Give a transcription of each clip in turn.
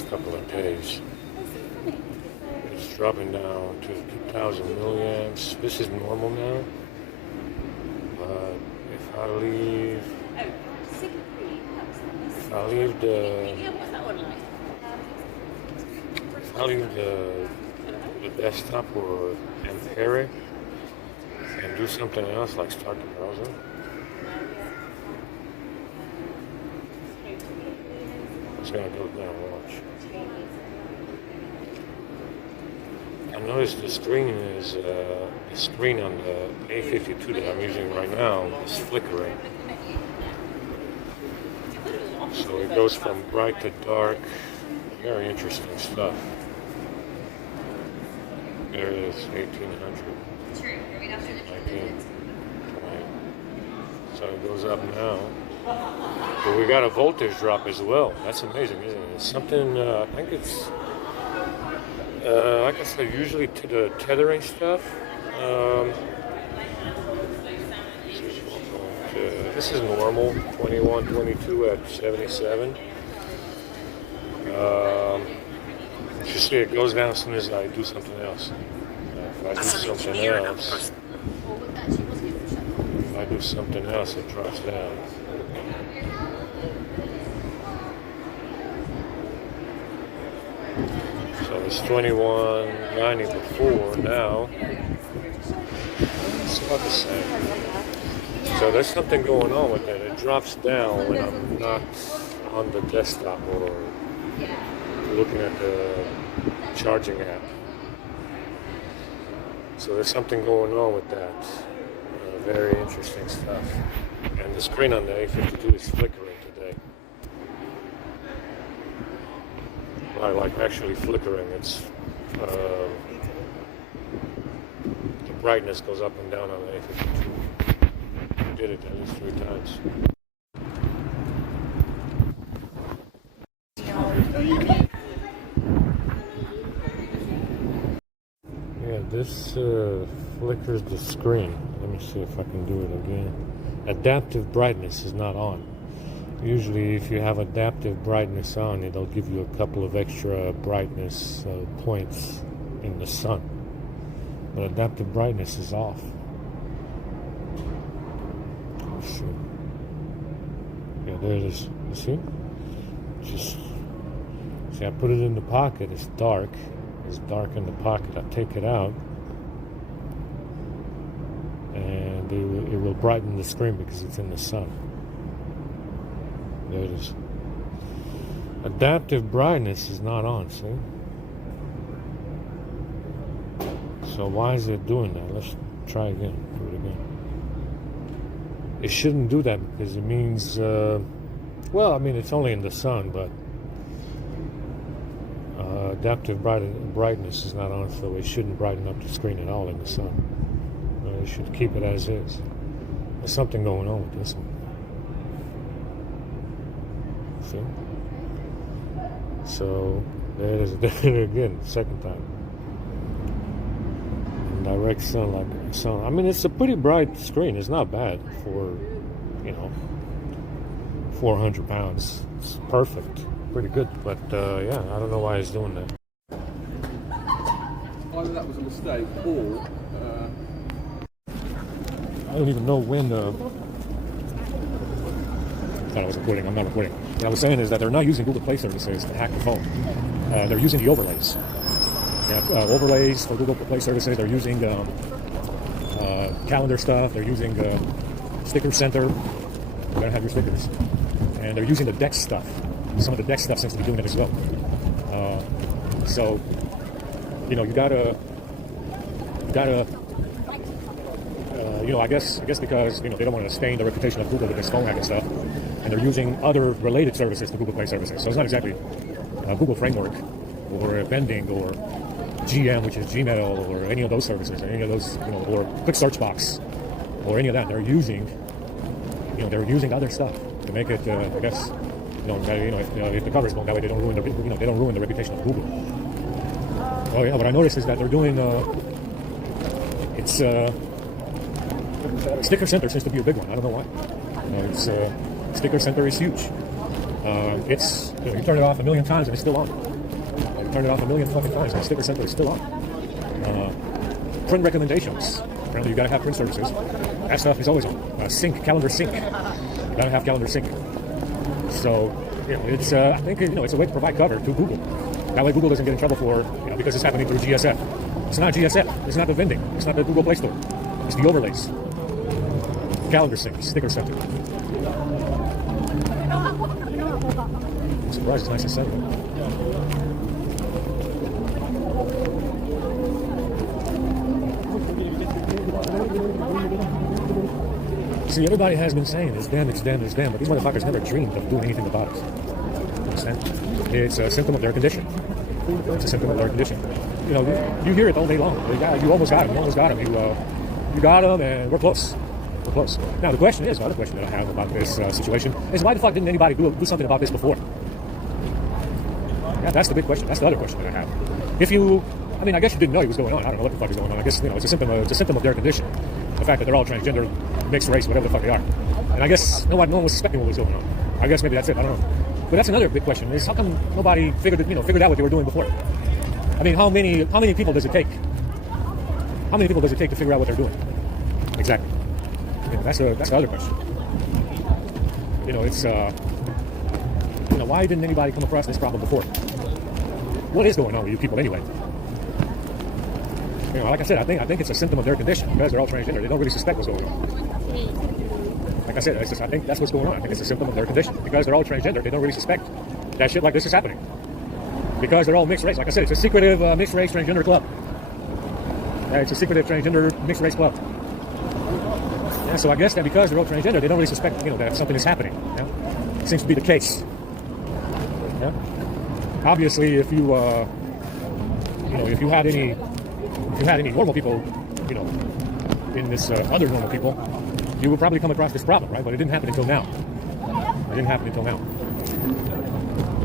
next couple of days. It's dropping down to 2,000 milliamps. This is normal now. But if I leave the desktop or Ampere and do something else like start the browser. It's gonna go down, watch. I noticed the screen is the screen on the A52 that I'm using right now is flickering. So it goes from bright to dark. Very interesting stuff. There it is, 1800. 19, 20. So it goes up now. But we got a voltage drop as well. That's amazing, isn't it? It's something, I think it's, like I said, usually to the tethering stuff. This is normal, 21, 22 at 77. You see it goes down as soon as I do something else. If I do something else, it drops down. So it's 21.90 before, now it's about the same. So there's something going on with that. It drops down when I'm not on the desktop or looking at the charging app. So there's something going on with that. Very interesting stuff. And the screen on the A52 is flickering today. Like actually flickering. It's the brightness goes up and down on the A52. I did it at least 3 times. Yeah, this flickers the screen. Let me see if I can do it again. Adaptive brightness is not on. Usually if you have adaptive brightness on, it'll give you a couple of extra brightness points in the sun. But adaptive brightness is off. Let's see. Yeah, there it is. You see? See, I put it in the pocket. It's dark. It's dark in the pocket. I take it out, and it will brighten the screen because it's in the sun. There it is. Adaptive brightness is not on, see? So why is it doing that? Let's try again. Do it again. It shouldn't do that because it means, well, I mean, it's only in the sun, but adaptive brightness is not on, so it shouldn't brighten up the screen at all in the sun. It should keep it as is. There's something going on with this one. See? So there it is again, second time. In direct sunlight. I mean, it's a pretty bright screen. It's not bad for, 400 pounds. It's perfect. Pretty good. But yeah, I don't know why it's doing that. Either that was a mistake or I don't even know when I thought I was recording. I'm not recording. What I was saying is that they're not using Google Play services to hack the phone. They're using the overlays. They have overlays for Google Play services. They're using calendar stuff. They're using Sticker Center. You're going to have your stickers. And they're using the Dex stuff. Some of the Dex stuff seems to be doing it as well. So, you gotta, I guess because, they don't want to stain the reputation of Google with this phone hacking stuff. And they're using other related services to Google Play services. So it's not exactly Google Framework or Bending or GM, which is Gmail, or any of those services, or any of those, or Quick Search Box, or any of that. They're using, they're using other stuff to make it, I guess, if the cover's blown that way, they don't ruin the reputation of Google. Oh yeah, what I noticed is that they're doing, Sticker Center seems to be a big one. I don't know why. Sticker Center is huge. You turn it off a million times and it's still on. I've turned it off a million fucking times, and the sticker center is still on. Print recommendations. Apparently, you gotta have print services. That stuff is always on. Sync, calendar sync. You gotta have calendar sync. So, it's I think it's a way to provide cover to Google. That way, Google doesn't get in trouble for because it's happening through GSF. It's not GSF. It's not the vending. It's not the Google Play Store. It's the overlays. Calendar sync, sticker center. I'm surprised it's nice and settled. See, everybody has been saying it's them, but these motherfuckers never dreamed of doing anything about it. Understand? It's a symptom of their condition. It's a symptom of their condition. You hear it all day long. You almost got him. You got him, and we're close. We're close. Now, the other question that I have about this situation is why the fuck didn't anybody do something about this before? Yeah, that's the big question. That's the other question that I have. I guess you didn't know what was going on. I don't know what the fuck is going on. I guess, it's a symptom of their condition. The fact that they're all transgender, mixed race, whatever the fuck they are. And I guess no one was suspecting what was going on. I guess maybe that's it. I don't know. But that's another big question: is how come nobody figured out what they were doing before? I mean, how many people does it take? How many people does it take to figure out what they're doing? Exactly. That's the other question. It's why didn't anybody come across this problem before? What is going on with you people anyway? Like I said, I think it's a symptom of their condition because they're all transgender. They don't really suspect what's going on. Like I said, I think that's what's going on. I think it's a symptom of their condition because they're all transgender. They don't really suspect that shit like this is happening because they're all mixed race. Like I said, it's a secretive mixed race transgender club. It's a secretive transgender mixed race club. Yeah, so I guess that because they're all transgender, they don't really suspect that something is happening. Yeah? It seems to be the case. Yeah. Obviously, if you had any normal people, in this other normal people, you would probably come across this problem, right? But it didn't happen until now.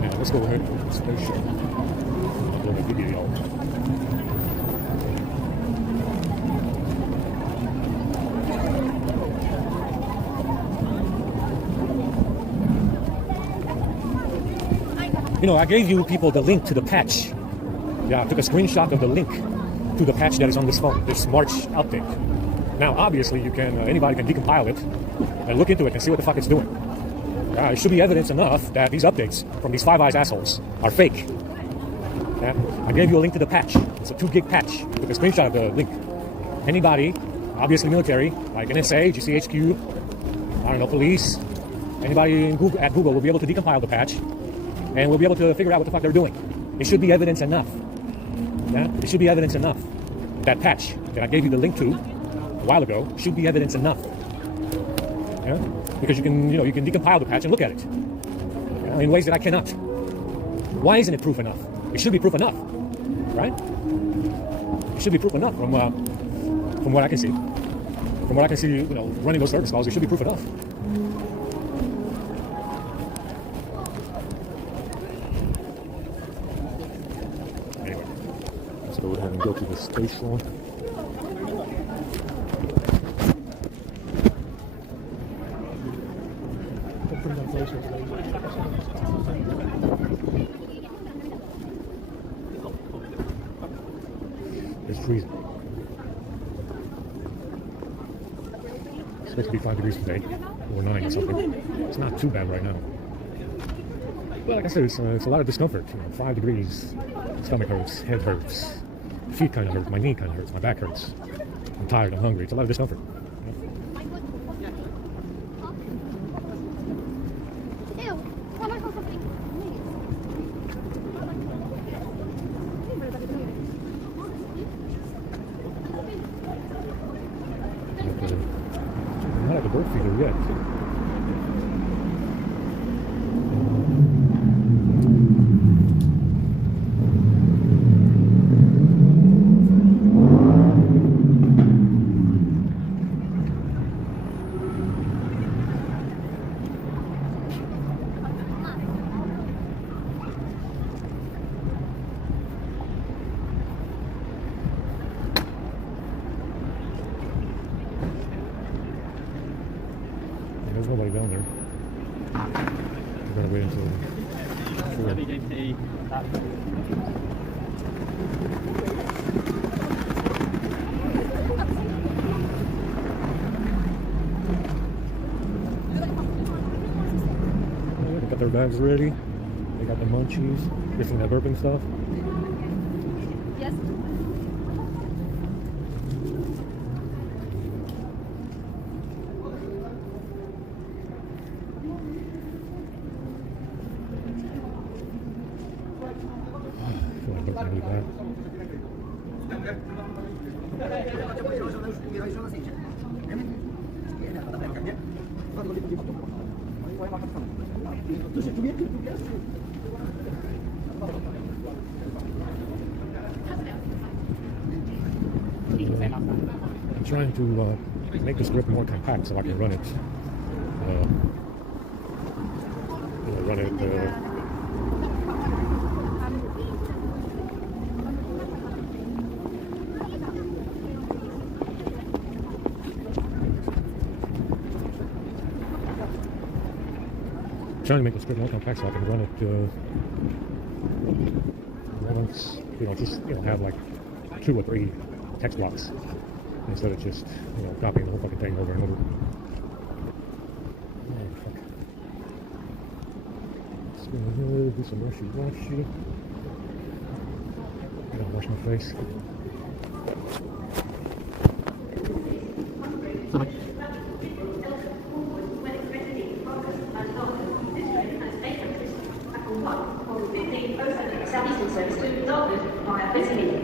Yeah, let's go ahead and finish the video. I gave you people the link to the patch. Yeah, I took a screenshot of the link to the patch that is on this phone, this March update. Now, obviously, anybody can decompile it and look into it and see what the fuck it's doing. It should be evidence enough that these updates from these Five Eyes assholes are fake. Yeah? I gave you a link to the patch. It's a 2 gig patch. I took a screenshot of the link. Anybody, obviously military, like NSA, GCHQ, I don't know, police, anybody at Google will be able to decompile the patch and we'll be able to figure out what the fuck they're doing. It should be evidence enough. Yeah? It should be evidence enough. That patch that I gave you the link to a while ago should be evidence enough. Yeah? Because you can decompile the patch and look at it in ways that I cannot. Why isn't it proof enough? It should be proof enough, right? It should be proof enough from what I can see. From what I can see, running those service calls, it should be proof enough. Anyway, let's go ahead and go to the station. It's freezing. It's supposed to be 5 degrees today, or 9 or something. It's not too bad right now. But like I said, it's a lot of discomfort. 5 degrees, stomach hurts, head hurts, feet kind of hurt, my knee kind of hurts, my back hurts. I'm tired, I'm hungry. It's a lot of discomfort. I'm not at the bird feeder yet. There's nobody down there. We're gonna wait until sure. They got their bags ready. They got the munchies. You're seeing that burping stuff? Yes. I feel like burping really bad. I'm trying to make the script more compact so I can run it. Run it. Trying to make the script more compact so I can run it. Once, just have like 2 or 3 text blocks instead of just copying the whole fucking thing over and over. Oh fuck. Let's go ahead, do some washy. I gotta wash my face. Southeastern service to Dartford via Bessington.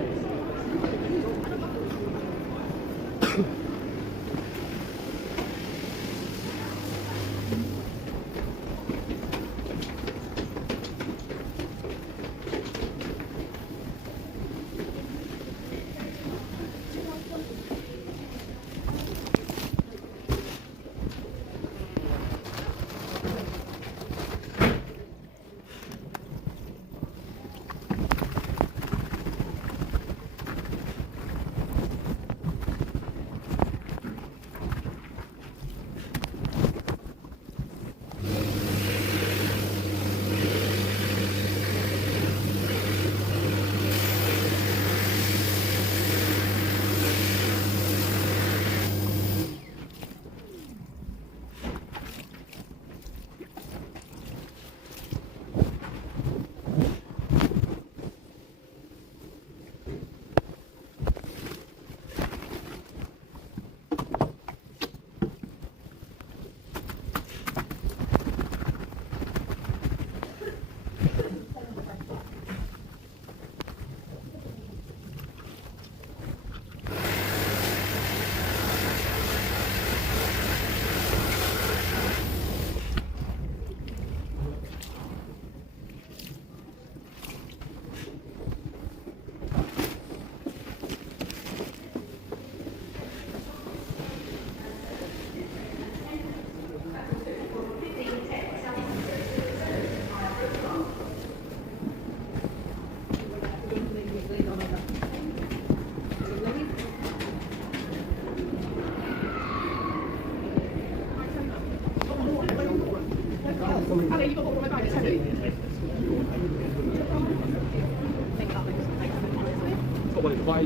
Got one in the way.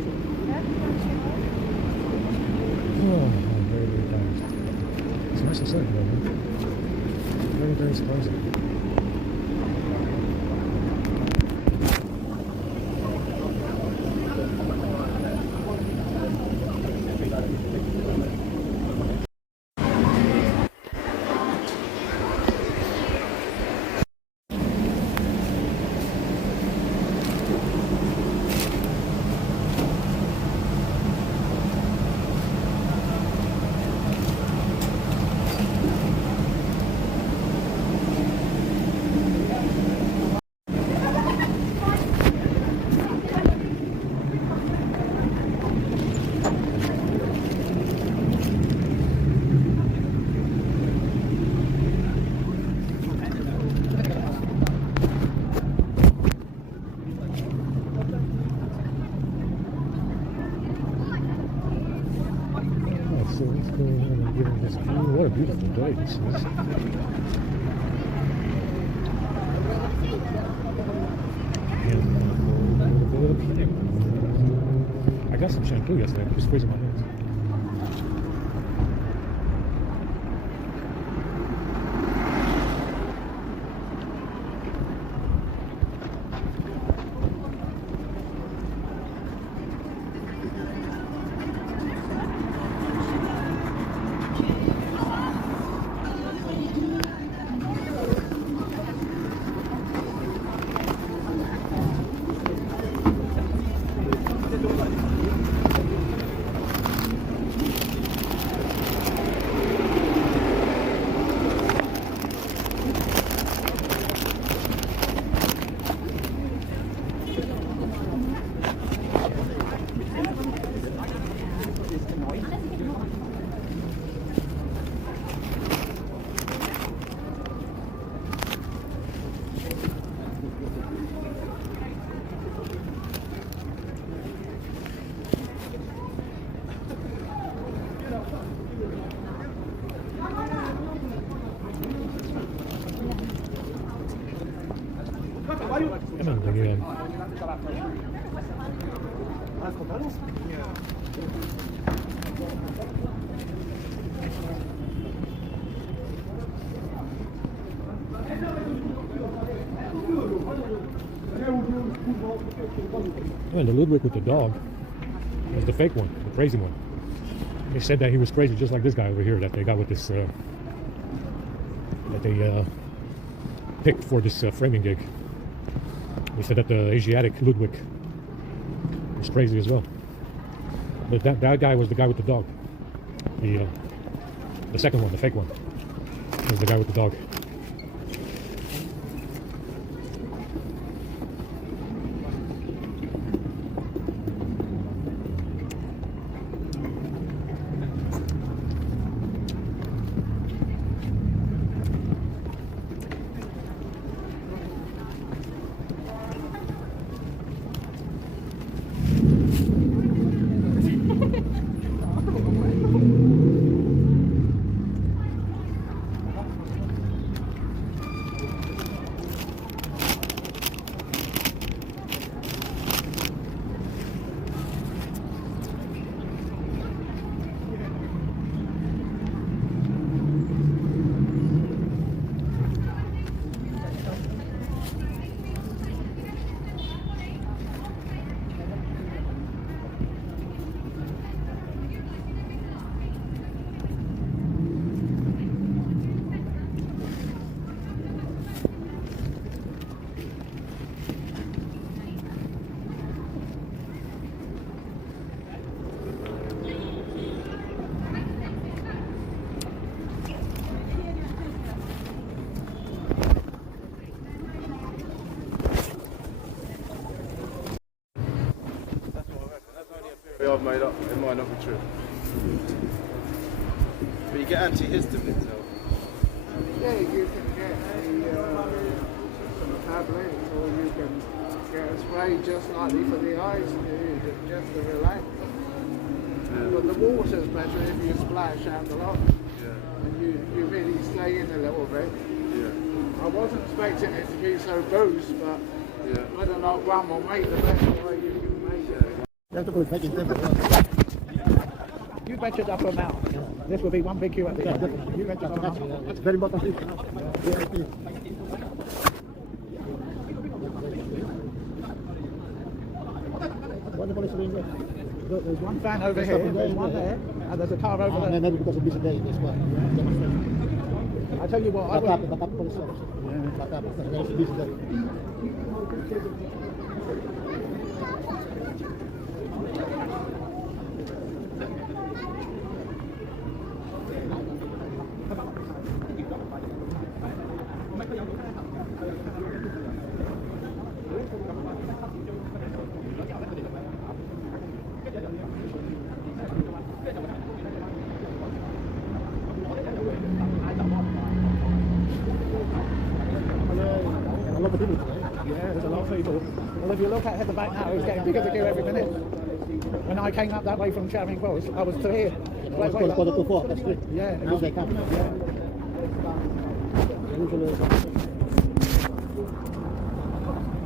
Oh, I'm very, very tired. It's nice and sunny though, man. Very, very surprising. So let's go ahead and get in this view. What a beautiful day this is. got some shampoo yesterday. I'm just freezing my hands. Come on, bring it in. Oh, and the Ludwig with the dog was the fake one, the crazy one. They said that he was crazy, just like this guy over here that they got with this, that they picked for this framing gig. They said that the Asiatic Ludwig was crazy as well. But that guy was the guy with the dog. The second one, the fake one, was the guy with the dog. I've made up, it might not be true. But you get antihistamines though. Yeah, you can get some tablets, or you can get a spray just lightly for the eyes, just to relax. Yeah. But the water's better if you splash out a lot, Yeah. and you really stay in a little bit. Yeah. I wasn't expecting it to be so boost, but Yeah. whether or not one will make the best way you can make it. You ventured up from out. This will be one big queue at the end. You ventured up from out. That's very important. What the police are doing there? There's one van over here, there's one there, and there's a car over there. Maybe because of busy day, that's why. I tell you what, I Back would... up police officer. Back up, because there's a busy day. A lot of people today. Yeah, there's a lot of people. Well, if you look at the back now, it's getting bigger the queue every minute. When I came up that way from Charing Cross, I was to here. It's quarter to 4, that's good. Yeah. Now they come. Yeah. Usually,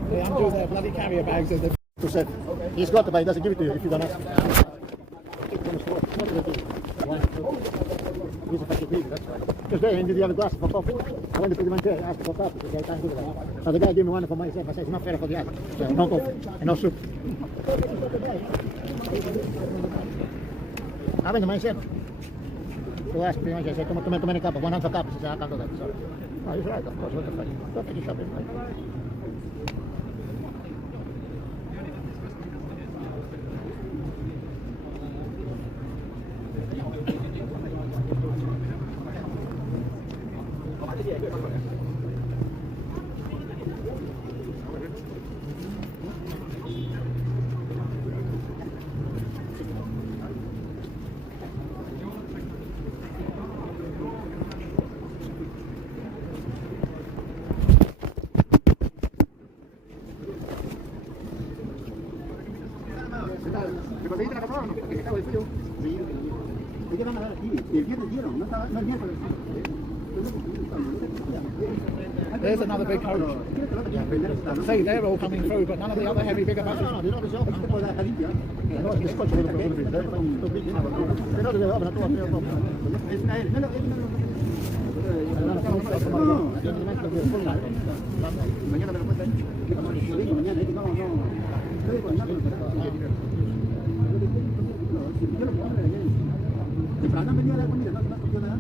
They undo their bloody carrier bags in the said he's got to buy. He doesn't give it to you if you don't ask. He's a fucking baby, that's right. Because they ended the other glass for coffee. I went to put them in there, asked for coffee because I can't do that. So the guy gave me one for myself. I said it's not fair for the other. So no coffee and no soup. I went to myself to ask me. I said, too many cups, 100 cups. He said, I can't do that. Sorry. Oh, he's right, of course. What the fuck? Don't take it shopping, right? ¿Me conseguiste la pasada o no? Porque acabo de frío. Sí, ¿de qué van a dar aquí? El viernes dieron, no estaba, no el miércoles. There's another big coach. See, they're all coming through, but none of the other heavy, bigger buses. No, they're not resolved. No, it's scotch for the big. They're too big. They're not resolved. They're too big. Mañana me lo cuentan. Mañana, no, no. Temprano han venido a dar comida, no cogió nada.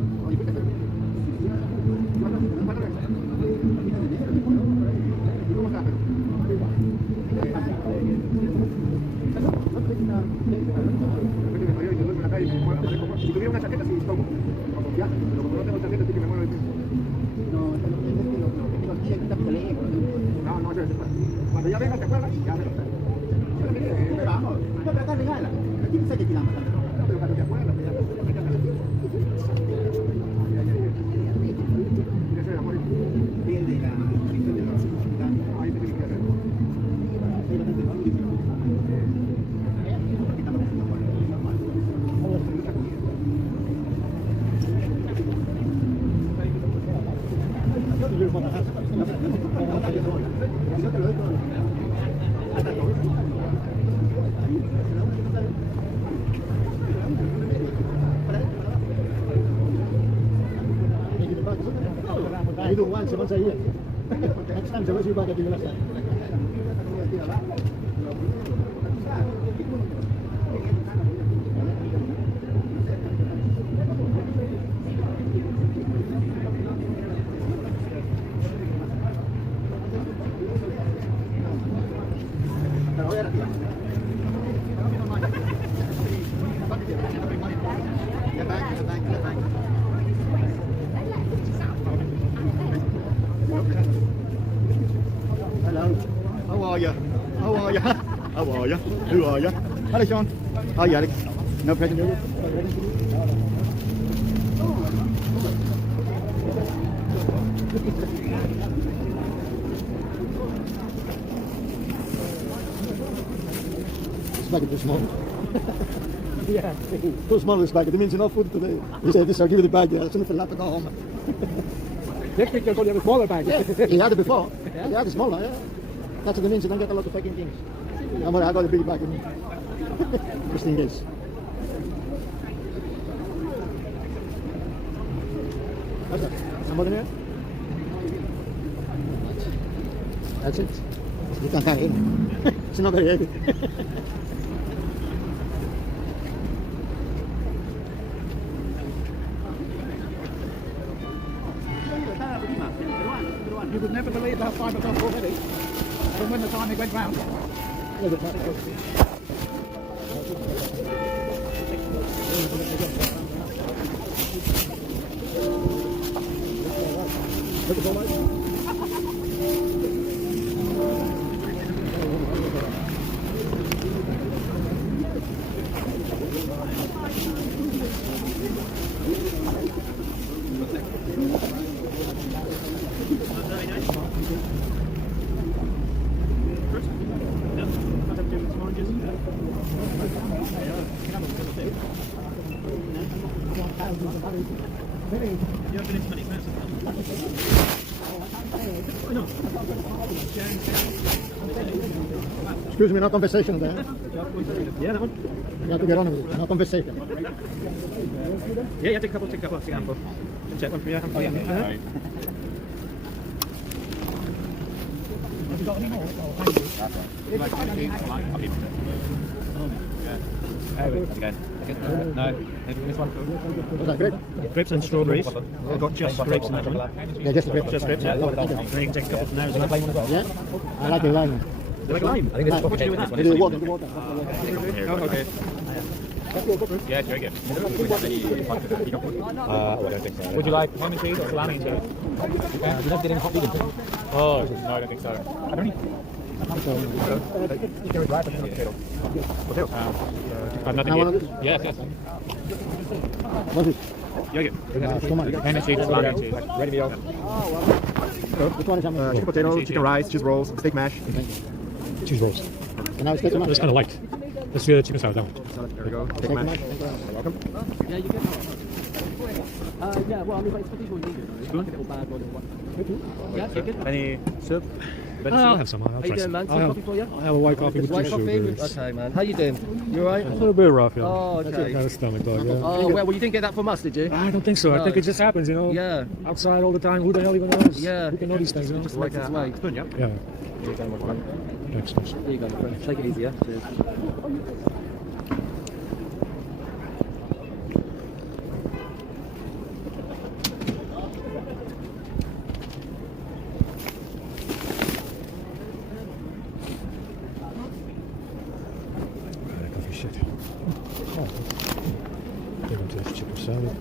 Si tuviera una chaqueta, sí, tomo. Con confianza. Pero como no tengo chaqueta, sí que me muero de frío. No, es que lo que tengo aquí es que no, no, cuando ya vengas, ¿te acuerdas? Ya me lo traigo. Pero vamos, no, pero acá regala. Aquí no sé qué tiramos. No, pero cuando te acuerdas, ya I do once a year. Next time, I will see you back at the last time. Hello. How are you? How are you? How are you? Who are you? Hello, Sean. How are you, Alex? No present, are you? This packet is small. Yeah, too small this packet. It means enough food today. He said, this, I'll give you the bag. I'll send it for that to go home. Next week they'll call you have a smaller bag. He had it before. He had it smaller, yeah. That's what it means. You don't get a lot of fucking things. I'm gonna, I got a big bag in me. Just in case. What's that? Somebody there? That's it. You can't carry it. It's not very heavy. You would never believe how 5 o'clock already, from when the time it went round. Yeah, the packet. Look at the light. No. Excuse me, no conversation there. Yeah, that one. You have to get on with it. No conversation. Yeah, take a couple, take a handful. Check one for you. Oh, yeah. No, this one. Was that great? Grapes and strawberries. I've got just grapes in that one. Yeah, just a bit. Just grapes, yeah. Oh, And then you can take a couple from there as well. yeah? I like the lime. Do you like lime? I think Lime. what would you do with that? The water, the water. Oh, okay. Yeah, it's very good. I don't think so. Would you like ham and cheese or salami and cheese? You don't get any hot vegan thing? Oh, no, I don't think so. I don't eat. You can drive it potato. Potatoes. I've nothing Now one of yet. these? Yes, yes. What's it? Yogurt. Come on. Ham and cheese, salami and cheese. Ready meal. Which one is that? Chicken potato, chicken rice, cheese rolls, steak mash. Cheese rolls. And now it's taken It's off. kind of light. Let's do the chicken salad down. There we go. Steak Take mash. them out. You're welcome. Yeah, you get yeah, well, I mean, it's potential ingredient. Spoon? Little bad one or what? Yeah, you good? Any soup? I'll have some. I'll How try you doing, some. man? I'll Some have, coffee for you? I'll have a white coffee with White two coffee? sugars. Okay, man. How you doing? You alright? A little bit rough, yeah. Oh, That's okay. kind of stomach bug, yeah. Oh, well, you didn't get that from us, did you? I don't think so. I No. think it just happens, you know. Yeah. Outside all the time. Who the hell even knows? Yeah. Who can know these things, you know? Like its way. Spoon, yeah. Yeah. Thanks. There you go, my friend. Take it easy, yeah? Cheers. Coffee shit. Oh. Take them to this chicken salad.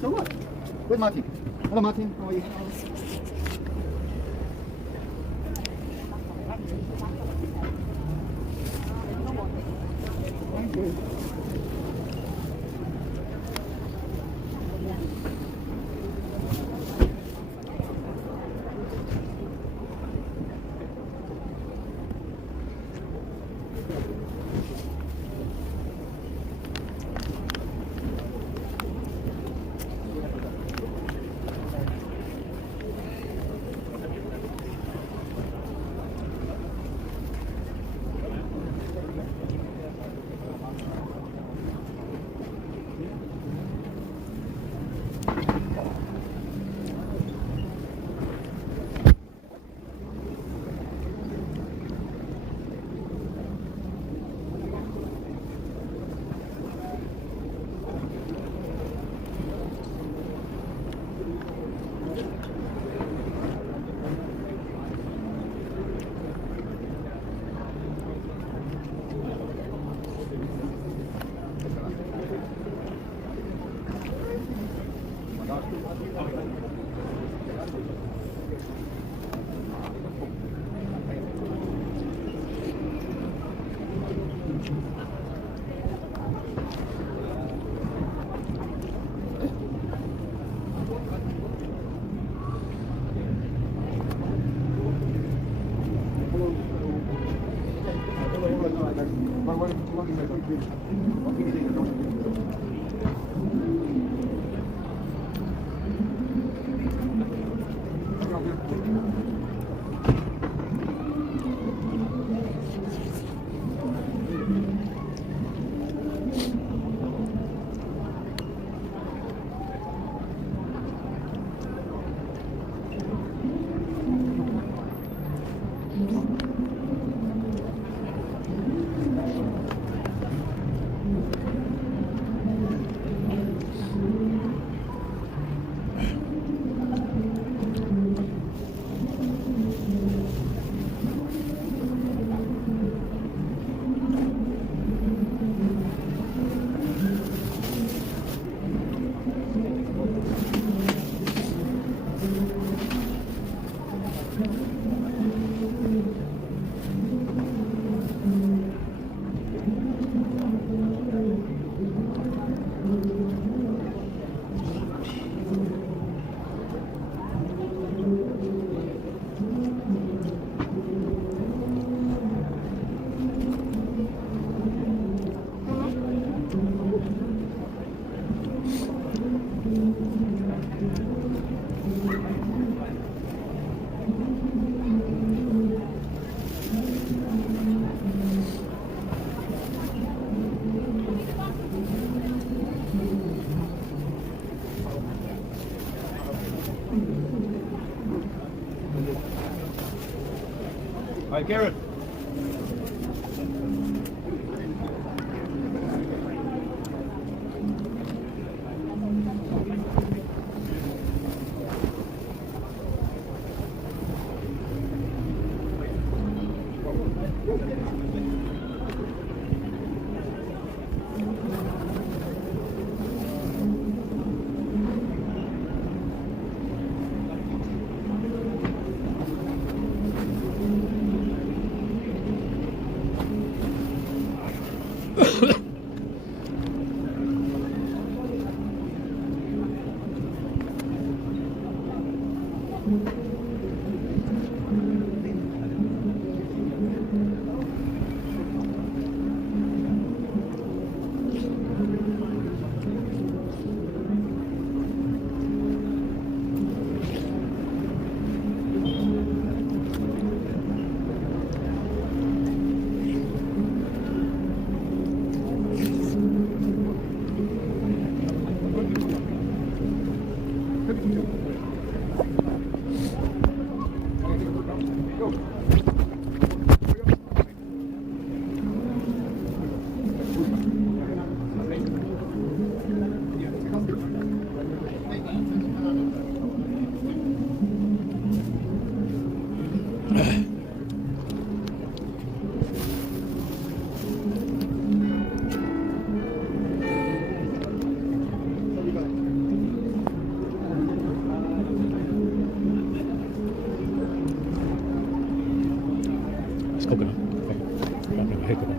So what? Where's Martin? Hello, Martin. How are you? Thank you. Hi, Karen. It's coconut. I hate coconut.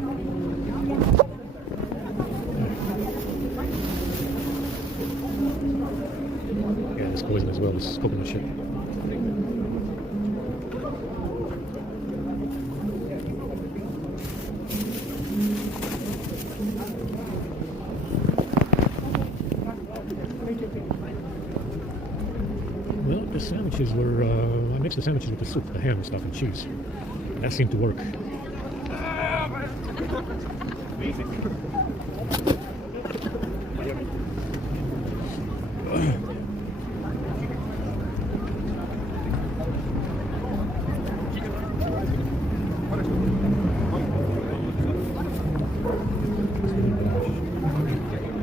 Yeah, it's poison as well. This coconut shit. Well, the sandwiches were, I mixed the sandwiches with the soup, the ham and stuff, and cheese. That seemed to work.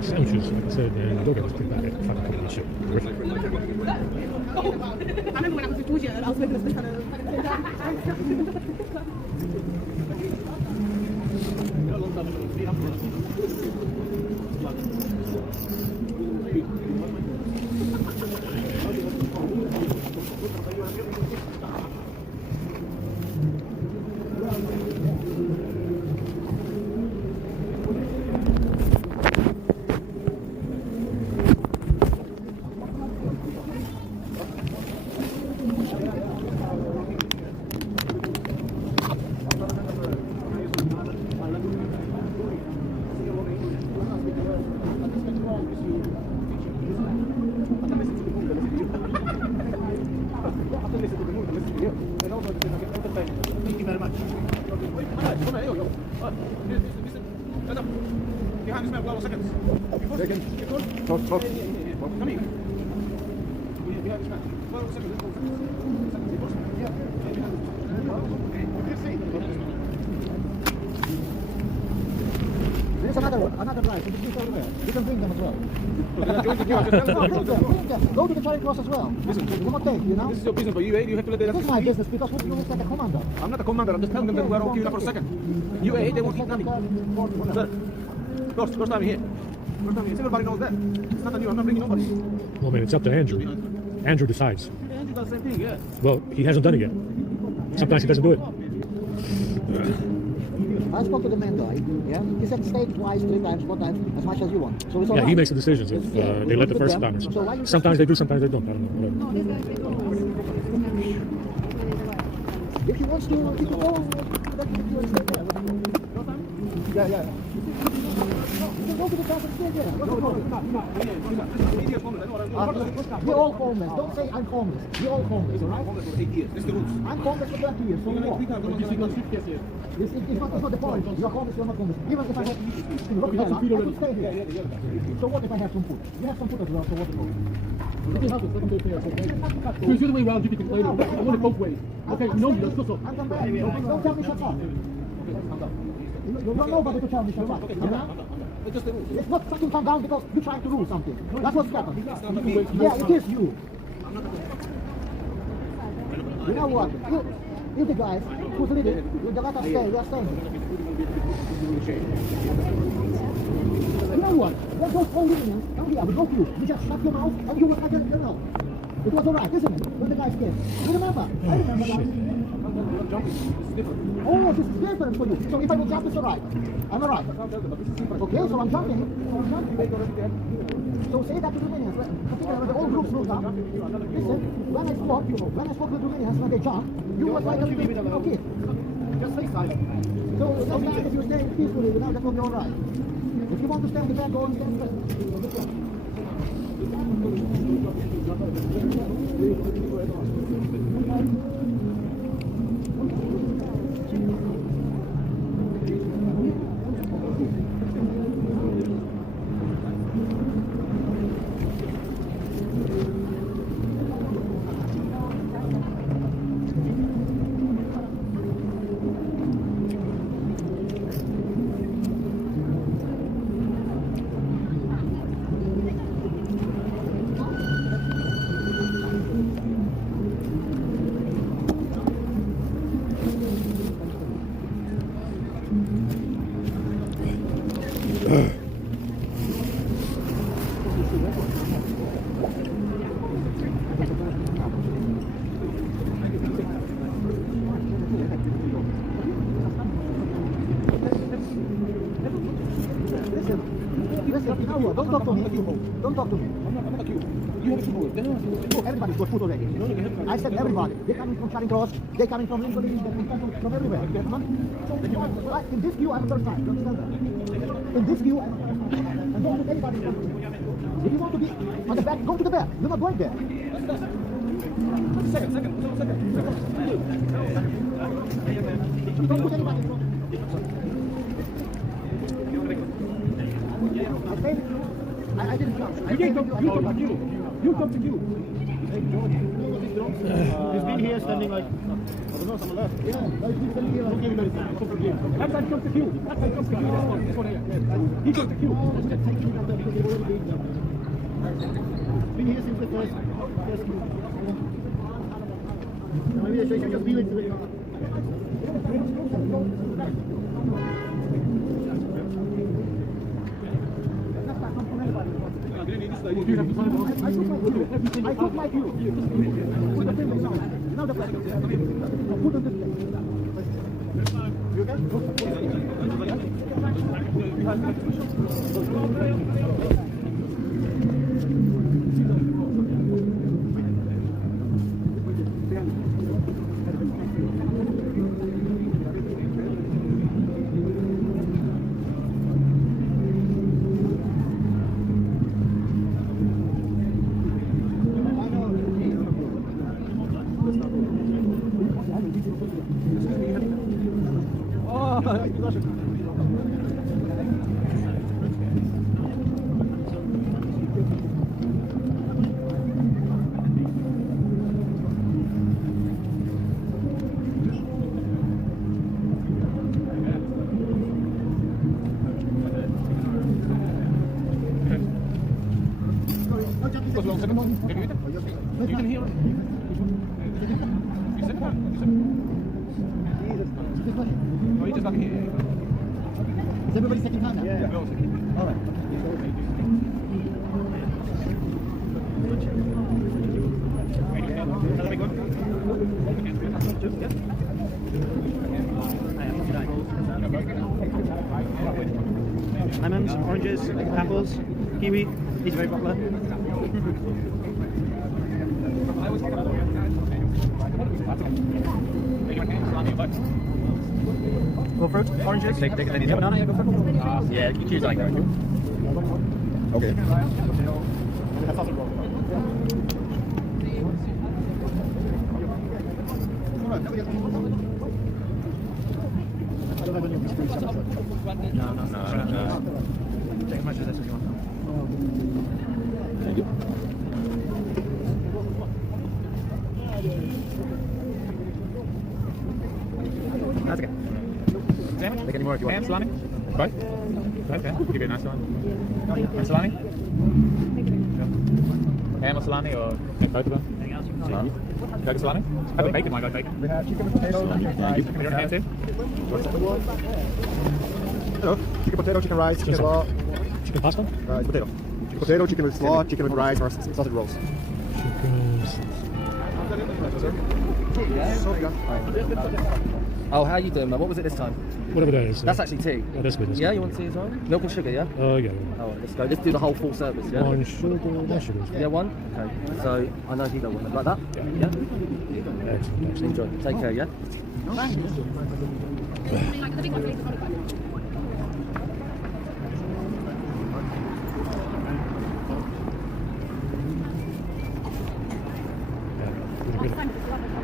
Sandwiches, like I said, and the burger was pretty bad. Fucking coconut shit. Terrific. Thank you very much. Behind this man, seconds. Second. Stop. Come here. Behind this man. 12 seconds. There's another rice. You can bring them as well. Go to the Charing Cross as well. Listen, it won't take, you know? This is your business, but you have to let This is my business because you look like a commander. I'm not a commander, I'm just telling them that we're okay for a second. UAE, they won't eat nothing. Sir, first time here. First time here. Everybody knows that. It's not you, I'm not bringing nobody. Well, man, it's up to Andrew. Andrew decides. Andy does the same thing, yeah. Well, he hasn't done it yet. Sometimes he doesn't do it. I spoke to the main guy, yeah? He said stay twice, 3 times, 4 times, as much as you want. So it's all Yeah, right. he makes the decisions if they let the first timers. So why you Sometimes they do, sometimes they don't. I don't know. Whatever. If he wants to, he can go. Stay there. Yeah. Go to the back and stay there. What's the problem? We're all homeless. Don't say I'm homeless. We're all homeless, all right? I'm homeless for 20 years, so what? It's not the point. You're homeless, you're not homeless. Even if I have, look, I could stay here. So what if I have some food? You have some food as well, so what? You can help us, let them take care of it, okay? So it's the other way around, you can later. I want it both ways. Okay, no, let's go. I'm come back. Don't tell me shut up. You're not nobody to tell me shut up. It's not something come down because you're trying to rule something. That's what's happening. Yeah, it is you. You know what? You the guys who's leading, you let us stay, we are staying. You know what? Let those old Indians come here, we go to you. You just shut your mouth and you will not get your mouth. It was alright, isn't it? When the guys came. You remember? I remember that. Oh, this is different for you. So if I will jump, it's alright. I'm alright. Okay, so I'm jumping. So say that to the Romanians. Particularly when the old groups moved up. Listen, when I spoke to the Romanians when they jumped, you was like a little kid. Just say silent. So next time if you stay peacefully, that will be alright. If you want to stay on the back, go on the back. Listen, no, don't talk to me. Don't talk to me. Everybody's got food already. I said everybody. They're coming from Charing Cross, they're coming from Lincoln, from everywhere. In this view, I'm the first time. You understand that? In this view, and don't let anybody come to me. If you want to be on the back, go to the back. You're not going there. Second. Don't put anybody in front. I didn't jump. You didn't jump. You jumped to you. He's been here standing like, I don't know, someone left. Yeah, he's been standing here. Okay, That guy jumped to you. This one here. He jumped to you. Been here since the first queue. Maybe they should just be like today. I took my view. Put the thing down. Now the flag. Put on this thing. You You can hear it. You said what? Oh, you just got here. Is everybody second time now? Yeah. All right. Lemons, oranges, apples, kiwi. These are very popular. Go fruit, oranges. Take any. You have banana? Yeah, go fruit. Yeah, you choose like that. Okay. No. Take as much of this as you want. Thank you. That's okay. Sandwich? Take any more if you want. Ham, salami? Right? Okay. Give you a nice salami. And salami? Ham or salami or both of them? Salami. Go to salami? Have the bacon, why go bacon? We have chicken potato. You want ham too? Hello. Chicken potato, chicken rice, chicken raw. Chicken pasta? It's potato. Chicken potato, chicken with slaw, chicken with rice, or sausage rolls. Oh, how you doing, man? What was it this time? Whatever that is. That's actually tea. Oh, that's good. That's Yeah, good. you want tea as well? Milk and sugar, yeah? Yeah. Oh, let's go. Let's do the whole full service, yeah? One sugar, no sugar. Yeah, one? Okay. So, I know you don't want it. Like that? Yeah? Excellent. Enjoy. Take care, yeah?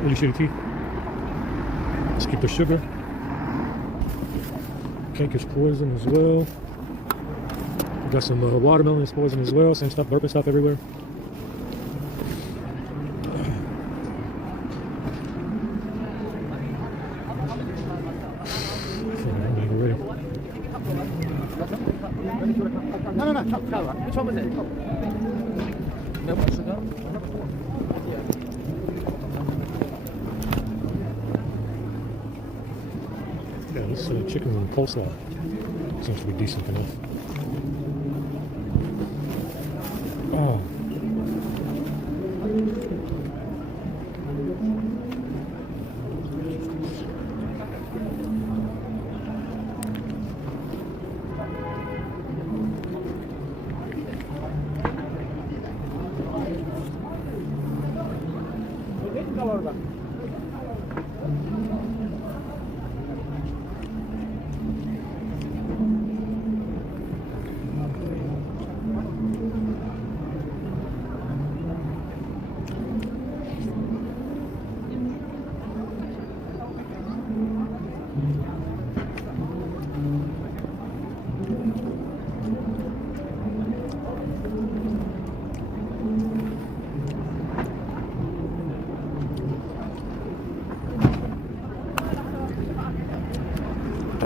Really shitty tea. Let's keep the sugar. Cake is poison as well. Got some watermelon is poison as well. Same stuff, burping stuff everywhere. No. Which one was it? Milk and sugar? Yeah, this chicken and coleslaw seems to be decent enough. Oh.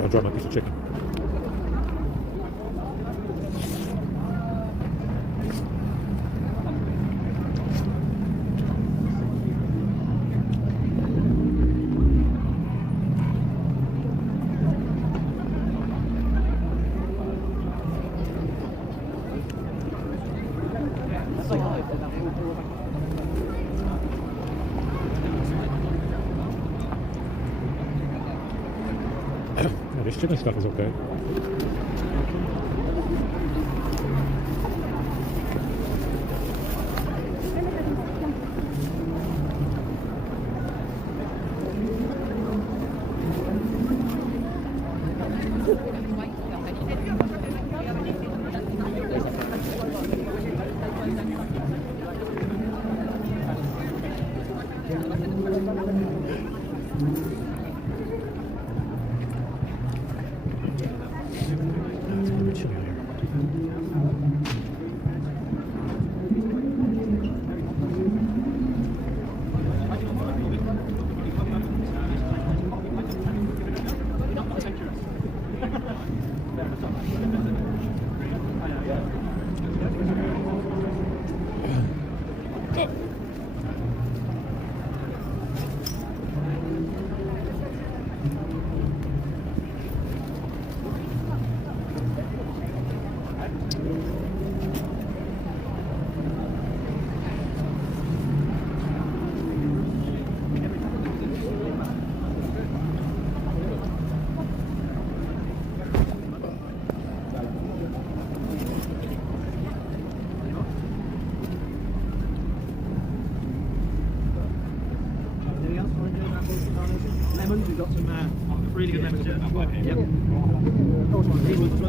I dropped my piece of chicken. Yeah, this chicken stuff is okay. It's a little bit chilly in here. Lemons, we've got some Really good members, yeah. Yep.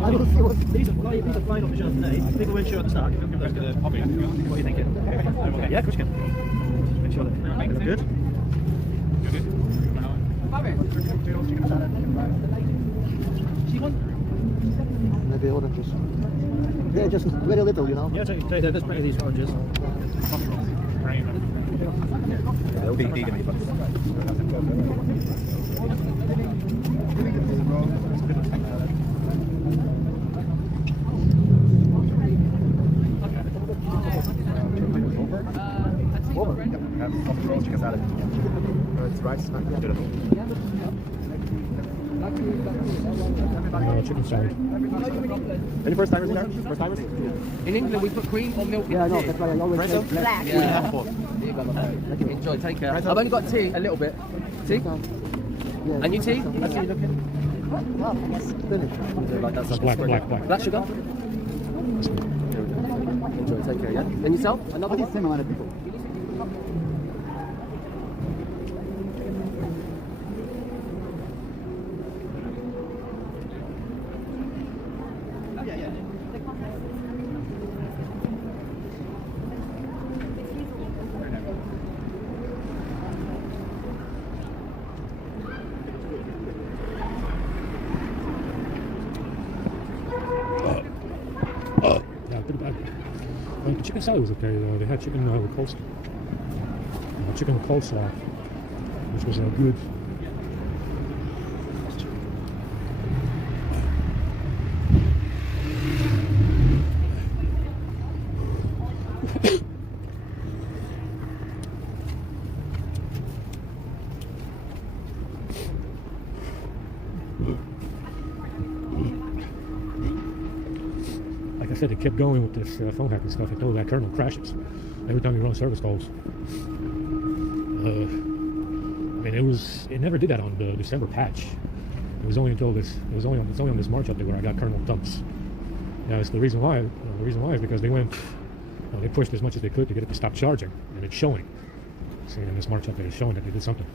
I will see what. These are flying off the shelf today. People weren't sure at the start. Give those to the hobby. What are you thinking? Yeah, of course you can. Make sure that they look good. Maybe oranges. Yeah, just very little, you know. Yeah, there's plenty of these oranges. They'll be vegan meat buns. Have some roll chicken salad. It's rice. Chicken salad. Any first timers in there? First timers? In England, we put cream or milk. Yeah, I know. That's why I always say black. Yeah. There you go, my friend. Enjoy. Take care. I've only got tea, a little bit. Tea? Yeah. And you tea? That's how you looking. Well, I guess finished. Like that. Black. Black sugar? Enjoy. Take care, yeah? And yourself? Another What is one? same amount of people? Yeah, pretty bad. The chicken salad was okay. They had chicken with coleslaw. Chicken with coleslaw, which was good. Like I said, it kept going with this phone hacking stuff until that kernel crashes every time you run service calls. I mean, it never did that on the December patch. It was only until this. It's only on this March update where I got kernel dumps. Now, it's the reason why. The reason why is because they went. They pushed as much as they could to get it to stop charging, and it's showing. See, in this March update, it's showing that they did something.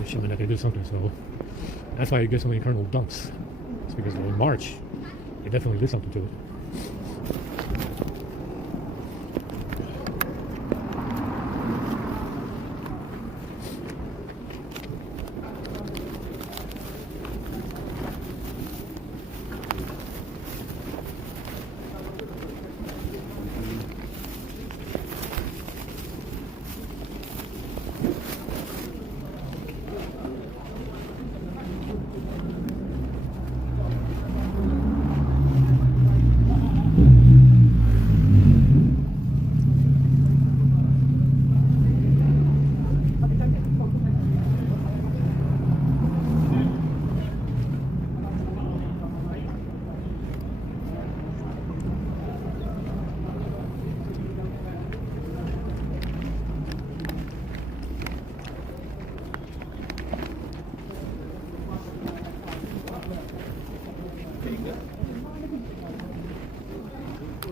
It's showing that they did something, so that's why you get so many kernel dumps. It's because in March, they definitely did something to it.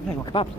Hey, what kebabs?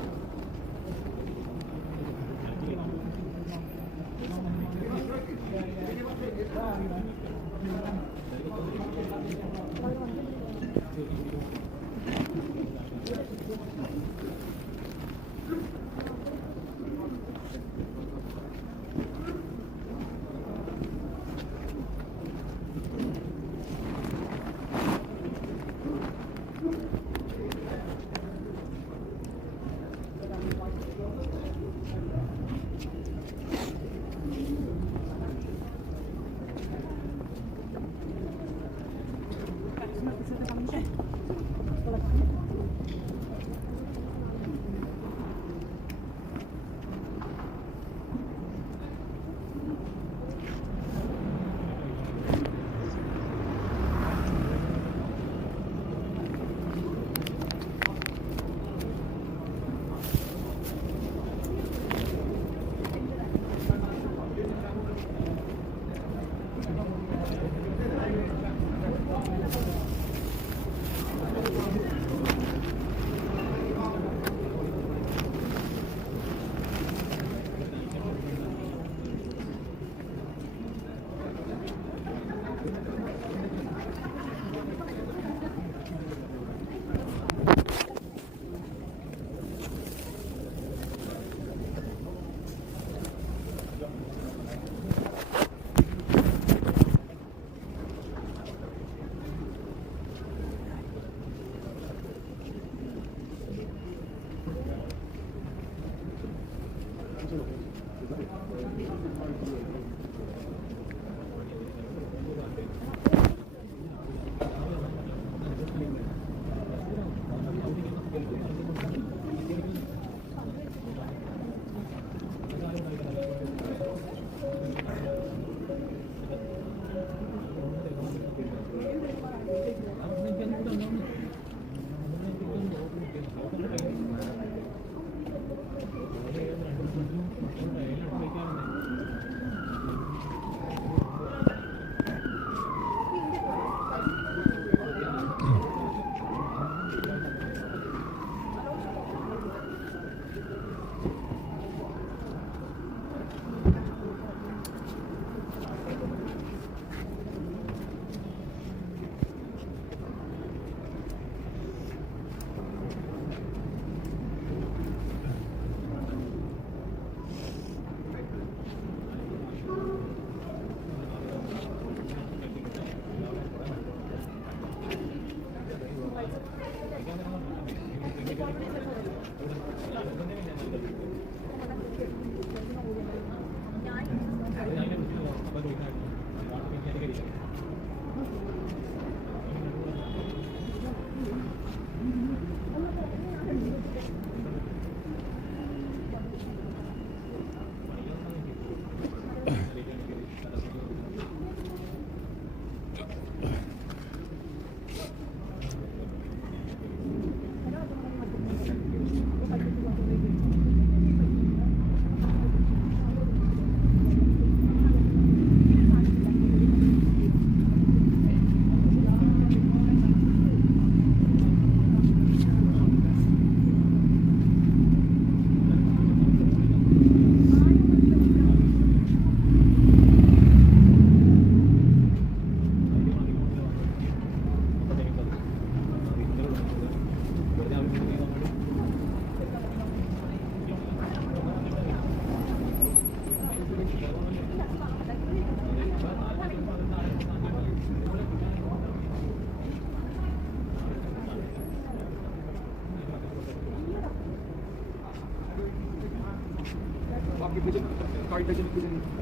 आपकी vision card vision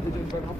vision पर आप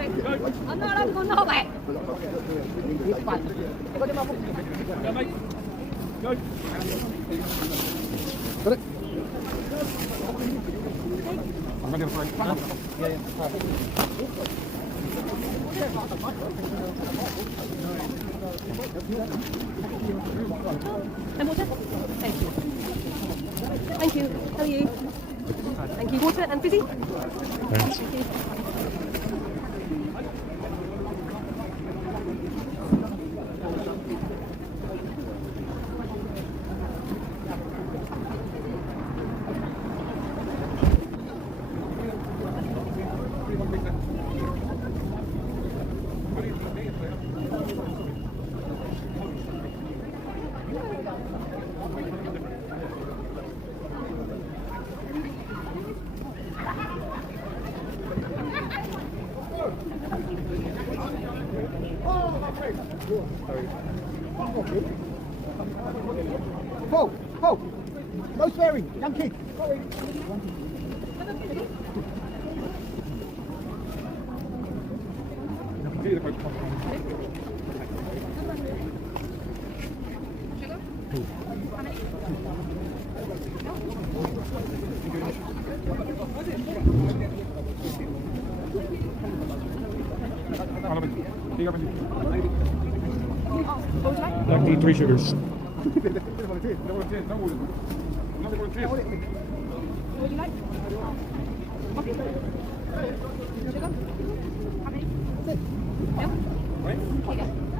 I'm not going to back. And water? Thank you. Thank you. How are you? Thank you. Water and fizzy? Thanks. Thank you. Ho! Ho! No swearing, young kid. Sorry. Black tea, 3 sugars. What would you like? Coffee? Sugar? How many? Milk?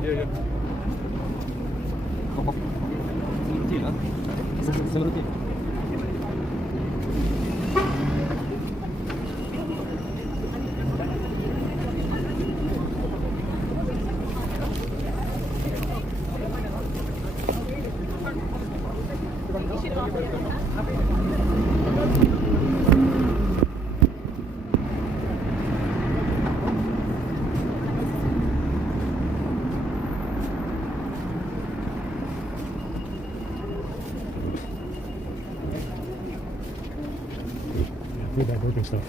Here you go. Feel that working stuff.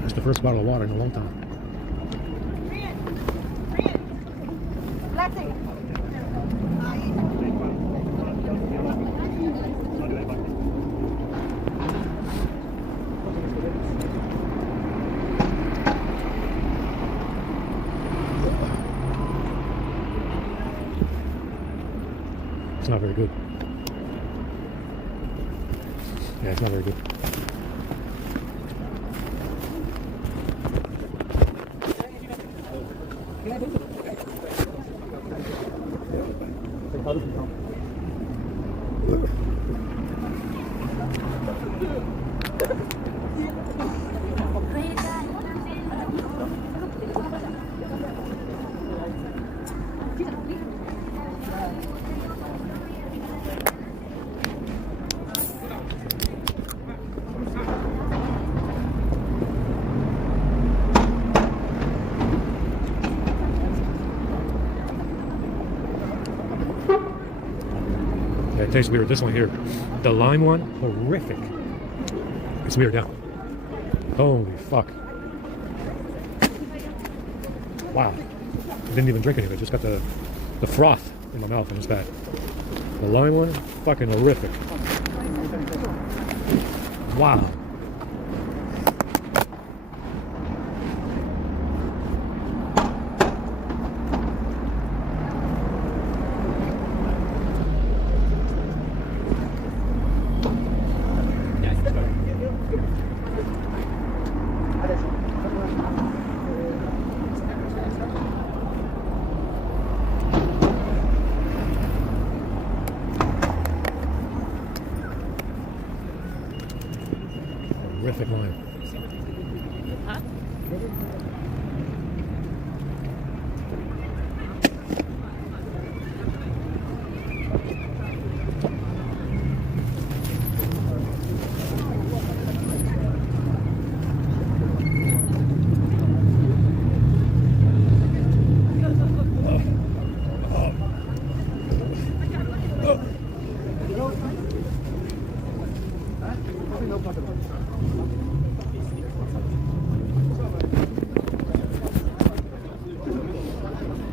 That's the first bottle of water in a long time. It's not very good. Yeah, it's not very good. It tastes weird. This one here, the lime one, horrific. It's weird now. Holy fuck. Wow. Didn't even drink any of it. Just got the froth in my mouth and it's bad. The lime one, fucking horrific. Wow. Horrific lime.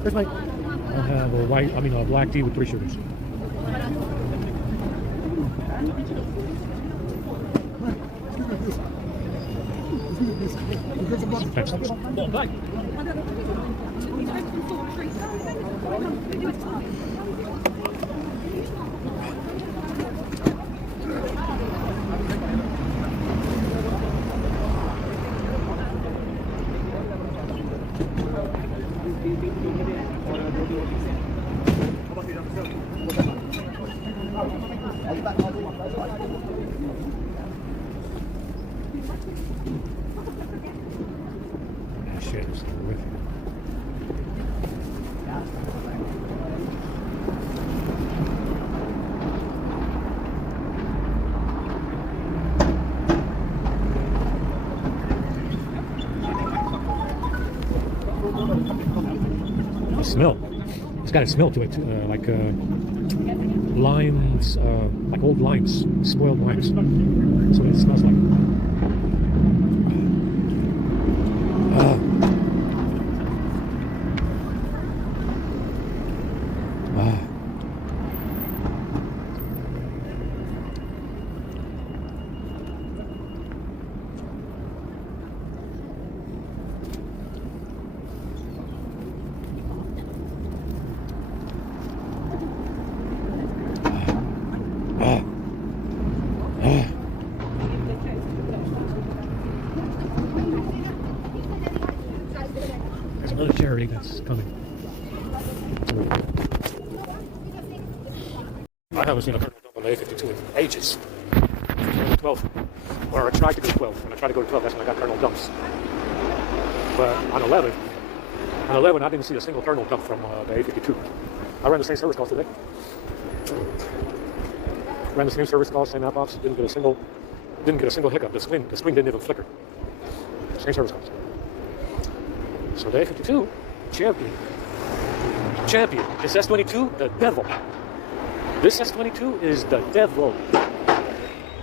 There's my. I'll have a white. I mean a black tea with 3 sugars. That shit is terrific. The smell. It's got a smell to it, like limes, like old limes, spoiled limes. That's what it smells like. There's another cherry that's coming. I haven't seen a kernel dump on the A52 in ages. 12. Or I tried to go to 12. When I tried to go to 12, that's when I got kernel dumps. But on 11, I didn't see a single kernel dump from the A52. I ran the same service calls today. Ran the same service calls, same app ops, didn't get a single hiccup. The screen didn't even flicker. Same service calls. So the A52, champion. This S22, the devil. This S22 is the devil.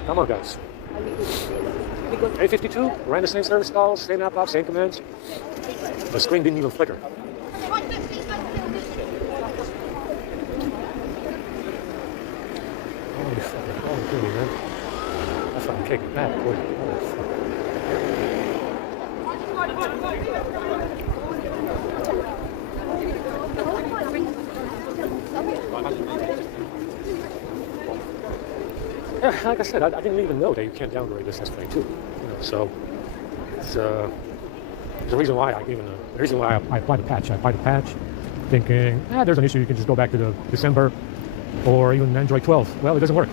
Come on, guys. A52, ran the same service calls, same app ops, same commands. The screen didn't even flicker. Holy fucking, holy goody, man. That fucking cake is bad, boy. Holy fuck. Yeah, like I said, I didn't even know that you can't downgrade this S22. So it's the reason why I applied the patch. I applied the patch, thinking, there's an issue. You can just go back to the December or even Android 12. Well, it doesn't work.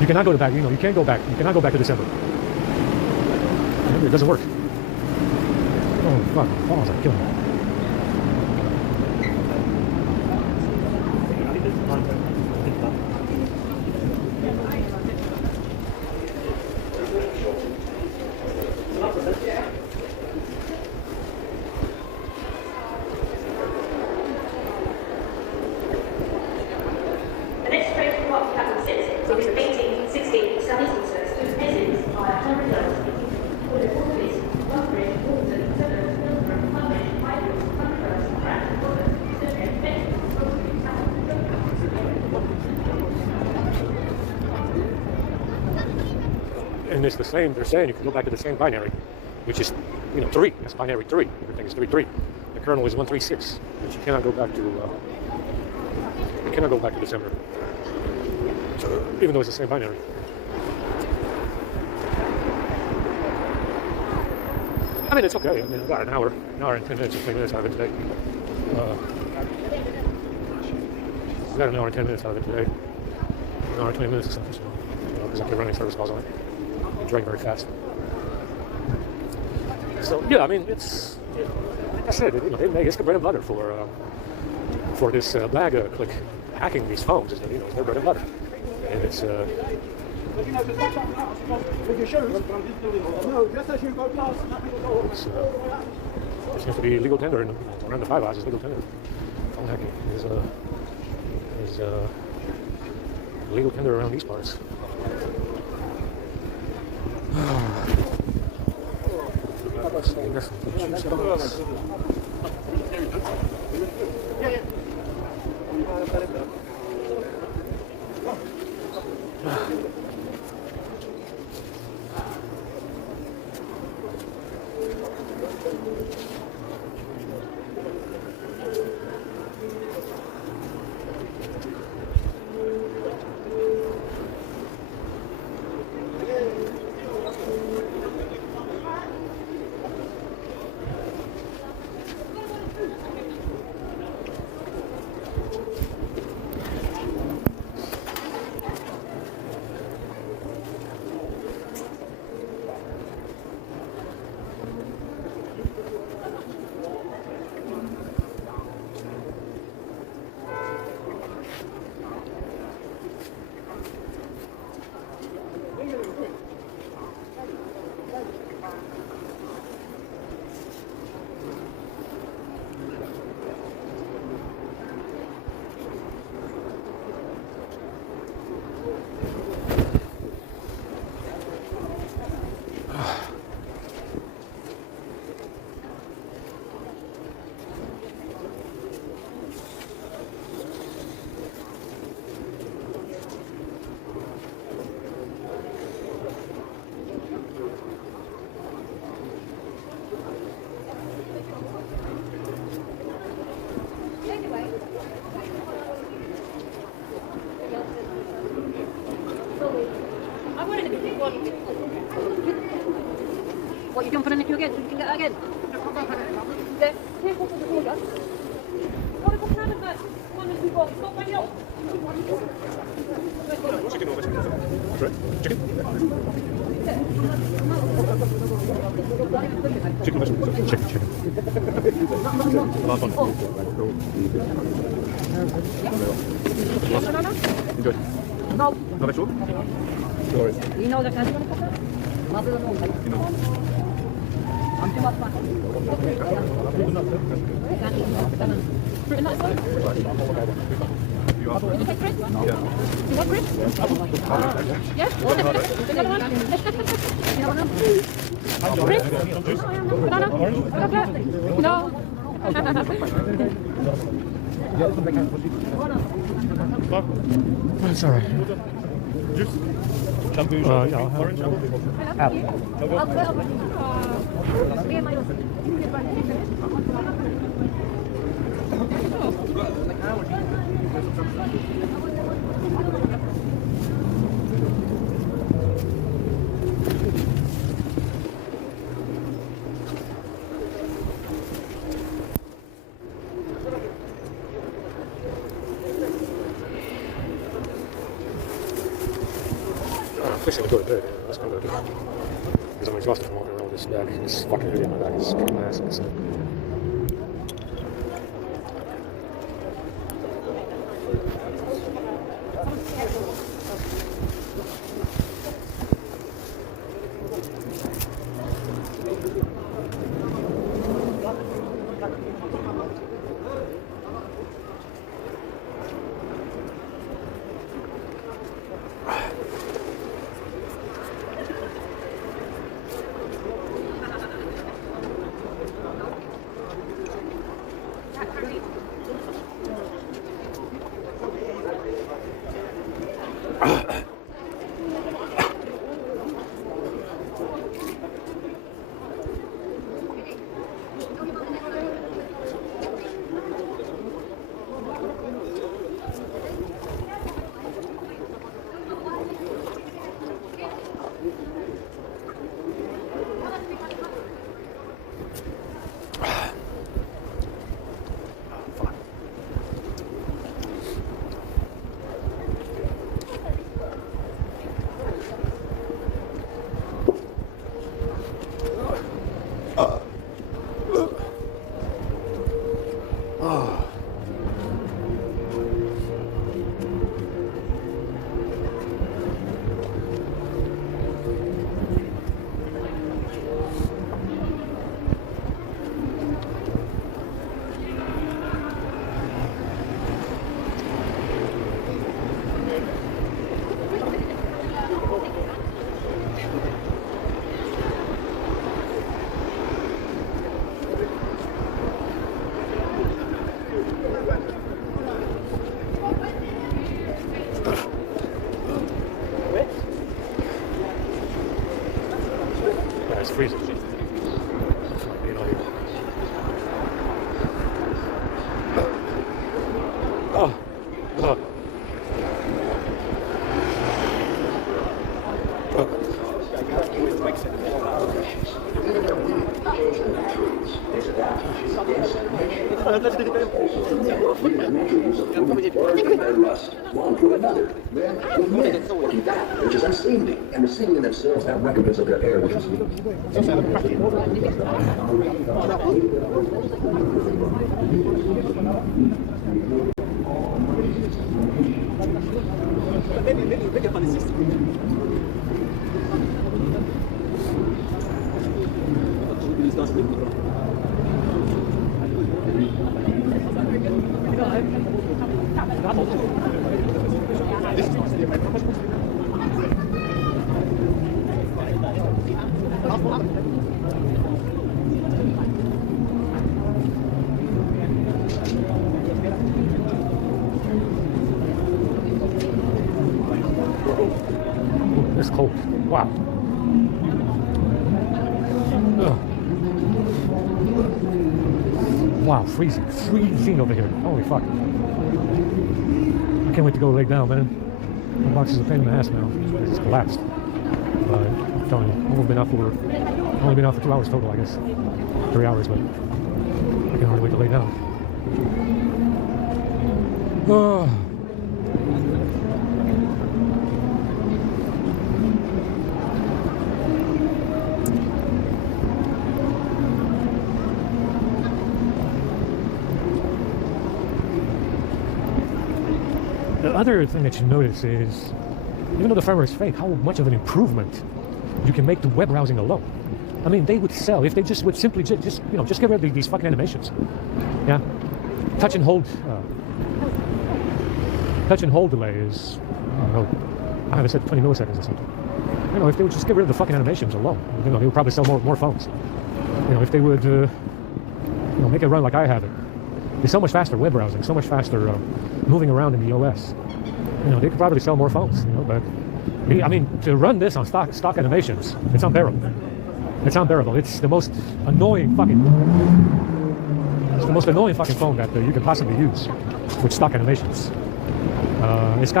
You cannot go back. You can't go back. You cannot go back to December. It doesn't work. Oh fuck! Balls are killing me. The next train to Rotterdam And it's the same. They're saying you can go back to the same binary, which is 3. That's binary 3. Everything is 3. The kernel is 136, but you cannot go back to December. So even though it's the same binary. I mean, it's okay. I mean, I got an hour and 10 minutes, 20 minutes out of it today. I got an hour and 10 minutes out of it today. An hour and 20 minutes or something, because I kept running service calls on it. It drank very fast. So yeah, I mean, it's like I said, it's the bread and butter for this bag click hacking these phones. It's their bread and butter, and it's. There seems to be legal tender around the Five Eyes. Is legal tender. Phone hacking is legal tender around these parts. What, you can put in the queue again? So you can get that again? There. Here's what's on the order. What can I have that? 1 and 2 box. Stop right now. Chicken over. That's right. Chicken. Chicken vegetables. Chicken. The last one. Enjoy. No. No vegetable? No worries. You know the kind of I'm too much fun. Fruit and nuts one? You asked for it? You take Chris? Yeah. You want Chris? Yes? Another one? You have one? Chris? Banana? Chocolate? No. It's alright. Juice? Shampoo? Yeah, I'll have orange? apple. Fixing to go to bed, yeah, that's what I'm gonna do. Because I'm exhausted from walking around with this bag. This fucking hoodie on my back is kicking my ass. Yeah, it's freezing. You know, oh. One to another, working back, which is unseemly, and receiving in themselves that recompense of their error, which is Make a funny system. It's cold. Wow. Ugh. Wow, freezing. Freezing over here. Holy fuck. I can't wait to go lay down, man. My box is a pain in the ass now. It's collapsed. But I'm telling you, only been out for 2 hours total, I guess. 3 hours, but I can't hardly wait to lay down. Oh. The other thing that you notice is, even though the firmware is fake, how much of an improvement you can make to web browsing alone. I mean, they would sell if they just would simply just get rid of these fucking animations. Yeah, touch and hold delay is, I don't know, I haven't said 20 milliseconds or something. You know, if they would just get rid of the fucking animations alone, you know, they would probably sell more phones. You know, if they would, make it run like I have it. It's so much faster web browsing, so much faster moving around in the OS. You know, they could probably sell more phones. You know, but I mean, to run this on stock animations, it's unbearable. It's unbearable. It's the most annoying fucking phone that you can possibly use with stock animations. It's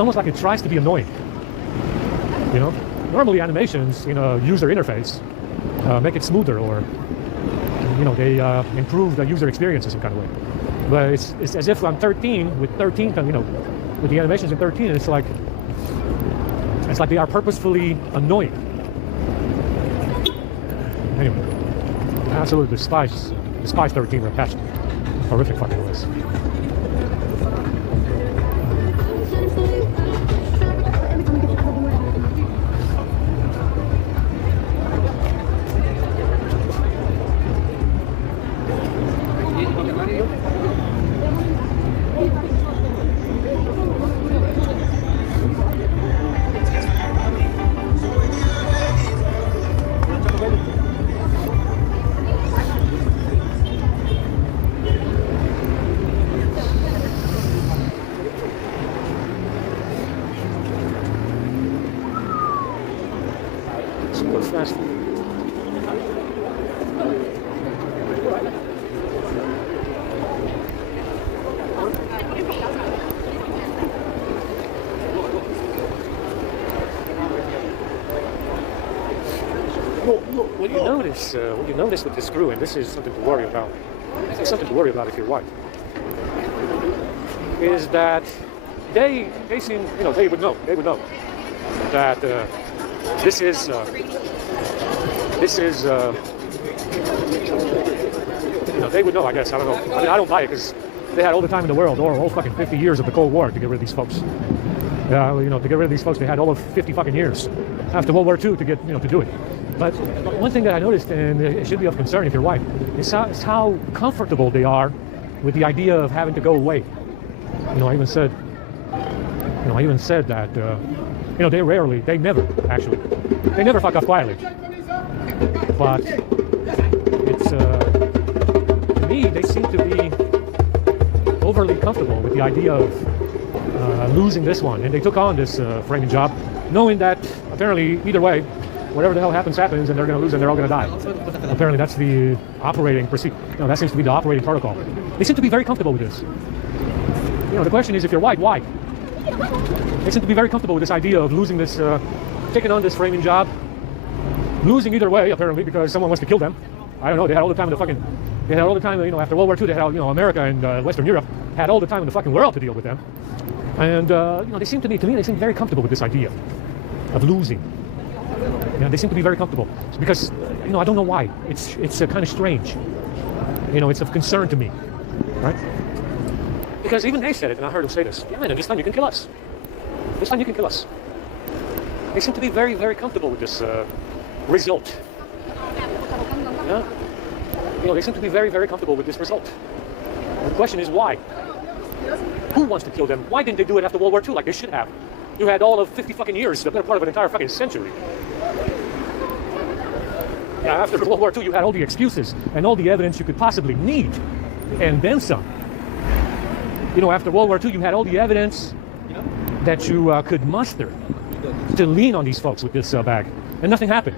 almost like it tries to be annoying. You know, normally animations in a user interface make it smoother, or you know, they improve the user experience in some kind of way. But it's as if I'm 13 with 13, you know, with the animations in 13, and it's like they are purposefully annoying. Anyway, I absolutely despise 13 with a passion. Horrific fucking OS. Super fast. What you notice with this screw, and this is something to worry about. It's something to worry about if you're white. Is that they seem, you know, they would know that this is they would know, I guess. I don't know. I mean, I don't buy it because they had all the time in the world, or all fucking 50 years of the Cold War to get rid of these folks. To get rid of these folks, they had all of 50 fucking years after World War II to get, to do it. But one thing that I noticed, and it should be of concern if you're white, is how comfortable they are with the idea of having to go away. I even said that, they never fuck off quietly. But it's, to me, they seem to be overly comfortable with the idea of losing this one. And they took on this framing job, knowing that apparently either way, whatever the hell happens, and they're going to lose and they're all going to die. Apparently that's the operating procedure. That seems to be the operating protocol. They seem to be very comfortable with this. The question is, if you're white, why? They seem to be very comfortable with this idea of losing this, taking on this framing job, losing either way, apparently, because someone wants to kill them. I don't know. They had all the time after World War II, they had, America and Western Europe had all the time in the fucking world to deal with them. And, they seem very comfortable with this idea of losing. They seem to be very comfortable because, I don't know why. It's kind of strange. It's of concern to me, right? Because even they said it, and I heard them say this. Yeah, man, this time you can kill us. This time you can kill us. They seem to be very, very comfortable with this result. Yeah? They seem to be very, very comfortable with this result. The question is why? Who wants to kill them? Why didn't they do it after World War II like they should have? You had all of 50 fucking years, the better part of an entire fucking century. Yeah, after World War II, you had all the excuses and all the evidence you could possibly need, and then some. After World War II, you had all the evidence that you could muster to lean on these folks with this bag, and nothing happened.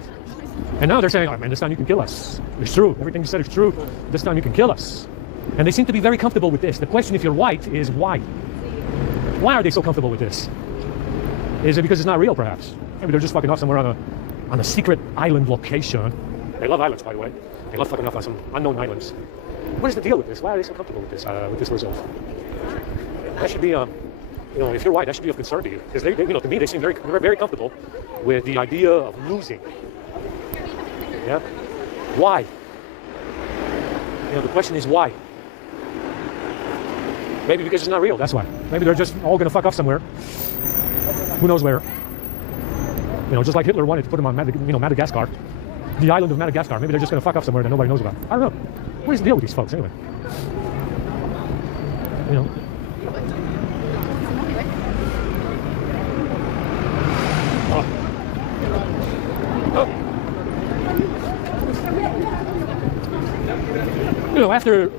And now they're saying, oh man, this time you can kill us. It's true. Everything you said is true. This time you can kill us. And they seem to be very comfortable with this. The question, if you're white, is why? Why are they so comfortable with this? Is it because it's not real, perhaps? Maybe they're just fucking off somewhere on a secret island location. They love islands, by the way. They love fucking off on some unknown islands. What is the deal with this? Why are they so comfortable with this result? That should be, if you're white, that should be of concern to you. Because to me, they seem very, very comfortable with the idea of losing. Yeah? Why? The question is why? Maybe because it's not real, that's why. Maybe they're just all going to fuck off somewhere. Who knows where? Just like Hitler wanted to put them on Madagascar. The island of Madagascar. Maybe they're just going to fuck off somewhere that nobody knows about. I don't know. What is the deal with these folks, anyway?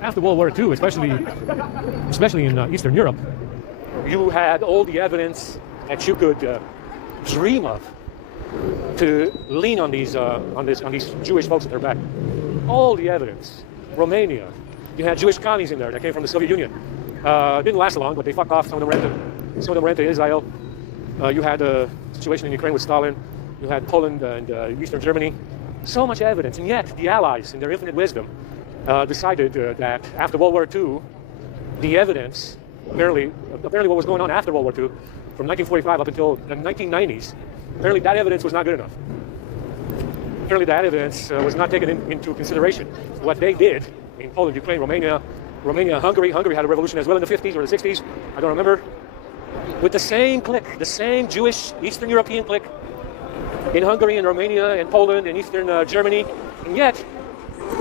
After World War II, especially in Eastern Europe, you had all the evidence that you could dream of to lean on these Jewish folks at their back. All the evidence. Romania, you had Jewish commies in there that came from the Soviet Union. Didn't last long, but they fucked off. Some of them ran to Israel. You had a situation in Ukraine with Stalin. You had Poland and Eastern Germany. So much evidence, and yet the Allies, in their infinite wisdom, decided that after World War II, the evidence, apparently what was going on after World War II, from 1945 up until the 1990s, apparently that evidence was not good enough. Apparently that evidence was not taken into consideration. What they did in Poland, Ukraine, Romania, Hungary had a revolution as well in the 50s or the 60s, I don't remember, with the same clique, the same Jewish Eastern European clique in Hungary and Romania and Poland and Eastern Germany, and yet,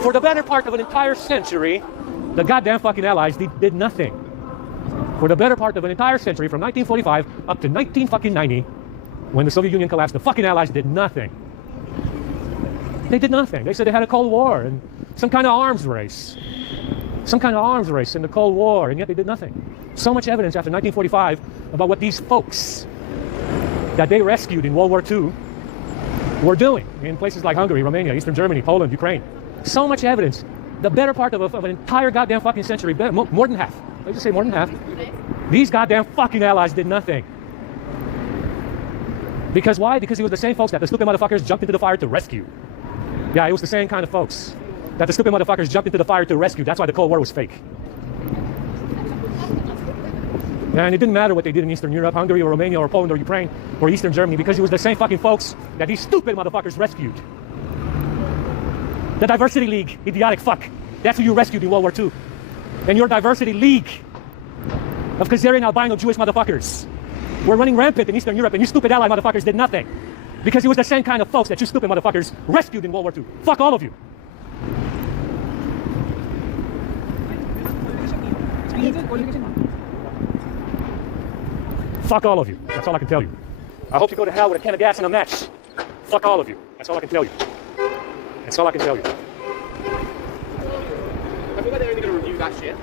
for the better part of an entire century, the goddamn fucking Allies did nothing. For the better part of an entire century, from 1945 up to 1990, when the Soviet Union collapsed, the fucking Allies did nothing. They did nothing. They said they had a Cold War and some kind of arms race. Some kind of arms race in the Cold War, and yet they did nothing. So much evidence after 1945 about what these folks that they rescued in World War II were doing in places like Hungary, Romania, Eastern Germany, Poland, Ukraine. So much evidence. The better part of an entire goddamn fucking century, more than half. Let's just say more than half. These goddamn fucking Allies did nothing. Because why? Because it was the same folks that the stupid motherfuckers jumped into the fire to rescue. Yeah, it was the same kind of folks that the stupid motherfuckers jumped into the fire to rescue. That's why the Cold War was fake. And it didn't matter what they did in Eastern Europe, Hungary or Romania or Poland or Ukraine or Eastern Germany, because it was the same fucking folks that these stupid motherfuckers rescued. The Diversity League, idiotic fuck. That's who you rescued in World War II. And your diversity league of considering albino Jewish motherfuckers were running rampant in Eastern Europe, and you stupid ally motherfuckers did nothing. Because it was the same kind of folks that you stupid motherfuckers rescued in World War II. Fuck all of you. Fuck all of you. That's all I can tell you. I hope you go to hell with a can of gas and a match. Fuck all of you. That's all I can tell you. That's all I can tell you. I feel like they're only going to review that shit.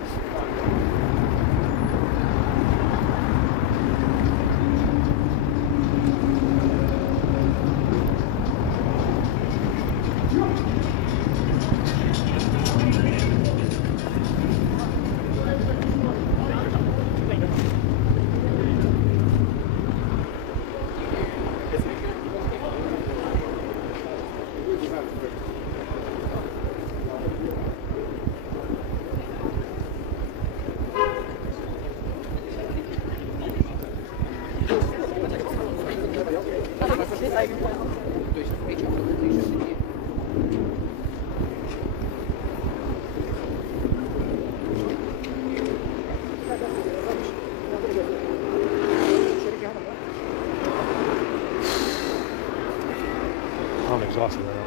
I'm exhausted right now.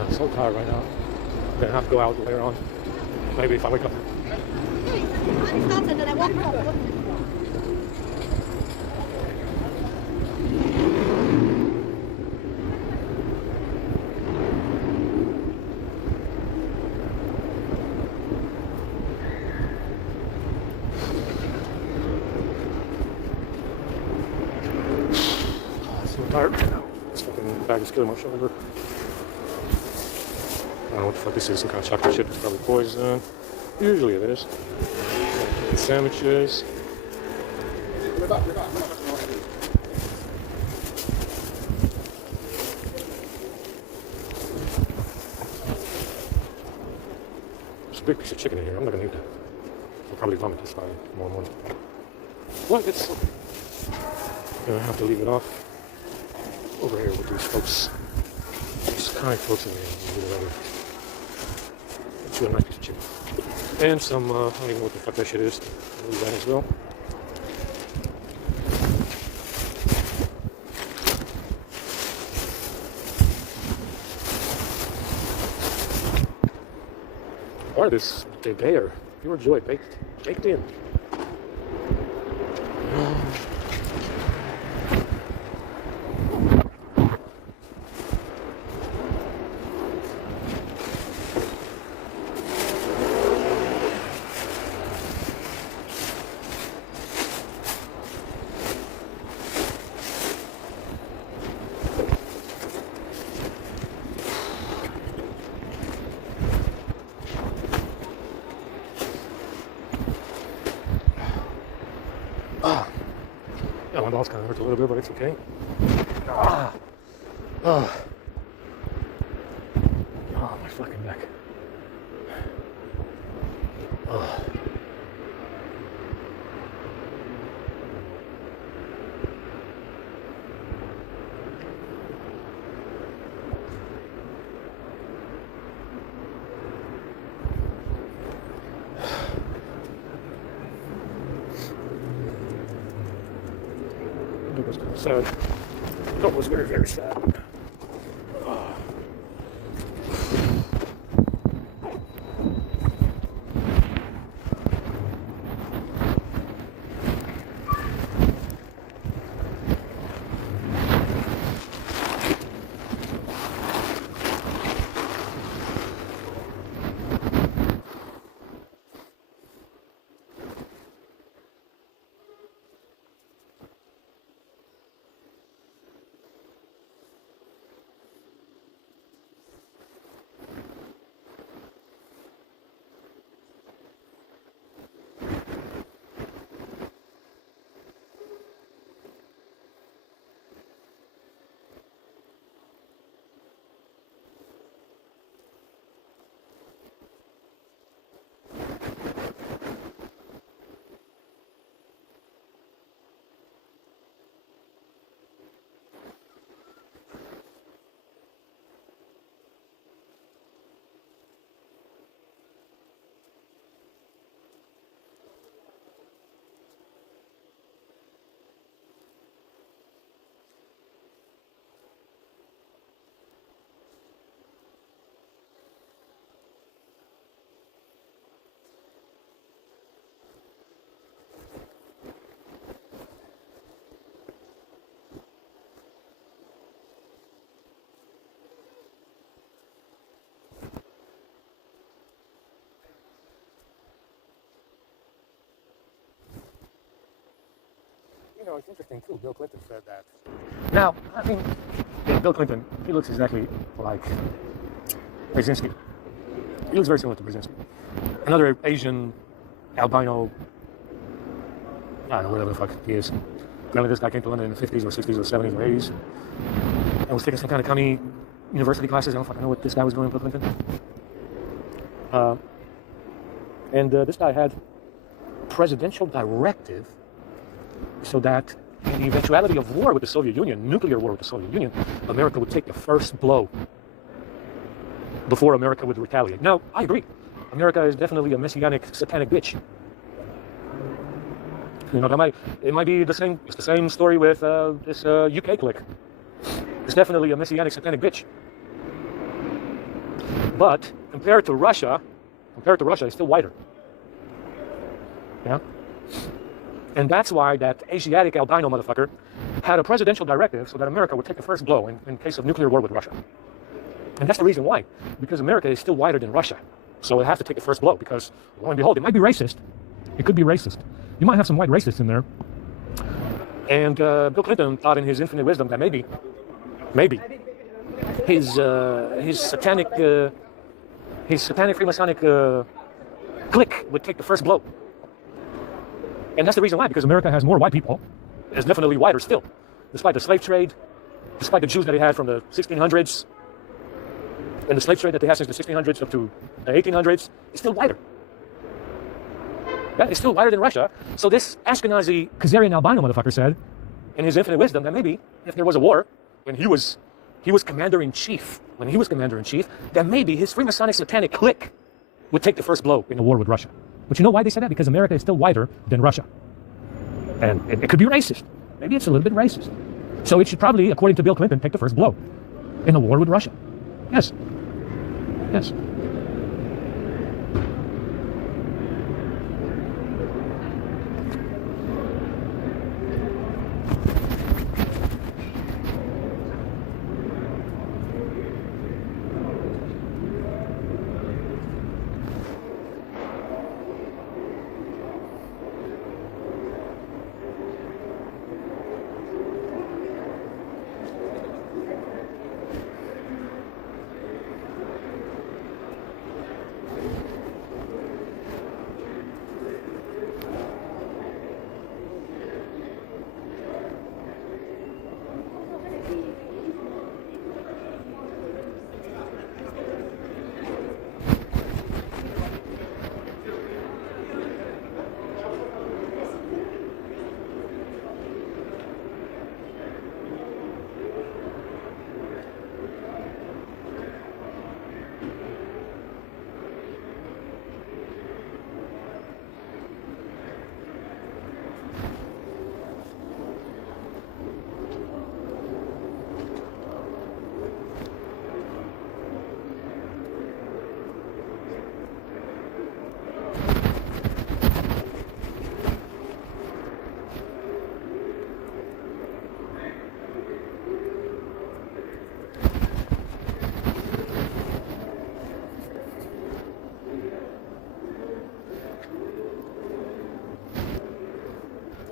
I'm so tired right now. I'm gonna have to go out later on. Maybe if I wake up. So tired right now. This fucking bag is killing my shoulder. I don't know what the fuck this is, some kind of chocolate chip. It's probably poison. Usually it is. Sandwiches. There's a big piece of chicken in here. I'm not gonna eat that. I'll probably vomit this by tomorrow morning. What? It's... Gonna have to leave it off over here with these folks. These kind folks in here. A nice piece of chicken. And some, I don't even know what the fuck that shit is. I'll leave that as well. Or this bear, pure joy, baked in. Yeah, my balls kind of hurt a little bit, but it's okay. Oh, my fucking neck. It was kind of sad. It was very, very sad. You know, it's interesting too. Bill Clinton said that. Now, I mean, Bill Clinton, he looks exactly like Brzezinski. He looks very similar to Brzezinski. Another Asian albino, I don't know, whatever the fuck he is. Apparently this guy came to London in the 50s or 60s or 70s or 80s and was taking some kind of commie university classes. I don't fucking know what this guy was doing, Bill Clinton. And this guy had presidential directive so that in the eventuality of war with the Soviet Union, nuclear war with the Soviet Union, America would take the first blow before America would retaliate. Now, I agree. America is definitely a messianic, satanic bitch. You know, it might be the same. It's the same story with this UK clique. It's definitely a messianic, satanic bitch. But compared to Russia, it's still whiter. Yeah. And that's why that Asiatic albino motherfucker had a presidential directive so that America would take the first blow in case of nuclear war with Russia. And that's the reason why. Because America is still whiter than Russia. So it has to take the first blow because, lo and behold, it might be racist. It could be racist. You might have some white racists in there. And Bill Clinton thought in his infinite wisdom that maybe his satanic Freemasonic clique would take the first blow. And that's the reason why, because America has more white people. It's definitely whiter still. Despite the slave trade, despite the Jews that they had from the 1600s, and the slave trade that they had since the 1600s up to the 1800s, it's still whiter. Yeah, it's still whiter than Russia. So this Ashkenazi Khazarian albino motherfucker said, in his infinite wisdom, that maybe if there was a war, when he was commander-in-chief, then maybe his Freemasonic satanic clique would take the first blow in the war with Russia. But you know why they said that? Because America is still whiter than Russia. And it could be racist. Maybe it's a little bit racist. So it should probably, according to Bill Clinton, take the first blow in the war with Russia. Yes. Yes.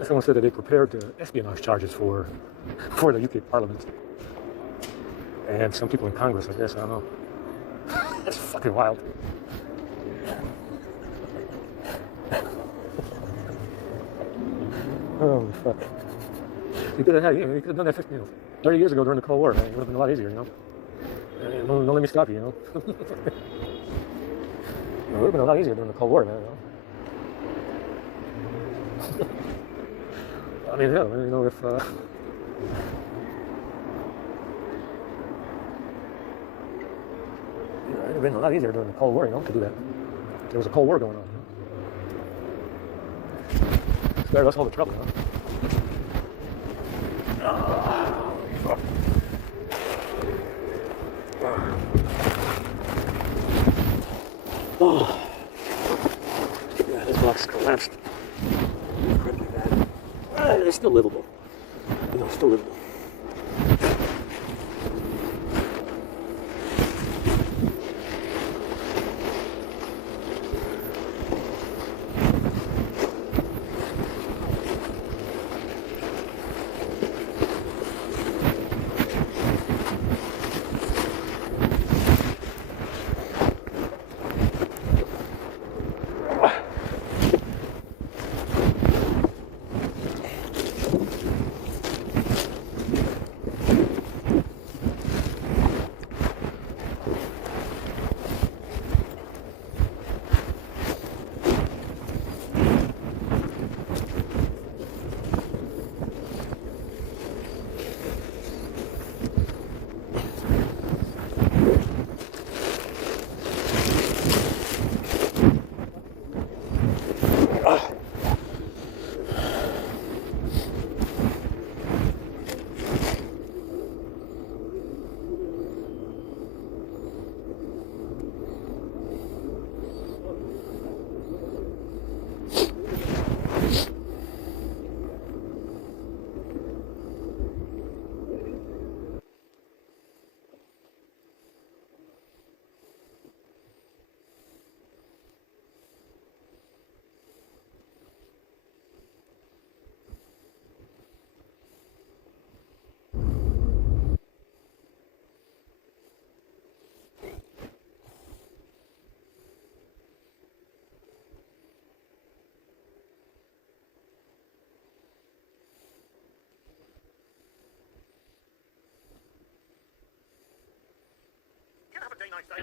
Someone said that they prepared espionage charges for the UK Parliament. And some people in Congress, I guess, I don't know. That's fucking wild. Holy fuck. You could have done that 30 years ago during the Cold War, man. It would have been a lot easier, you know? Don't let me stop you, you know? It would have been a lot easier during the Cold War, man, you know? I mean, yeah, you know, if it would have been a lot easier during the Cold War, you know, to do that. There was a Cold War going on, you know? Spared us all the trouble, you know? Fuck. Oh. Yeah, this box collapsed. Incredibly bad. It's still livable. You know, it's still livable.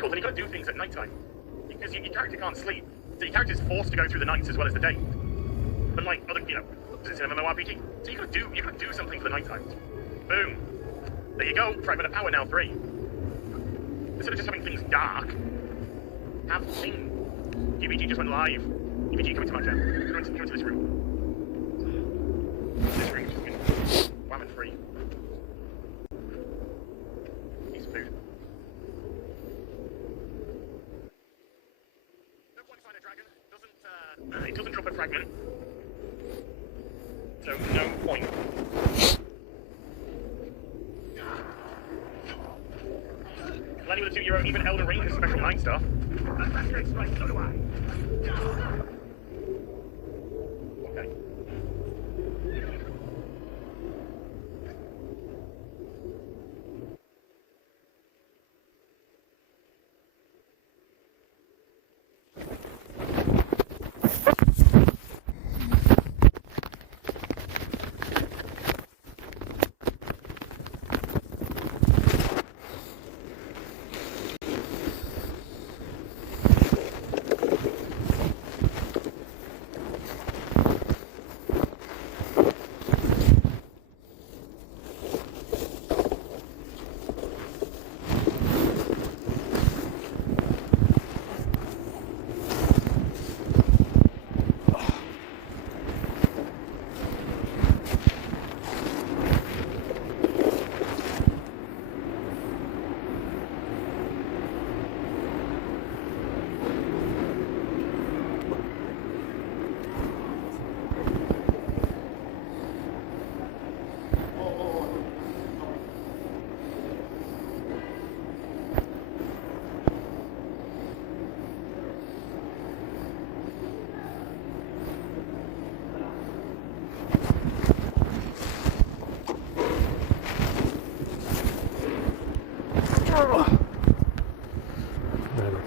difficult, and you've got to do things at night time. Because your character can't sleep. So your character's forced to go through the nights as well as the day. Unlike other, it's an MMORPG. So you've got to do something for the night times. Boom. There you go, Fragment of Power now 3. Instead of just having things dark, have things. UBG just went live. UBG, come into my chat. Come into this room. This room is wham and free. Piece of food. No point find a dragon. It doesn't drop a fragment. So no point. Plenty with a €2, even Elden Ring has special night stuff. That's your explain, so do I. Okay.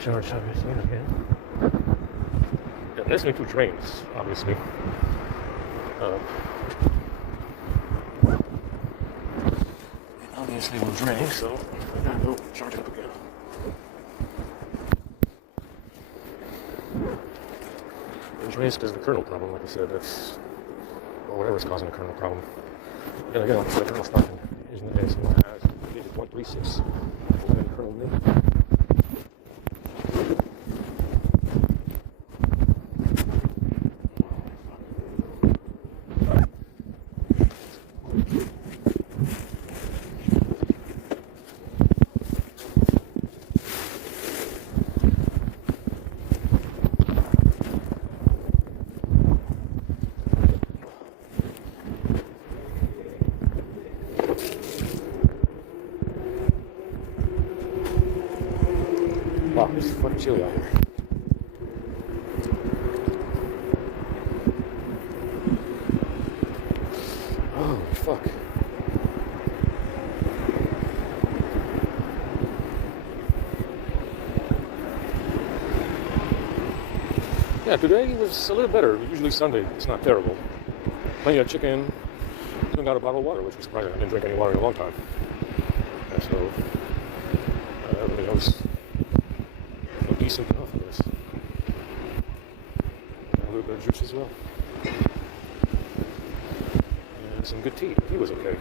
Charge everything again. Yeah, listening to trains, obviously. Obviously will drain, so I gotta go charge it up again. It drains because of the kernel problem, like I said, that's or whatever's causing the kernel problem. And again, like I said, the kernel stuff isn't the best one has. It is 1.36. And kernel name. Wow, it's fucking chilly out here. Oh, fuck. Yeah, today was a little better. Usually Sunday, it's not terrible. Plenty of chicken. Even got a bottle of water, which was surprising. I didn't drink any water in a long time. And so, everything else decent enough for this. A little bit of juice as well. And some good tea. Tea was okay.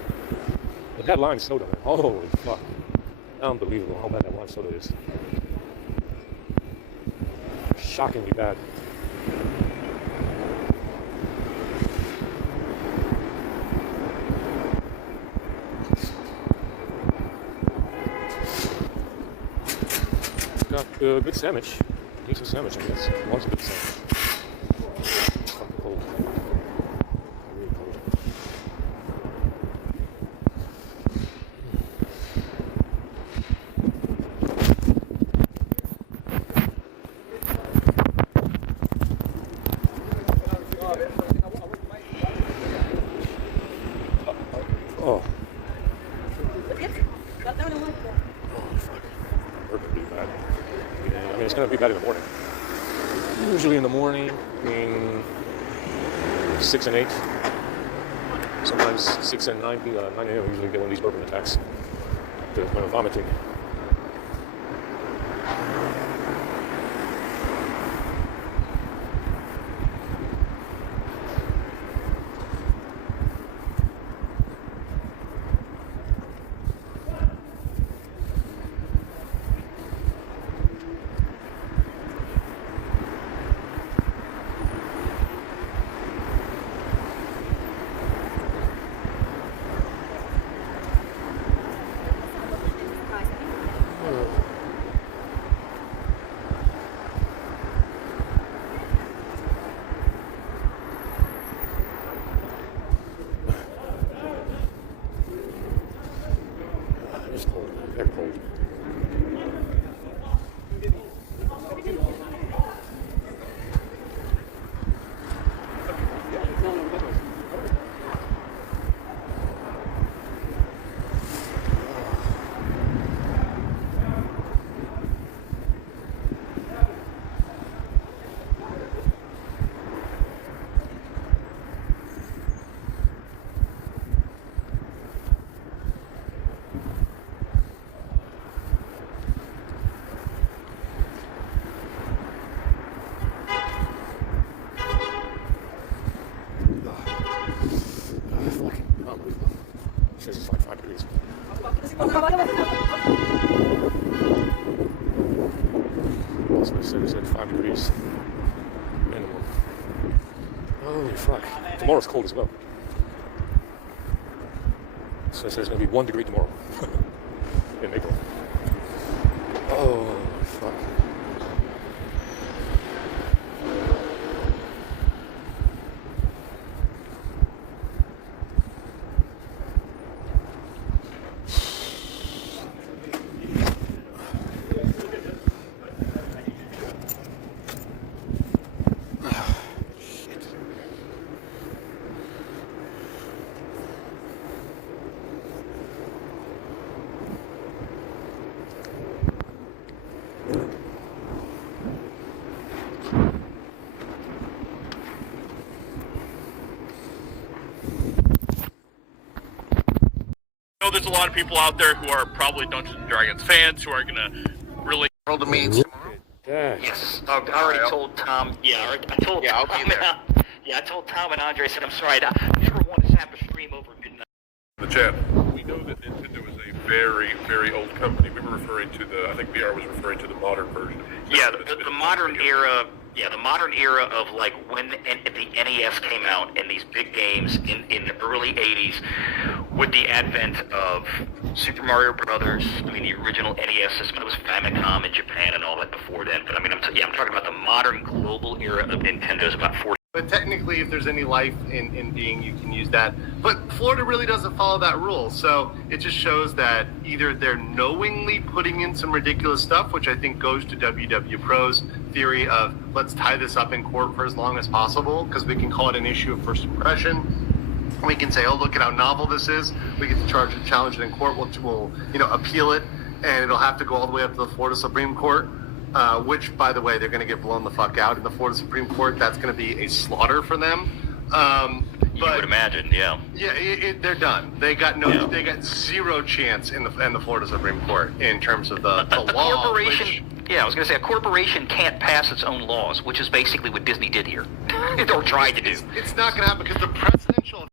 But that lime soda, man. Holy fuck. Unbelievable how bad that lime soda is. Shockingly bad. Got good sandwich. Decent sandwich, I guess. Lots of good sandwich. Fucking cold. Really cold. Oh. Oh, fuck. Burping pretty bad. Yeah, I mean, it's going to be bad in the morning. Usually in the morning, between 6 and 8. Sometimes 6 and 9 a.m. I usually get one of these burping attacks. When I'm vomiting. It's cold. Very cold. This is like 5 degrees. That's what I said. It said 5 degrees minimum. Holy fuck. Tomorrow's cold as well. So it says it's going to be 1 degree tomorrow in April. Oh, fuck. I know there's a lot of people out there who are probably Dungeons & Dragons fans who are going to really... Roll the means. Yes, I already told Tom. Yeah, I told Yeah, I'll Tom. be there. I told Tom and Andre. I said, I'm sorry, I never want to have a stream over midnight. The chat. We know that Nintendo is a very, very old company. We were referring to I think BR was referring to the modern version. Yeah, the modern era. Yeah, the modern era of like when the NES came out and these big games in the early 80s with the advent of Super Mario Brothers, I mean the original NES system, it was Famicom in Japan and all that before then, but I mean I'm talking about the modern global era of Nintendo's about 40. But technically, if there's any life in being, you can use that. But Florida really doesn't follow that rule. So it just shows that either they're knowingly putting in some ridiculous stuff, which I think goes to WW Pro's theory of let's tie this up in court for as long as possible, because we can call it an issue of first impression. We can say, oh, look at how novel this is. We get to challenge it in court. We'll appeal it, and it'll have to go all the way up to the Florida Supreme Court. Which, by the way, they're going to get blown the fuck out in the Florida Supreme Court. That's going to be a slaughter for them. You would imagine, yeah. Yeah, they're done. They got They got zero chance in the Florida Supreme Court in terms of the law. Corporation. Yeah, I was going to say a corporation can't pass its own laws, which is basically what Disney did here, or tried to do. It's not going to happen because the presidential.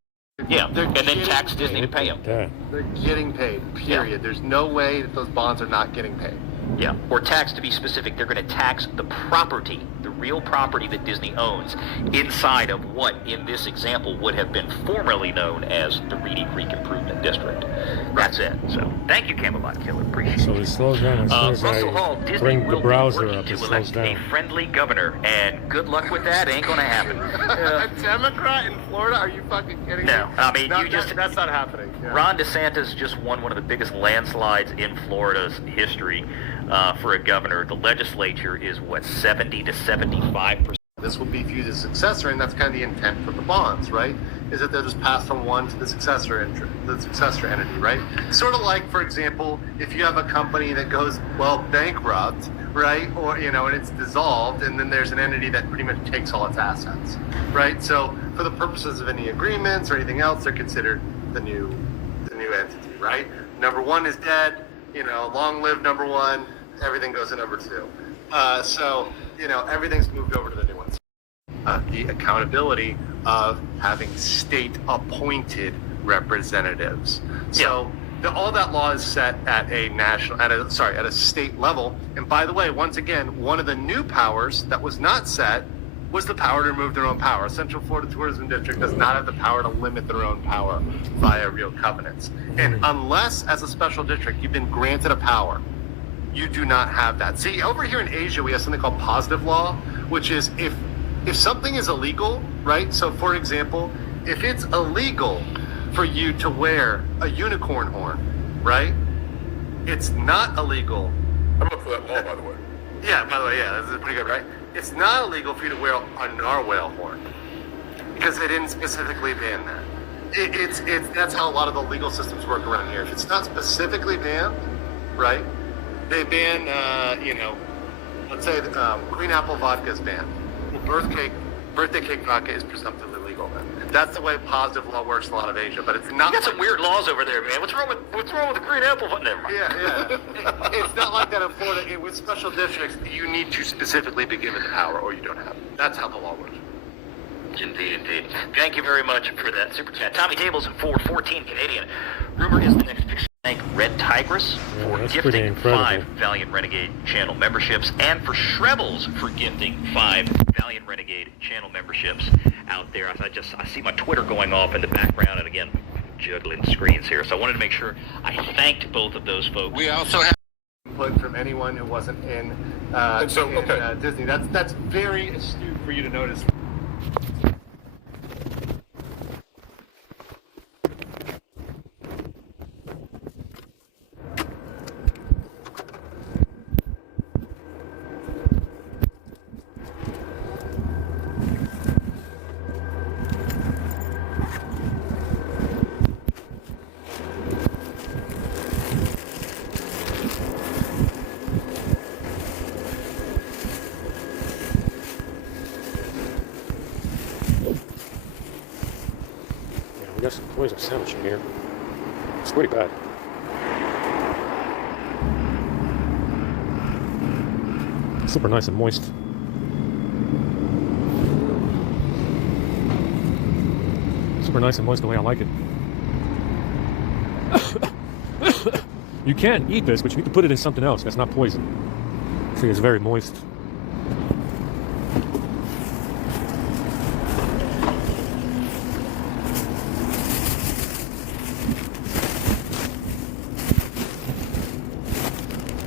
Yeah, and then tax Disney to pay them. They're getting paid. Period. Yeah. There's no way that those bonds are not getting paid. Yeah, or tax, to be specific, they're going to tax the property, the real property that Disney owns, inside of what, in this example, would have been formerly known as the Reedy Creek Improvement District. That's it. So, thank you, Camelot Killer. Appreciate it. So it slows down as soon as Russell Hall, I Disney bring the will browser be working up, it to slows elect down. a friendly governor, and good luck with that. Ain't going to happen. A Democrat in Florida? Are you fucking kidding me? No, I mean, that's not happening. Yeah. Ron DeSantis just won one of the biggest landslides in Florida's history for a governor. The legislature is, 70 to 75%. This will be viewed as successor, and that's kind of the intent for the bonds, right? Is that they'll just pass from one to the successor entity, right? Sort of like, for example, if you have a company that goes, bankrupt, right? Or, and it's dissolved, and then there's an entity that pretty much takes all its assets, right? So for the purposes of any agreements or anything else, they're considered the new entity, right? Number one is dead, long live number one, everything goes to number two. So everything's moved over to the new ones. The accountability of having state-appointed representatives. So all that law is set at a state level. And by the way, once again, one of the new powers that was not set was the power to remove their own power. Central Florida Tourism District does not have the power to limit their own power via real covenants. And unless, as a special district, you've been granted a power, you do not have that. See, over here in Asia, we have something called positive law, which is if something is illegal, right? So, for example, if it's illegal for you to wear a unicorn horn, right? It's not illegal. I'm up for that law, by the way. Yeah, by the way, yeah, this is pretty good, right? It's not illegal for you to wear a narwhal horn because they didn't specifically ban that. It's that's how a lot of the legal systems work around here. If it's not specifically banned, right? They ban, let's say green apple vodka is banned. Birthday cake vodka is presumptively legal. That's the way positive law works in a lot of Asia, but it's not. You got some weird laws over there, man. What's wrong with the green apple? Never mind. Yeah. It's not like that in Florida. With special districts, you need to specifically be given the power, or you don't have it. That's how the law works. Indeed. Thank you very much for that super chat. Tommy Tables and 414 Canadian. Rumor is the next picture thank Red Tigress for gifting 5 Valiant Renegade channel memberships, and for Shrebels for gifting 5 Valiant Renegade channel memberships out there. I see my Twitter going off in the background, and again, juggling screens here. So I wanted to make sure I thanked both of those folks. We also have input from anyone who wasn't in Disney. That's very astute for you to notice. We got some poison sandwich in here. It's pretty bad. Super nice and moist. Super nice and moist the way I like it. You can't eat this, but you need to put it in something else that's not poison. See, it's very moist.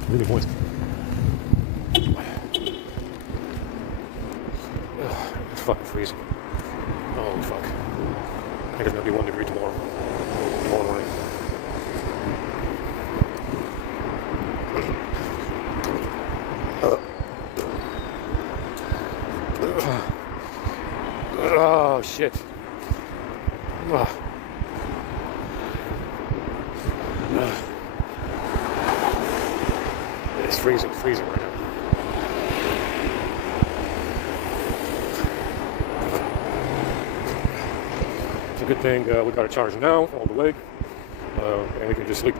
Really moist. It's fucking freezing. Oh fuck. I think it's gonna be 1 degree tomorrow morning. Oh shit. It's freezing right now. It's a good thing we got a charger now all the way, and we can just sleep.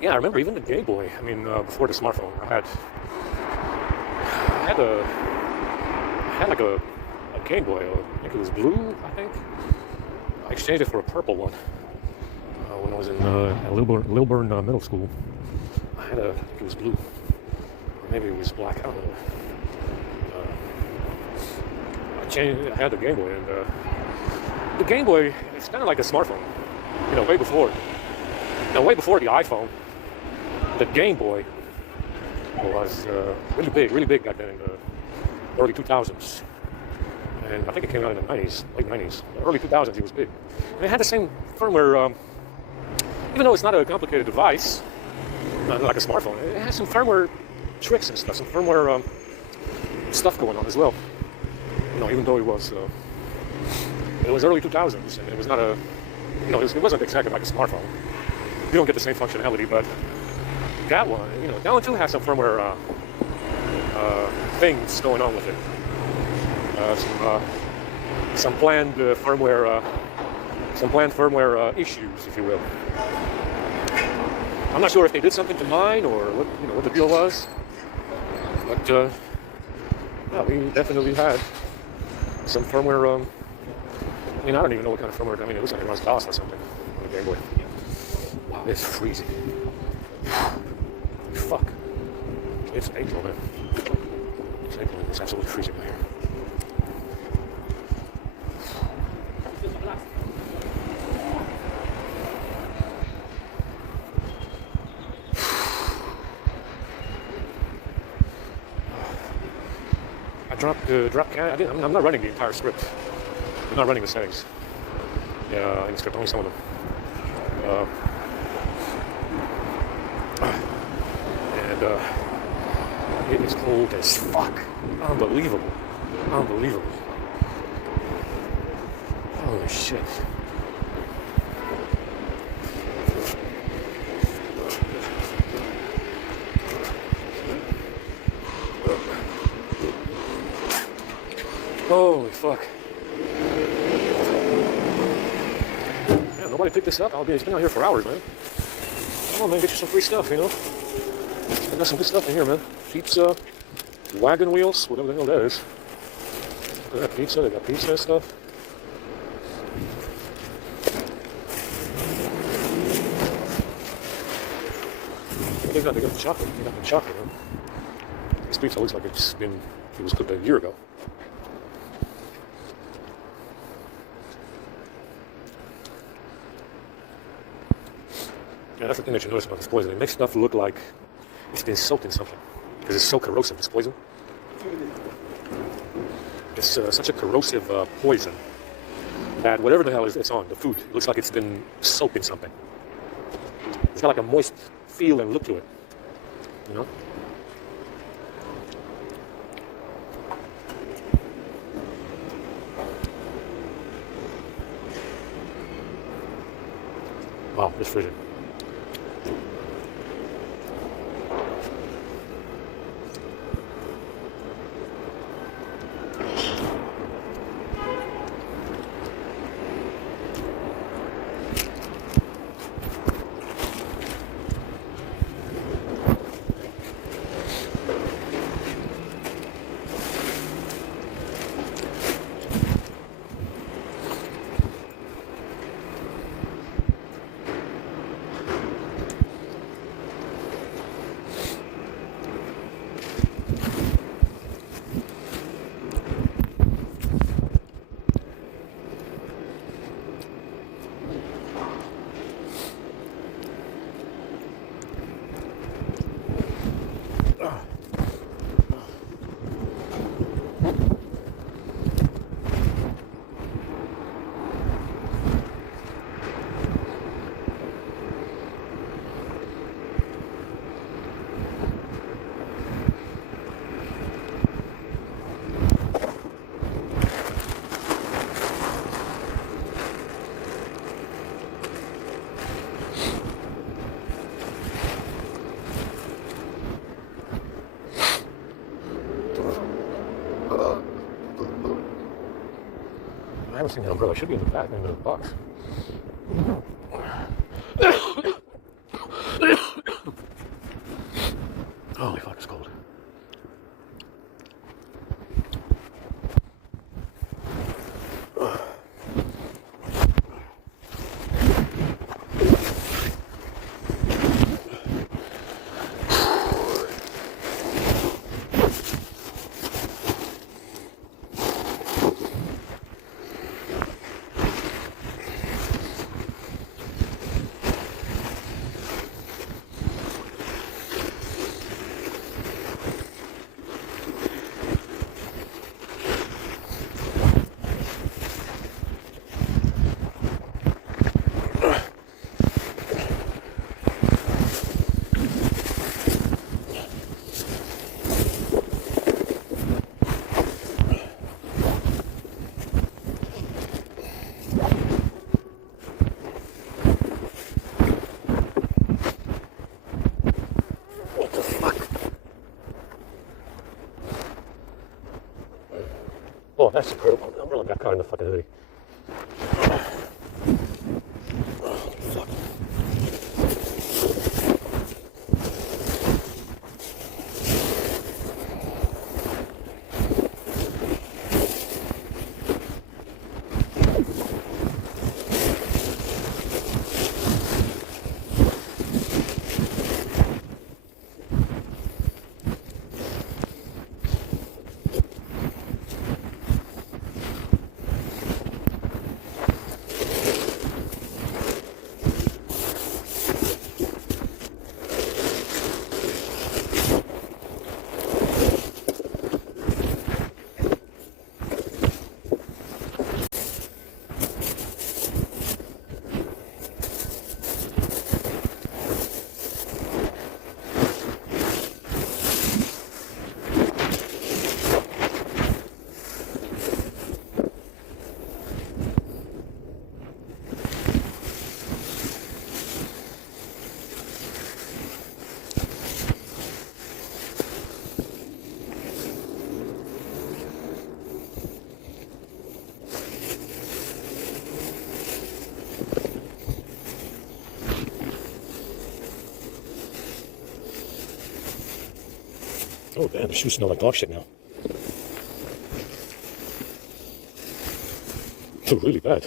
Yeah, I remember even the Game Boy. I mean, before the smartphone, I had like a Game Boy. I think it was blue. I think I exchanged it for a purple one when I was in at Lilburn Middle School. I think it was blue, or maybe it was black. I don't know. I had the Game Boy, and the Game Boy, it's kind of like a smartphone. You know, way before the iPhone. The Game Boy was really big back then in the early 2000s. And I think it came out in the 90s, late 90s. Early 2000s, it was big. And it had the same firmware, even though it's not a complicated device, not like a smartphone, it has some firmware tricks and stuff, some firmware stuff going on as well. You know, even though it was early 2000s, and it was not a, you know, it wasn't exactly like a smartphone. You don't get the same functionality, but that one, you know, that one too has some firmware things going on with it. Some planned firmware issues, if you will. I'm not sure if they did something to mine or what the deal was, but yeah, we definitely had some firmware. I mean, I don't even know what kind of firmware. I mean, it looks like it runs DOS or something on the Game Boy. Wow, it's freezing. Fuck. It's April, man. It's April. It's absolutely freezing out here. drop can. I'm not running the entire script. I'm not running the settings. Yeah, in the script, only some of them. It's cold as fuck. Unbelievable. Unbelievable. Holy shit. Holy fuck. Yeah, nobody picked this up. It's been out here for hours, man. Come on, man, get you some free stuff, you know? I got some good stuff in here, man. Pizza, wagon wheels, whatever the hell that is. They got pizza, they got pizza and stuff. They got the chocolate. They got the chocolate, man. This pizza looks like it was cooked a year ago. Yeah, that's the thing that you notice about this poison. It makes stuff look like it's been soaked in something because it's so corrosive, this poison. It's such a corrosive poison that whatever the hell it's on, the food, it looks like it's been soaked in something. It's got like a moist feel and look to it, you know? Wow, it's frigid. I haven't seen the umbrella. It should be in the back, in the box. Holy fuck, it's cold. Oh, that's incredible. The umbrella got caught in the fucking hoodie. Oh, fuck. Oh damn, the shoes smell like dog shit now. Oh, really bad.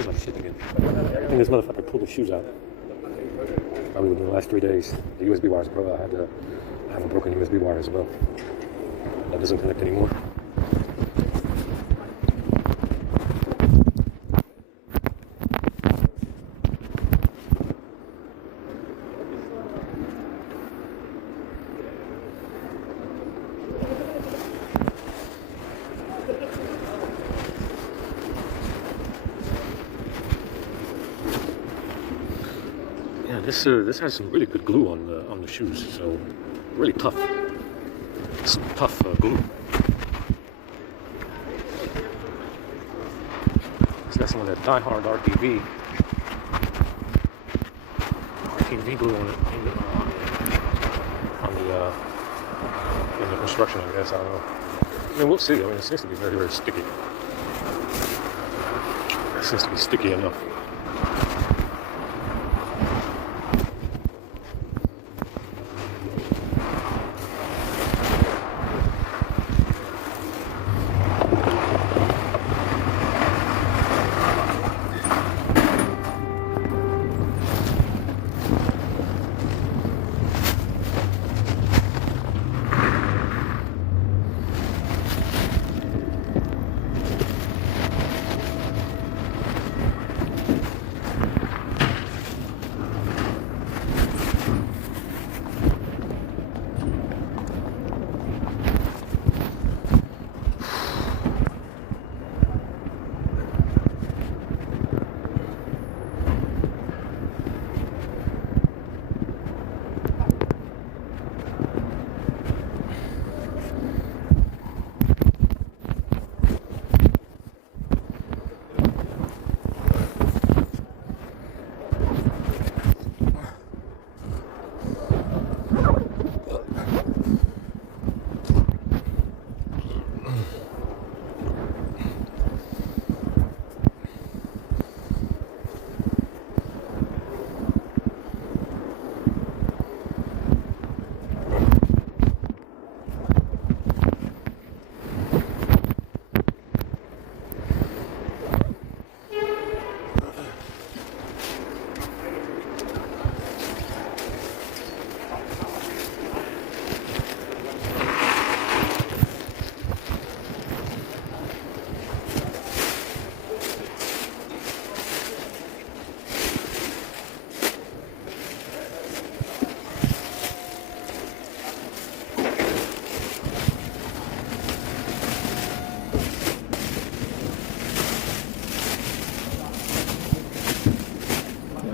Where's my shit again? I think this motherfucker pulled the shoes out. Probably within the last 3 days. The USB wires, bro. I have a broken USB wire as well. That doesn't connect anymore. This has some really good glue on the shoes, so really tough. Some tough glue. It's got some of that Die-Hard RTV glue on it in the construction, I guess. I don't know. I mean, we'll see. I mean, it seems to be very, very sticky. It seems to be sticky enough.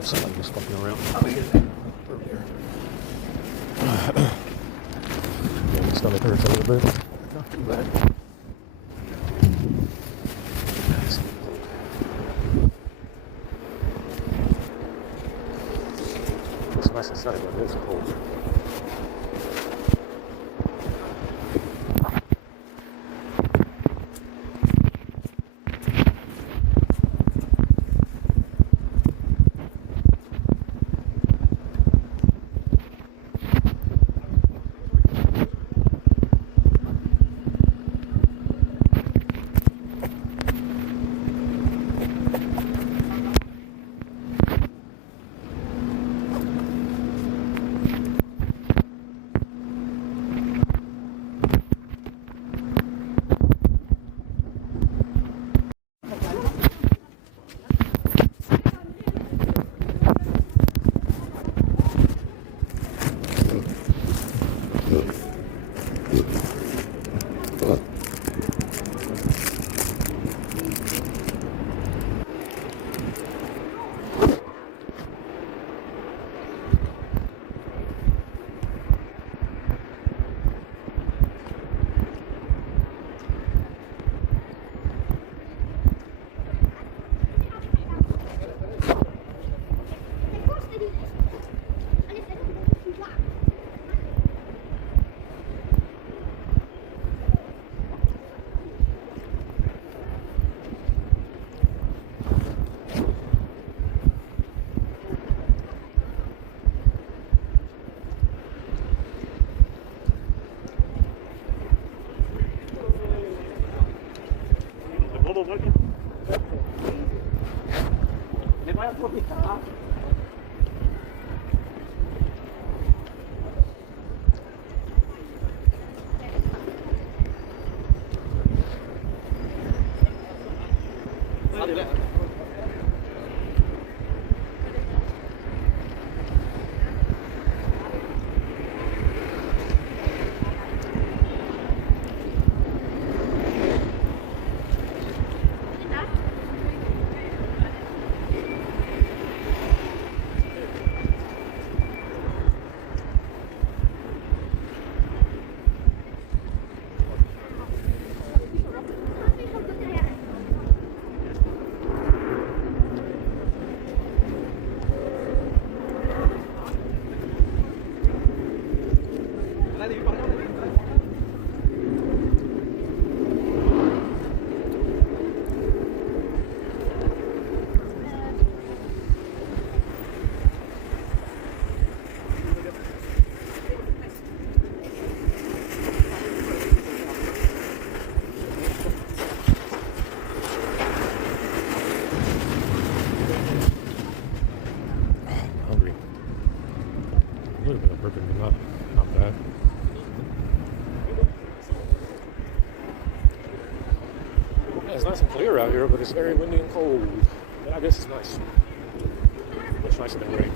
Somebody was fucking around. Yeah, my stomach hurts a little bit. Not too bad. It's nice inside, but it's cold. Working? Hungry. A little bit of burping, but not bad. Yeah, it's nice and clear out here, but it's very windy and cold. But I guess it's nice. Much nicer than rain.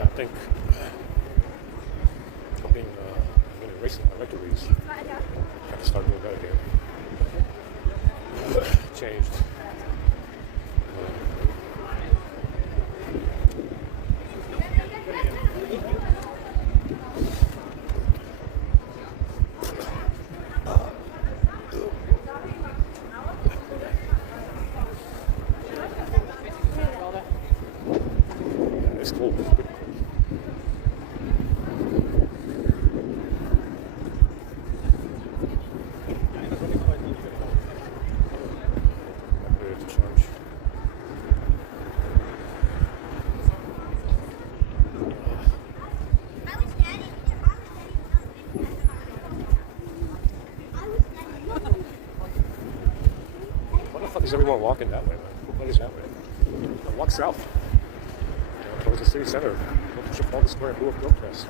I think I'm being racing my rectories. Have to start doing that again. Changed. It's cold. Why the fuck is everyone walking that way, man? What is that way? Walk south. Towards the city center. Go to Trafalgar Square and do a protest.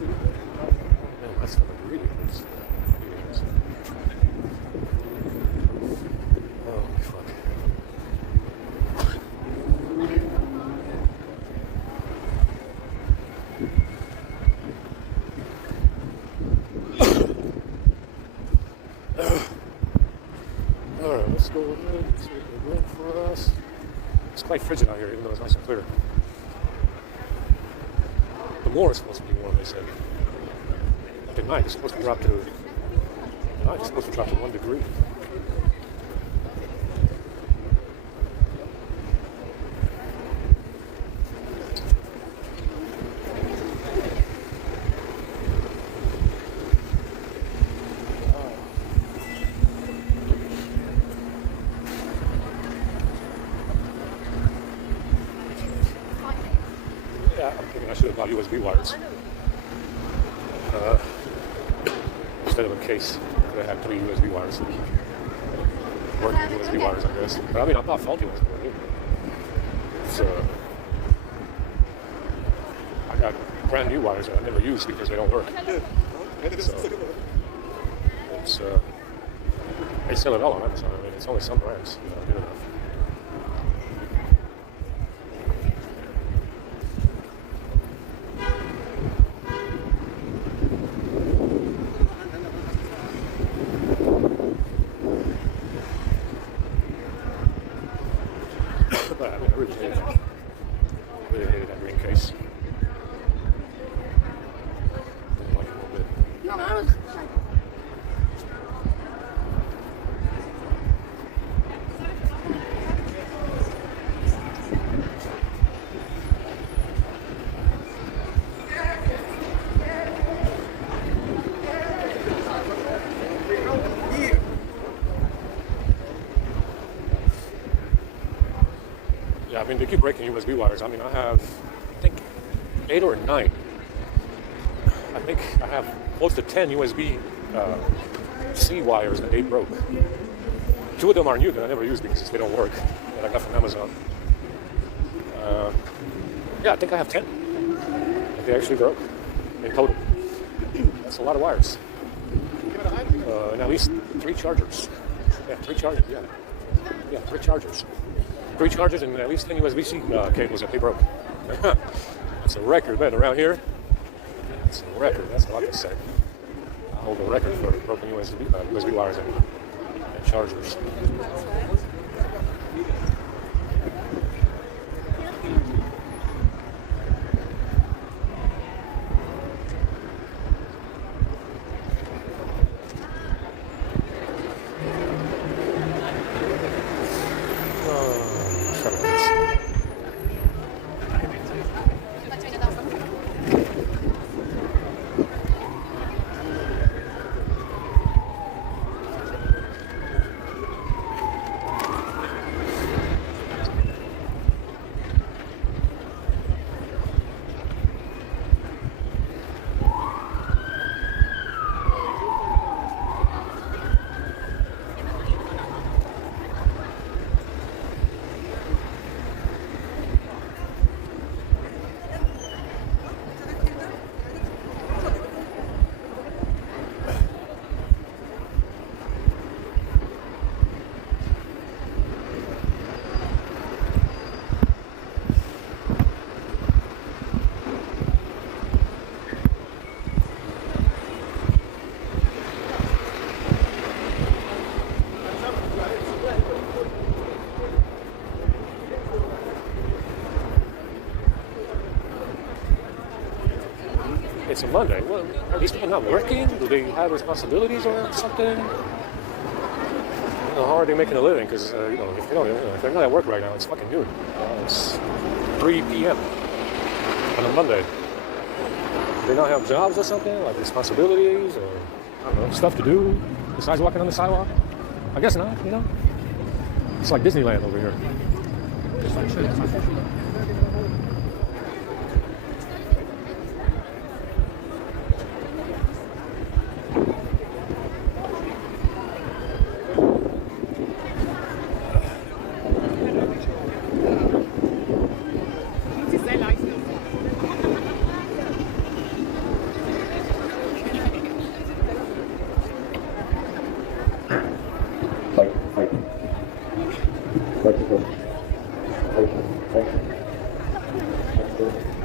Man, that's fucking really nice. Oh, fuck. Alright, let's go ahead. Let's make a run for us. It's quite frigid out here, even though it's nice and clear. The moor is supposed to be warm, they said. But at night, it's supposed to drop to 1 degree. Yeah, I'm thinking I should have bought USB wires. instead of a case that had 3 USB wires. Working USB wires, I guess. But I mean, I bought faulty ones. It's, I got brand new wires that I never use because they don't work. So, it's, they sell it all on Amazon. I mean, it's only some brands. Good enough. But I mean, I really hated that green case. Didn't like it a little bit. Yeah, I mean, they keep breaking USB wires. I mean, I have, I think, 8 or 9. I think I have close to 10 USB C wires that they broke. 2 of them are new that I never use because they don't work, that I got from Amazon. Yeah, I think I have 10 that they actually broke in total. That's a lot of wires. And at least 3 chargers. Yeah, 3 chargers, yeah. Yeah, 3 chargers. 3 chargers and at least 10 USB-C cables that they broke. That's a record, man. Around here, it's a record. That's all I can say. I hold the record for broken USB wires and chargers. It's a Monday. Well, are these people not working? Do they have responsibilities or something? How are they making a living? Because if they're not at work right now, it's fucking noon. It's 3 p.m. on a Monday. Do they not have jobs or something, like responsibilities or I don't know, stuff to do besides walking on the sidewalk? I guess not. It's like Disneyland over here.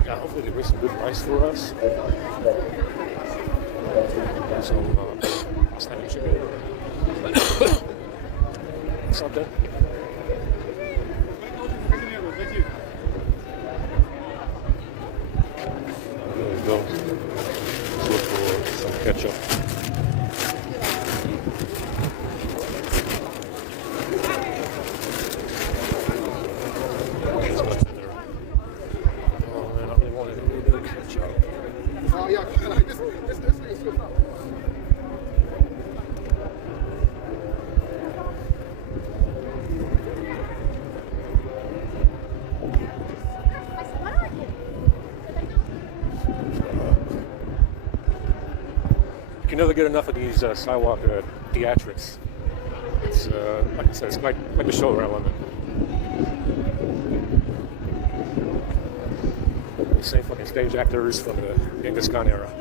Yeah, hopefully they bring some good price for us. Some standing chicken. Something. There we go. Let's look for some ketchup. can never get enough of these sidewalk theatrics. It's like I said, it's quite the show around London. The same fucking stage actors from the Genghis Khan era.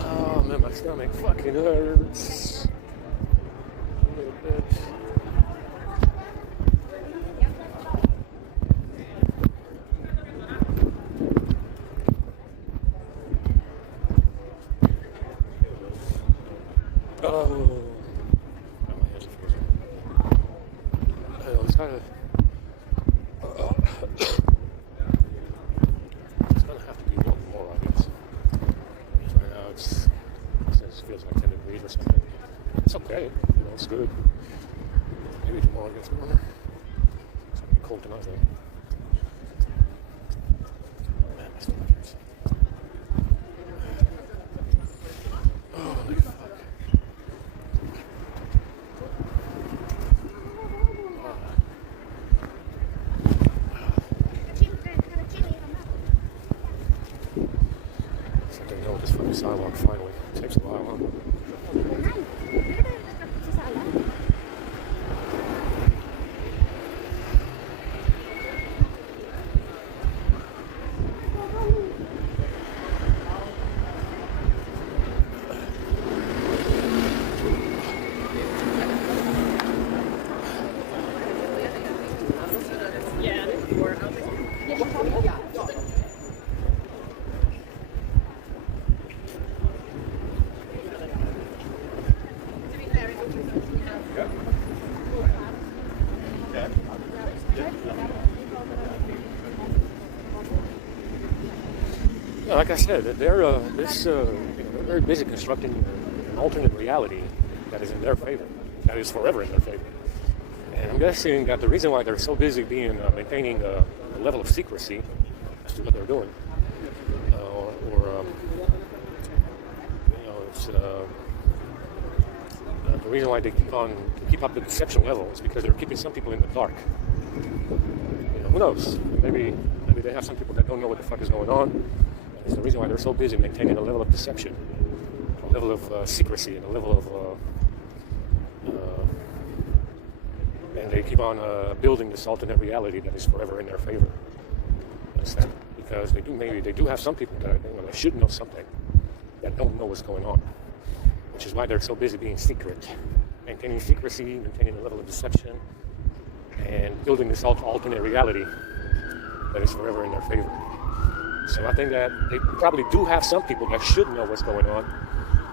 Oh man, my stomach fucking hurts. A little bit. Oh, my hands are frozen. It's kind of. It's gonna have to be more, I guess. Right now, it feels like 10 degrees or something. It's okay, it's good. Maybe tomorrow it gets warmer. It's gonna be cold tonight, though. Man, my stomach hurts. Holy fuck. Sidewalk finally. It takes a while, huh? Like I said, they're very busy constructing an alternate reality that is in their favor, that is forever in their favor. And I'm guessing that the reason why they're so busy maintaining a level of secrecy as to what they're doing, it's the reason why they keep up the deception level is because they're keeping some people in the dark. Who knows? Maybe they have some people that don't know what the fuck is going on. It's the reason why they're so busy maintaining a level of deception, a level of secrecy, and a level of, and they keep on building this alternate reality that is forever in their favor. Understand? Because they do have some people that should know something that don't know what's going on, which is why they're so busy being secret, maintaining secrecy, maintaining a level of deception, and building this alternate reality that is forever in their favor. So I think that they probably do have some people that should know what's going on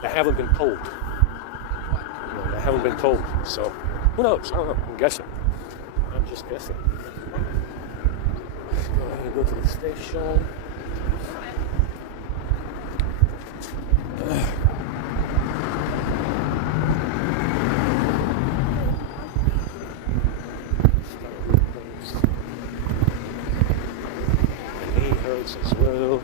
that haven't been told. That haven't been told. So who knows? I don't know. I'm guessing. I'm just guessing. Let's go ahead and go to the station. As well.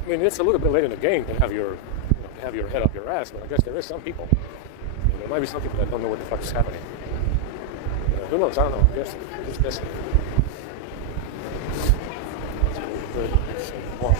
I mean, it's a little bit late in the game to have your head up your ass, but I guess there is some people. There might be some people that don't know what the fuck is happening. Who knows? I don't know. I'm guessing. I'm just guessing. Good. Wash.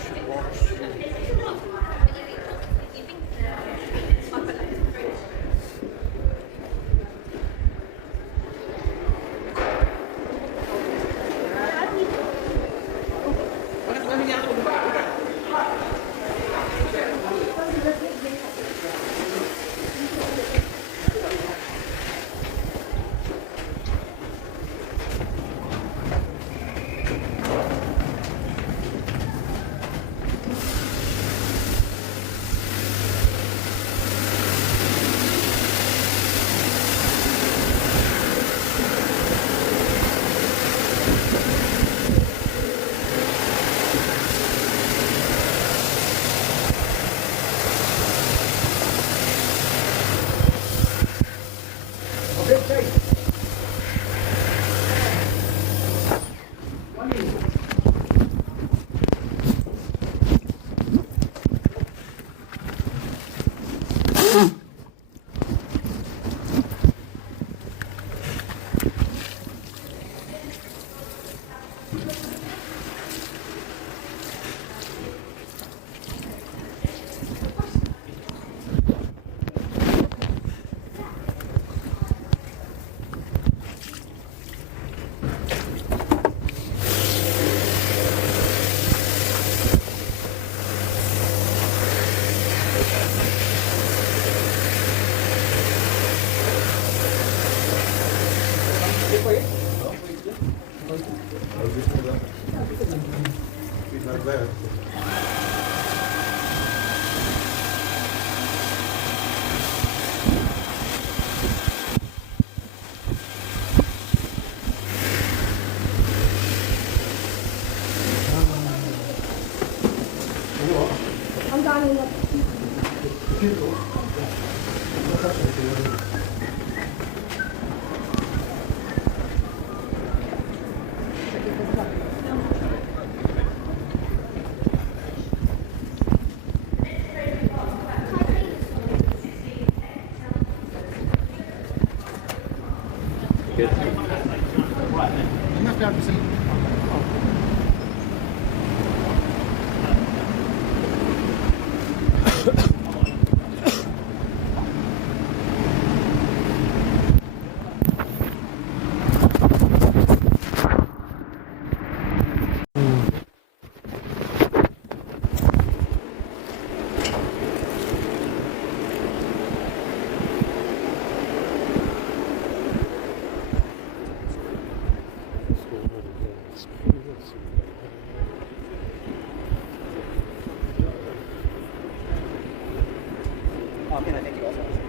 there. I'm dining up. Good. You must be able to see. Okay, I think you also.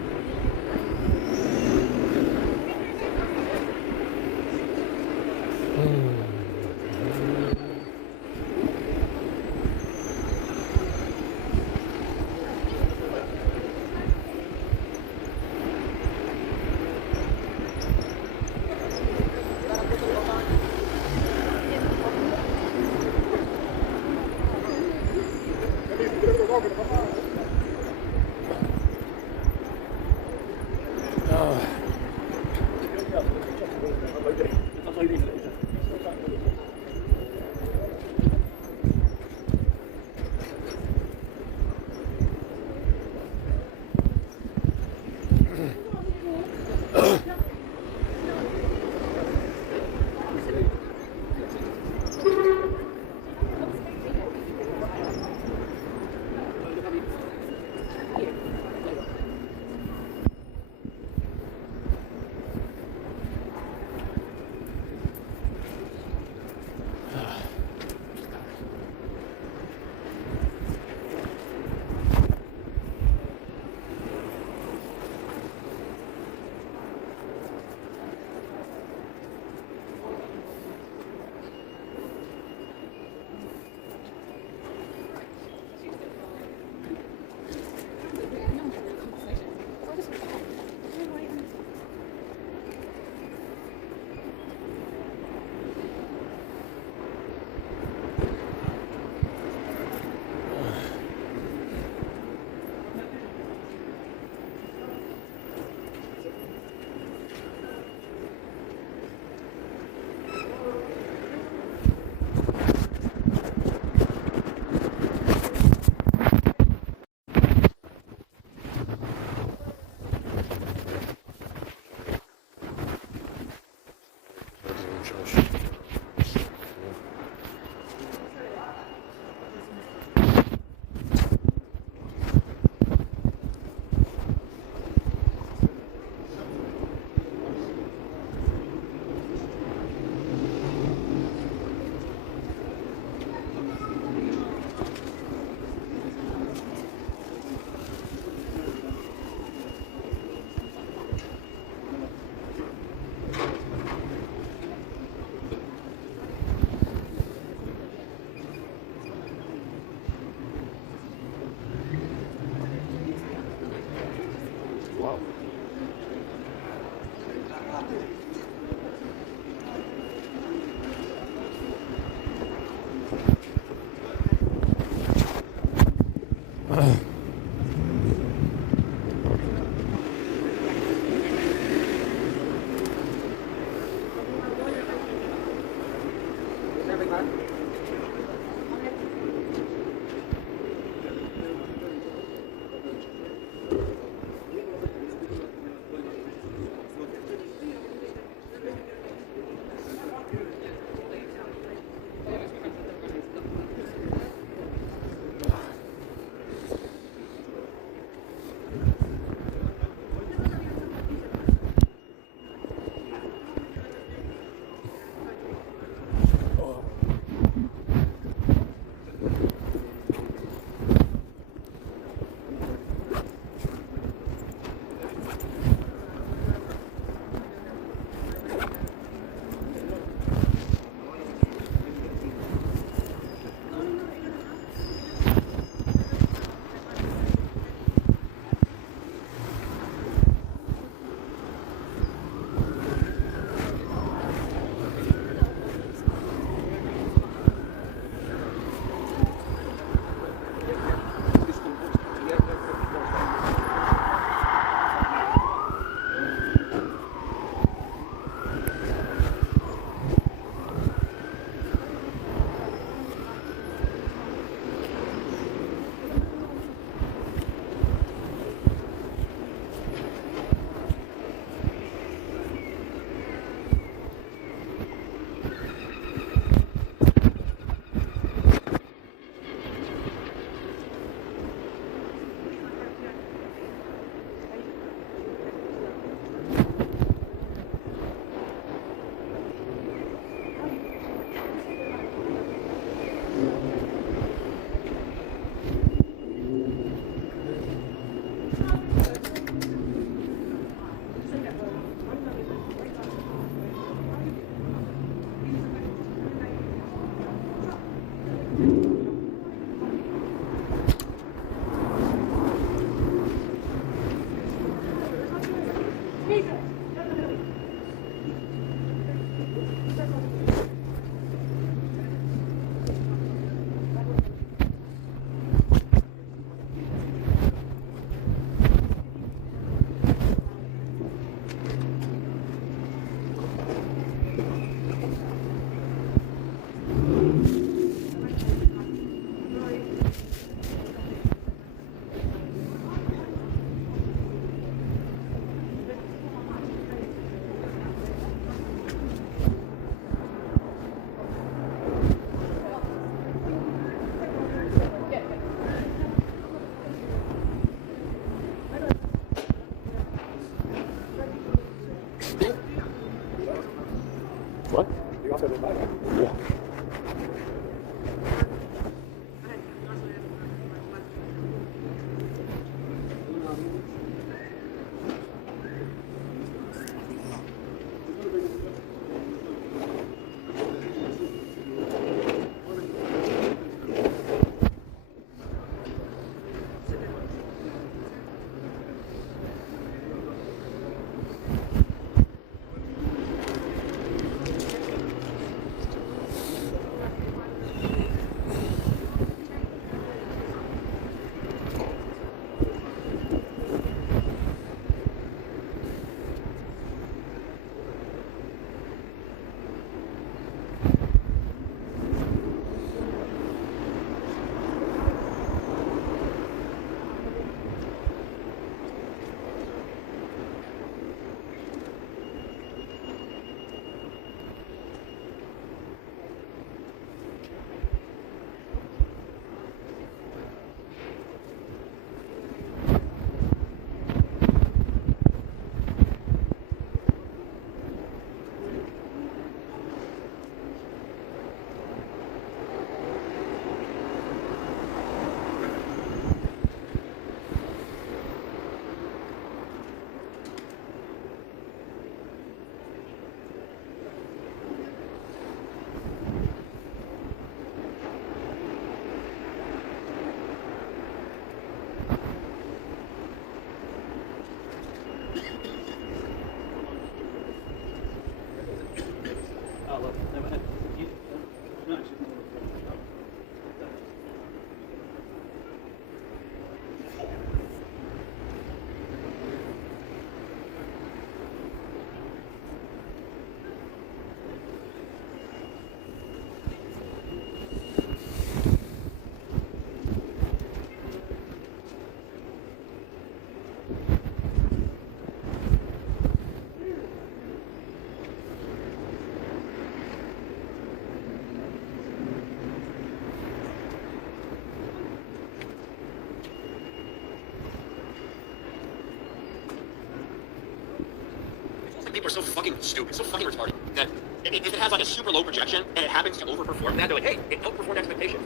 people are so fucking stupid, so fucking retarded, that if it has like a super low projection and it happens to overperform that, they're like, hey, it outperformed expectations.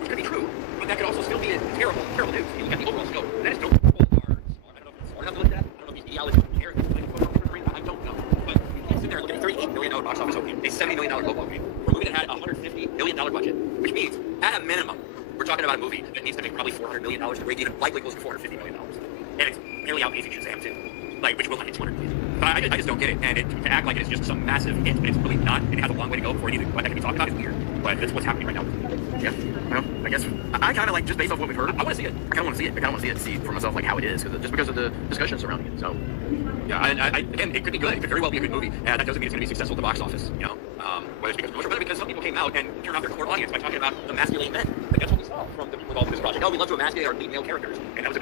Which could be true, but that could also still be a terrible news. You look at the overall scope. That is no people are smart. I don't know if it's smart enough to look at that. I don't know if these EL is here. I don't know. But you can't sit there and look at a $38 million box office opening, a $70 million global opening, for a movie that had a $150 million budget, which means, at a minimum, we're talking about a movie that needs to make probably $400 million to break even, likely close to $450 million. And it's nearly outpacing Shazam 2, like, which will not hit $200 million. But I just don't get it. And to act like it's just some massive hit, but it's really not, and it has a long way to go before it even, what that can be talked about is weird. But that's what's happening right now. Yeah, well, I guess I kind of like, just based off what we've heard, I want to see it. I kind of want to see it. I kind of want to see it, see for myself like how it is, just because of the discussion surrounding it. So, yeah, again, it could be good. It could very well be a good movie, and that doesn't mean it's going to be successful at the box office. You know, whether it's because commercial, whether because some people came out and turned off their core audience by talking about emasculating men. Like that's what we saw from with all of this project. Oh, we love to emasculate our lead male characters, and that was a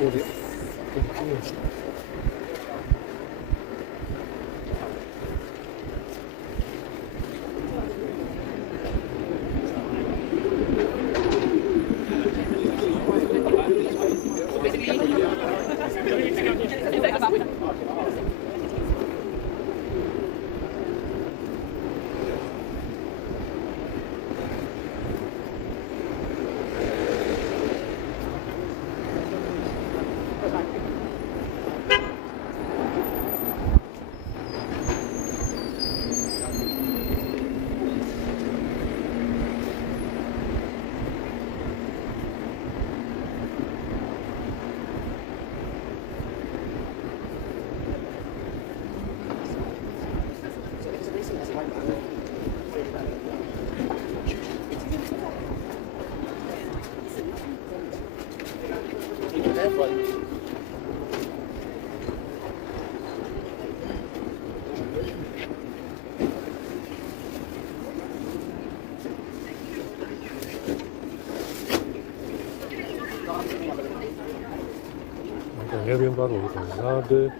for the Nie wiem, bardzo zasady.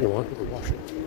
You want to wash it.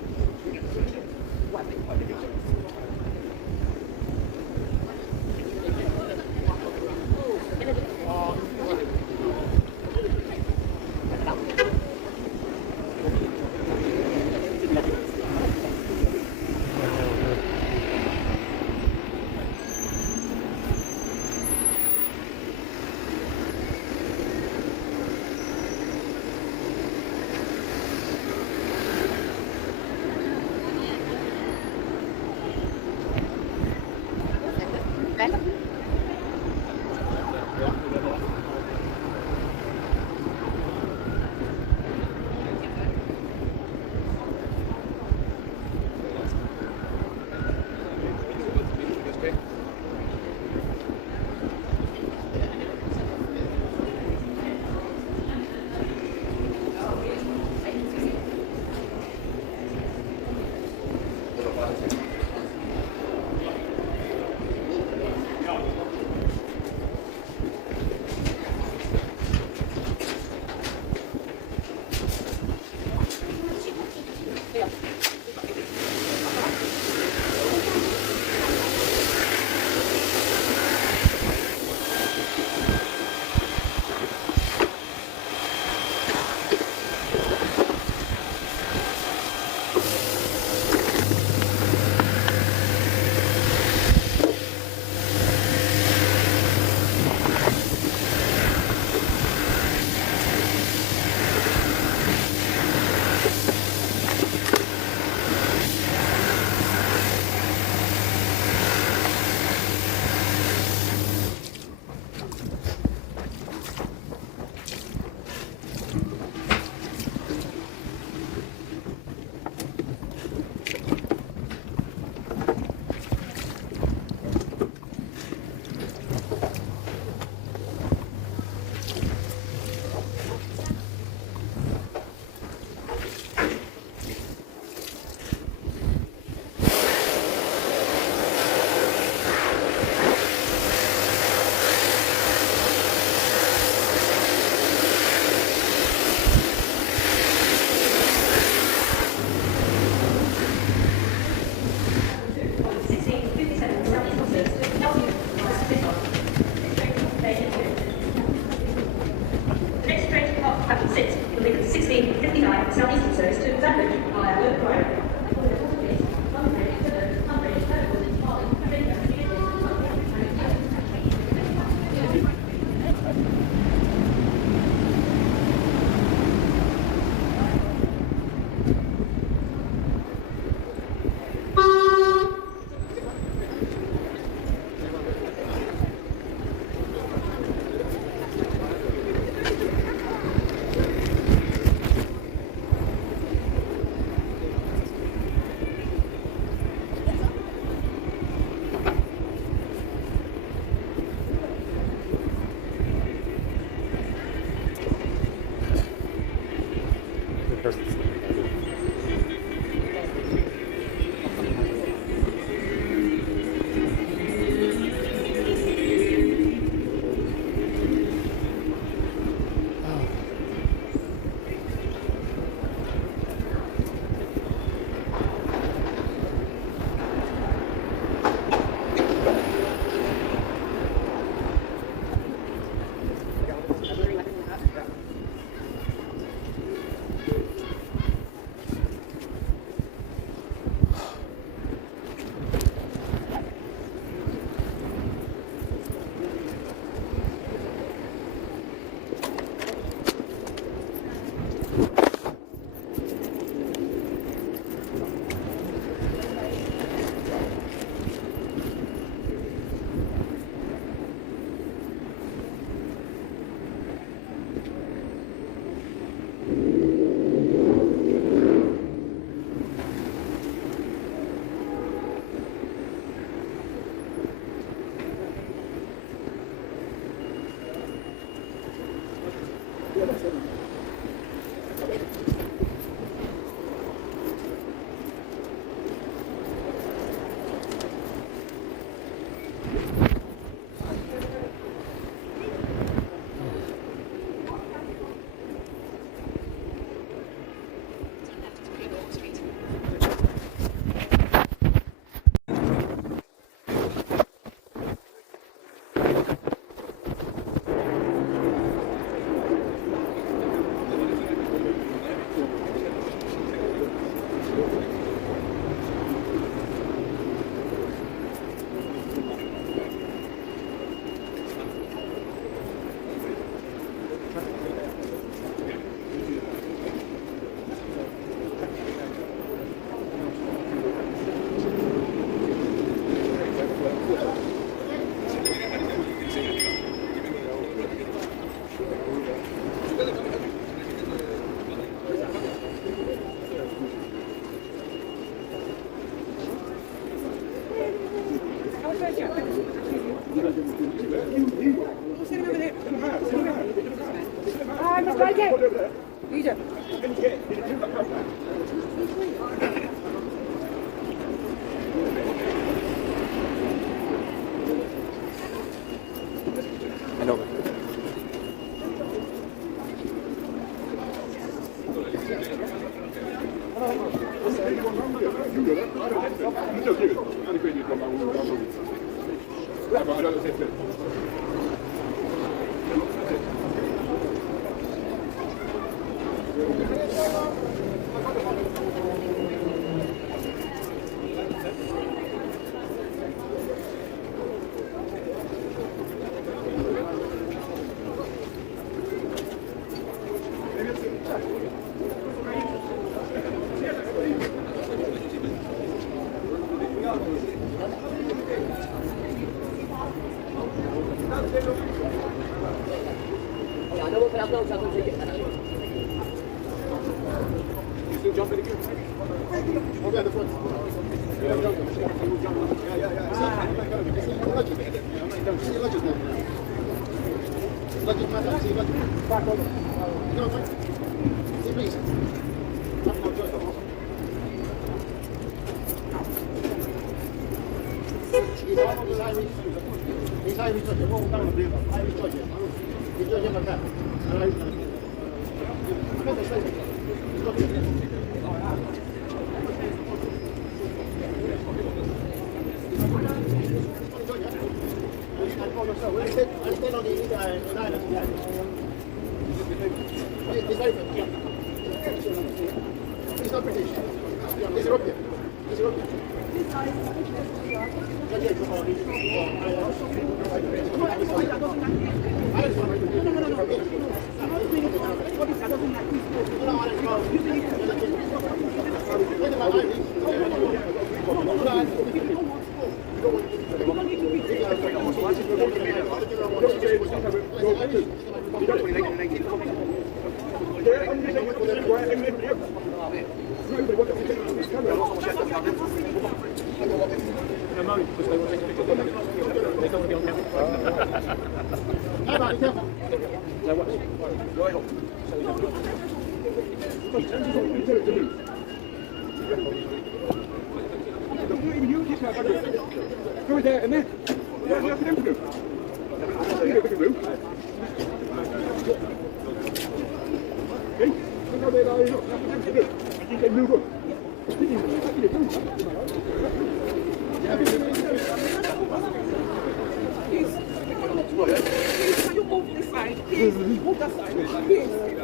Thursday.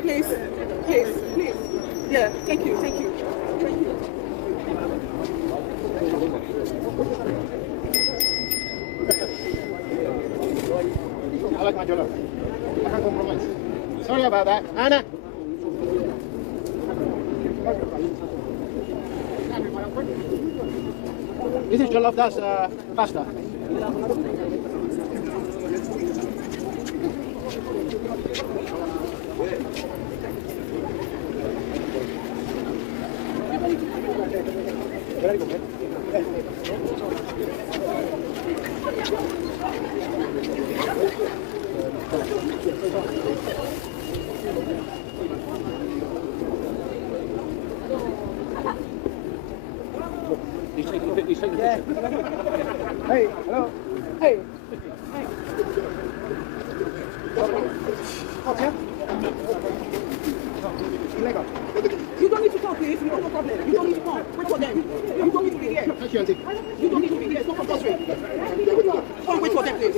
Please. Yeah, thank you. I like my jollof. I can't compromise. Sorry about that. Anna! This is jollof, that's pasta. Hey, hello. Hey. You don't need to talk, please. No problem. You don't need to talk. Wait for them. You don't need to be here. Thank you, Auntie. You don't need to be here. It's not compulsory. Come wait for them, please.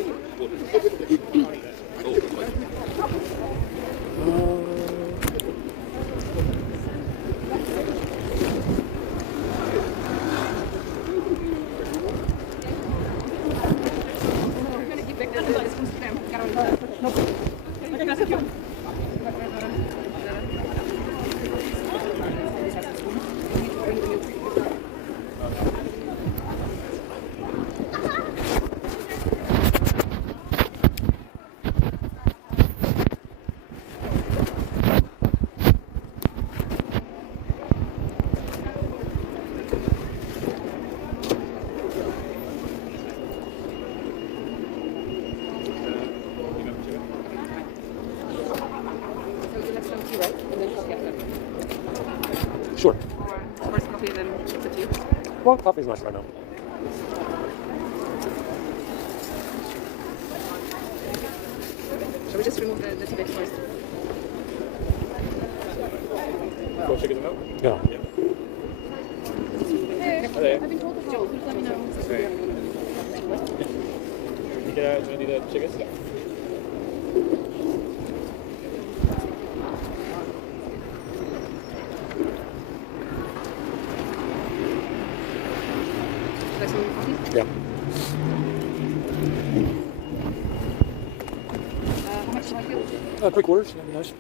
Sure. First coffee, then pizza too. Well, coffee's nice right now. Shall we just remove the tea bags first? Go check it out? Yeah. Hey, Hi there. I've been told to Joe. Please let me know. Great. Do you need the chickens? Like some coffee? Yeah. How much do I feel? 3/4. Yeah, nice.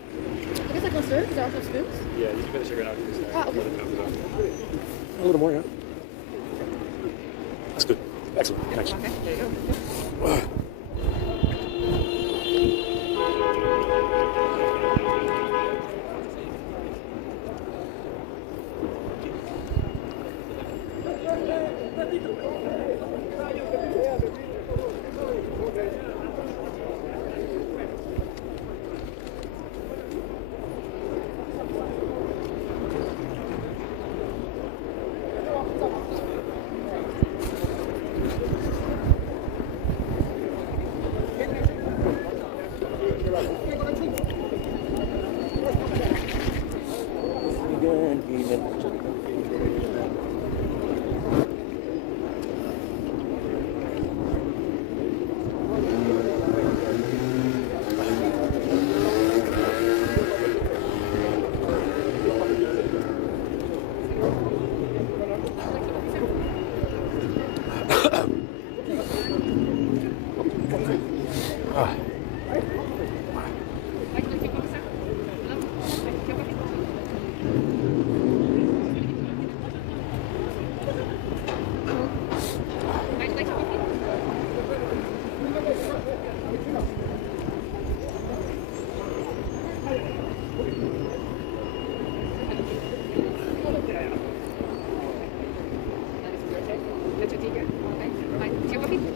I guess I can serve. Is there also spoons? Yeah, you can finish it right now. Ah, okay. A little more, yeah. That's good. Excellent. Thanks. Okay, there you go.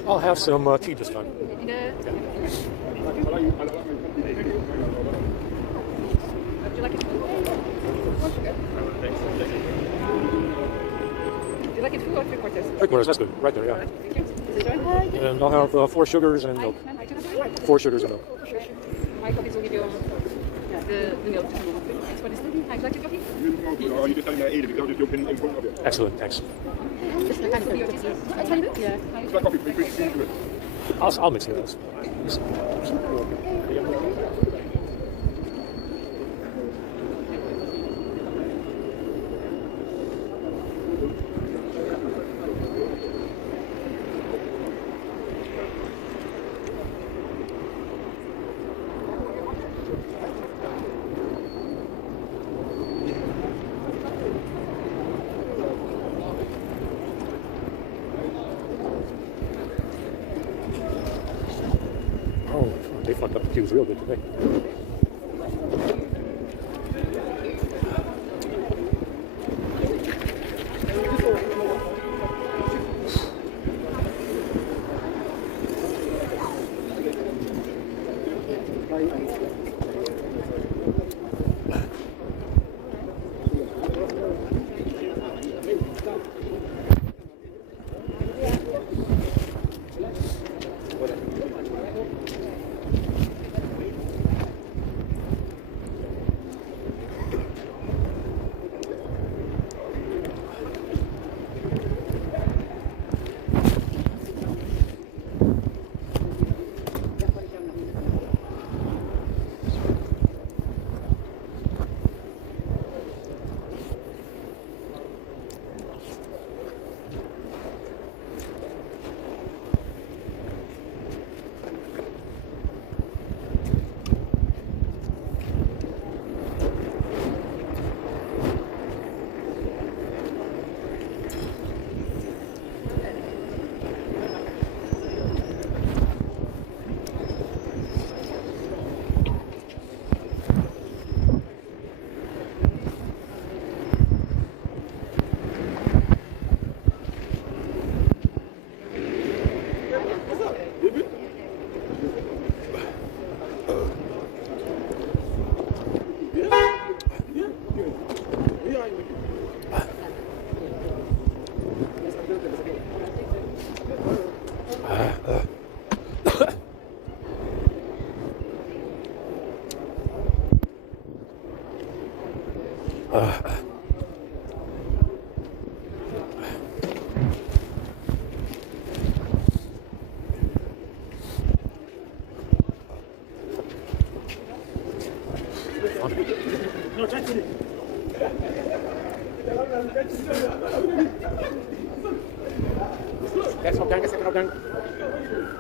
I'll have some tea this time. Would you like a spoon? like it full or 3/4? 3/4, that's good. Right there, yeah. Thank you. Is it right? And I'll have 4 sugars and milk. 4 sugars and milk. My coffee will give you the milk. Thanks for this. Hi, would you like your coffee? Are you just telling me that because I'll just jump in front of you? Excellent, thanks. Just a tiny bit. A tiny bit? Yeah. Is that coffee pretty into it? I'll mix it. Oh, they fucked up the queues real good today.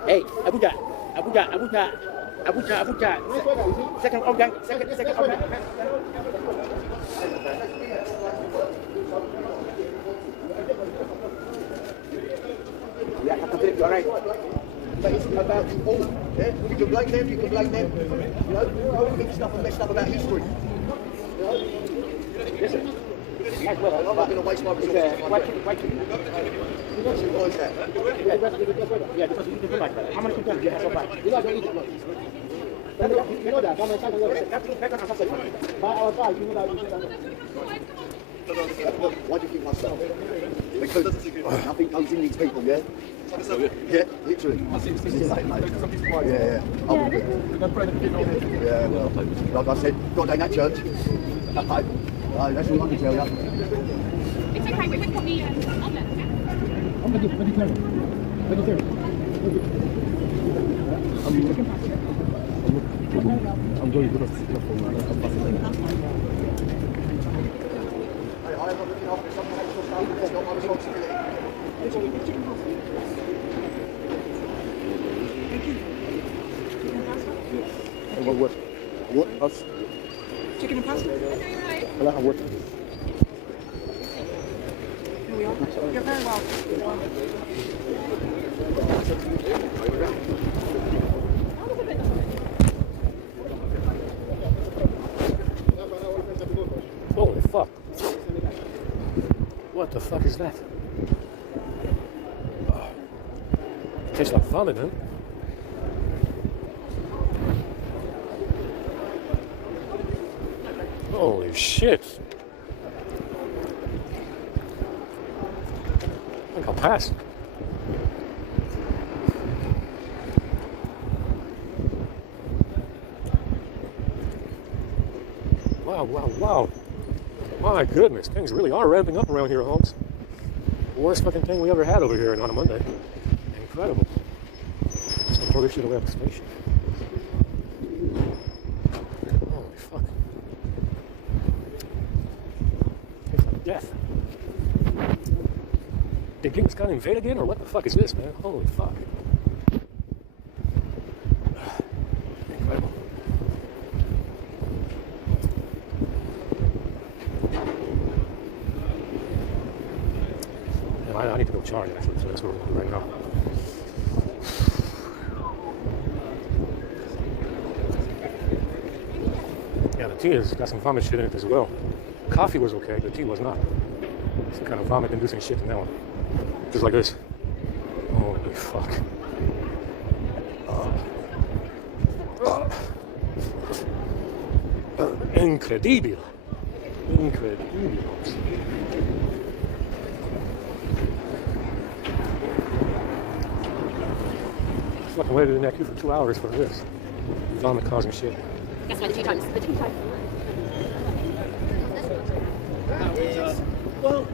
Hey, Abuja. Second organ, second organ. Yeah, I can you're right. But it's about all. Yeah? You can blame them, you can blame them. You know, mixed up and messed up about history. You know? Listen. I'm not going to waste my resources. Why is that? Yeah, because you can do like that. How many people do you have so far? You guys don't eat it much. You know that. How many times by our side, you know that we Why do you think myself? Because nothing goes in these people, yeah? Yeah, literally. Yeah. Yeah, well, like I said, God ain't that church. That's all I can tell you. It's okay, we can put the omelette. I'm vegetarian. I'm going to I'm not looking after someone else's stuff. It's not my responsibility. It's only chicken pasta. Thank you. Chicken pasta? What? Us? Chicken and pasta? I like what? Here we are. You're very welcome. Holy fuck. What the fuck is that? Tastes like vomit, man. Holy shit. I'll pass. Wow, wow, wow. My goodness, things really are ramping up around here, Holmes. Worst fucking thing we ever had over here on a Monday. Incredible. Just gonna throw this shit away at the station. Holy fuck. It's like death. Did Genghis Khan invade again, or what the fuck is this, man? Holy fuck. Incredible. I need to go charge, actually, so that's what we're going to do right now. Yeah, the tea has got some vomit shit in it as well. Coffee was okay, the tea was not. Some kind of vomit-inducing shit in that one. Just like this. Holy fuck. Incredible. Incredible. Fucking waited in that queue for 2 hours for this. Vomit causing shit. Guess why the tea time? The tea time. Well,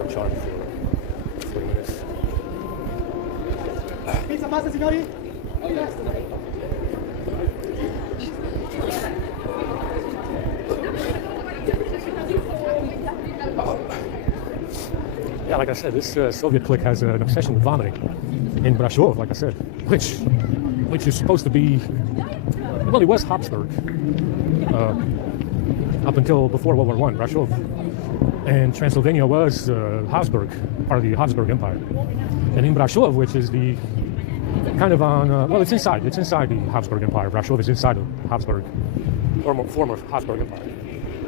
I'm charged for 40 minutes. Pizza pasta, signori? Yeah, like I said, this Soviet clique has an obsession with vomiting in Brashov, like I said, which is supposed to be, well, it was Habsburg up until before World War I, Brashov, and Transylvania was Habsburg, part of the Habsburg Empire, and in Brashov, which is the kind of on, well, it's inside the Habsburg Empire. Brashov is inside of Habsburg, former Habsburg Empire.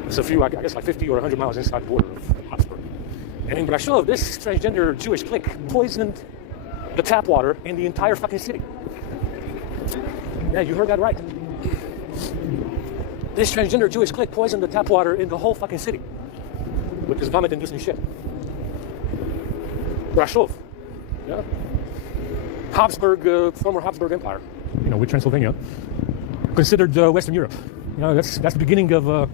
It's a few, I guess, like 50 or 100 miles inside the border of Habsburg. And in Brashov, this transgender Jewish clique poisoned the tap water in the entire fucking city. Yeah, you heard that right. This transgender Jewish clique poisoned the tap water in the whole fucking city with this vomit-inducing shit. Brashov, yeah. Habsburg, former Habsburg Empire, you know, with Transylvania, considered Western Europe. You know, that's the beginning of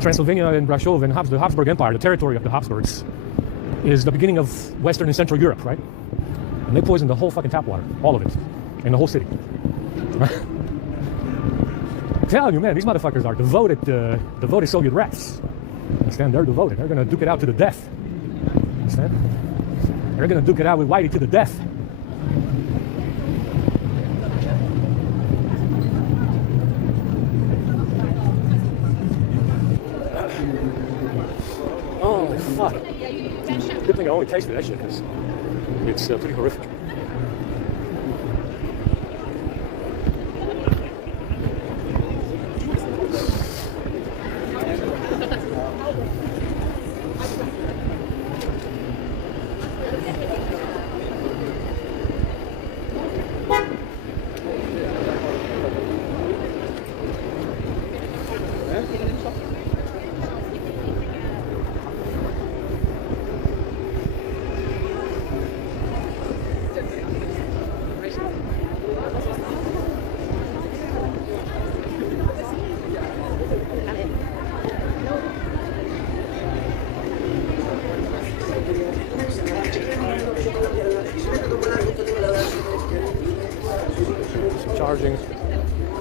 Transylvania and Brashov and the Habsburg Empire, the territory of the Habsburgs, is the beginning of Western and Central Europe, right? And they poisoned the whole fucking tap water, all of it, in the whole city. I'm telling you, man, these motherfuckers are devoted Soviet rats. Understand? They're devoted. They're gonna duke it out to the death. Understand? They're gonna duke it out with Whitey to the death. Holy fuck. Good thing I only tasted that shit, because it's pretty horrific.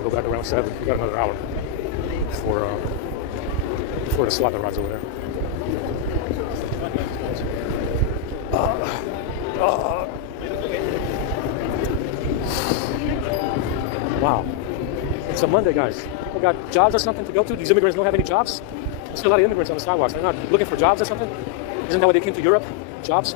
Go back around 7. We got another hour before the slot arrives over there. Wow. It's a Monday, guys. We got jobs or something to go to. These immigrants don't have any jobs. There's still a lot of immigrants on the sidewalks. They're not looking for jobs or something. Isn't that why they came to Europe? Jobs?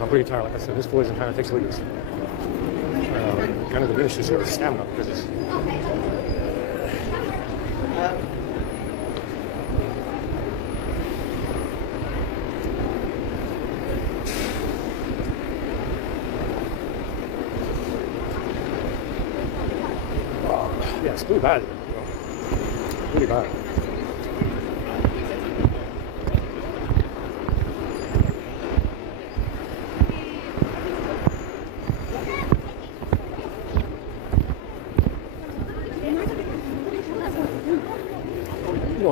I'm pretty tired. Like I said, this poison kind of takes leaves. Kind of diminishes your stamina because it's. Yeah, it's pretty bad. Really bad.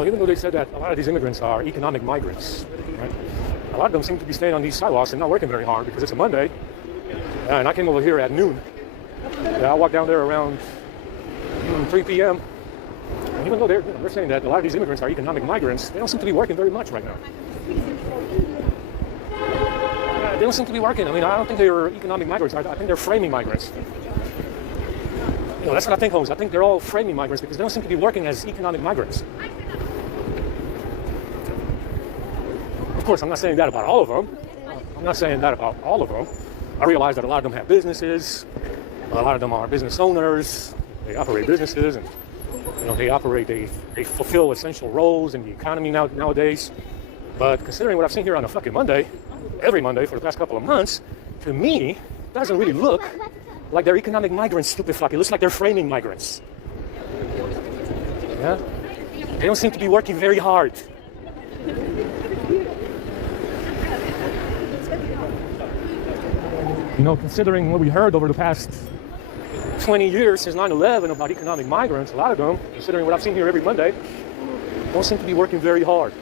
Even though they said that a lot of these immigrants are economic migrants, right? A lot of them seem to be staying on these sidewalks and not working very hard because it's a Monday. And I came over here at noon. I walked down there around 3 p.m. And even though they're saying that a lot of these immigrants are economic migrants, they don't seem to be working very much right now. They don't seem to be working. I mean, I don't think they're economic migrants. I think they're framing migrants. That's what I think, Holmes. I think they're all framing migrants because they don't seem to be working as economic migrants. Of course, I'm not saying that about all of them. I realize that a lot of them have businesses. A lot of them are business owners. They operate businesses, and they fulfill essential roles in the economy nowadays. But considering what I've seen here on a fucking Monday, every Monday for the past couple of months, to me, it doesn't really look like they're economic migrants, stupid fuck. It looks like they're framing migrants. Yeah? They don't seem to be working very hard. Considering what we heard over the past 20 years since 9/11 about economic migrants, a lot of them, considering what I've seen here every Monday, don't seem to be working very hard.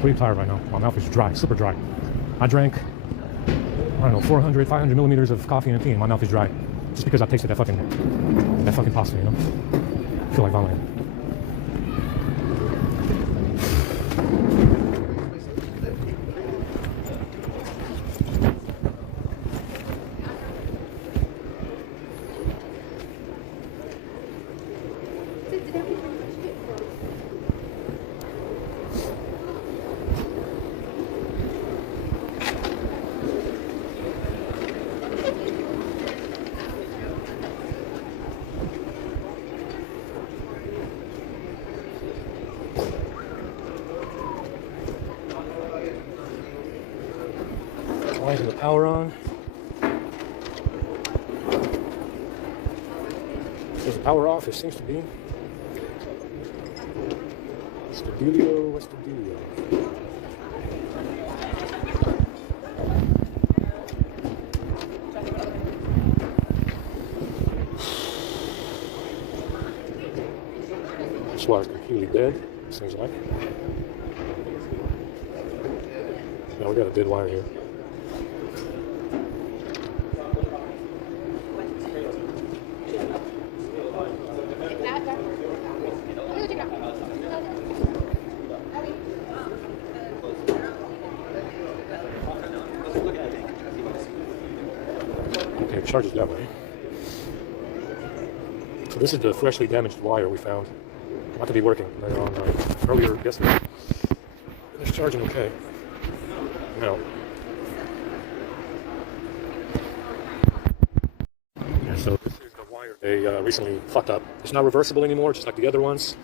Pretty tired right now. My mouth is dry, super dry. I drank, 400, 500 millimeters of coffee and tea, and my mouth is dry. Just because I tasted that fucking pasta, I feel like vomiting. Why isn't the power on? Power off, it seems to be. What's the dealio? What's the dealio? This wire's completely dead, seems like. Now we got a dead wire here. Okay, it charges that way. So this is the freshly damaged wire we found. Not to be working later on earlier yesterday. It's charging okay. Now, yeah, so this is the wire they recently fucked up. It's not reversible anymore, just like the other ones,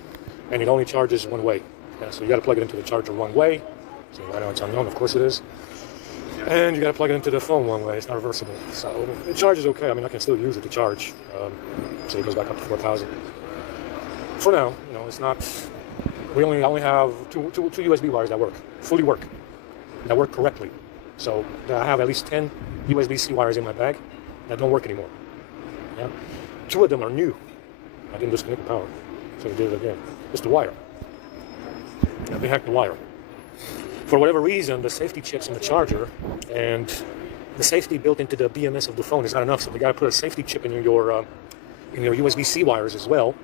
and it only charges one way. Yeah, so you got to plug it into the charger one way. So right now it's unknown, of course it is. And you got to plug it into the phone one way. It's not reversible. So it charges okay. I mean, I can still use it to charge. So it goes back up to 4,000. For now, you know, it's not. We only have two USB wires that fully work, that work correctly. So I have at least 10 USB-C wires in my bag that don't work anymore. Yeah, 2 of them are new. I didn't disconnect the power, so we did it again. It's the wire. Yeah, they hacked the wire. For whatever reason, the safety chips in the charger and the safety built into the BMS of the phone is not enough. So they got to put a safety chip in your USB-C wires as well,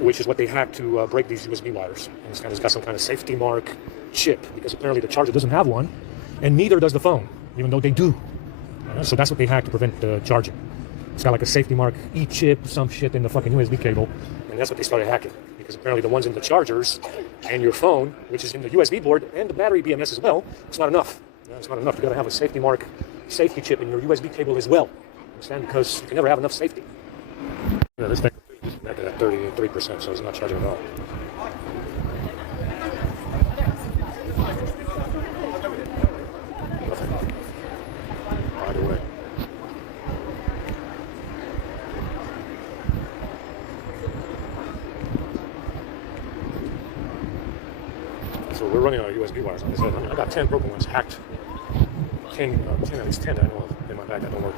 which is what they hacked to break these USB wires. And it's got some kind of safety mark chip, because apparently the charger doesn't have one, and neither does the phone, even though they do. So that's what they hacked to prevent the charging. It's got like a safety mark e-chip, some shit in the fucking USB cable, and that's what they started hacking. Because apparently the ones in the chargers and your phone, which is in the USB board and the battery BMS as well, it's not enough. It's not enough. You got to have a safety mark, safety chip in your USB cable as well. Understand? Because you can never have enough safety. Yeah, this thing is connected at 33%, so it's not charging at all. By the way. So we're running out of USB wires. Like I said, I got 10 broken ones hacked. 10, at least 10 that I know of in my bag that don't work.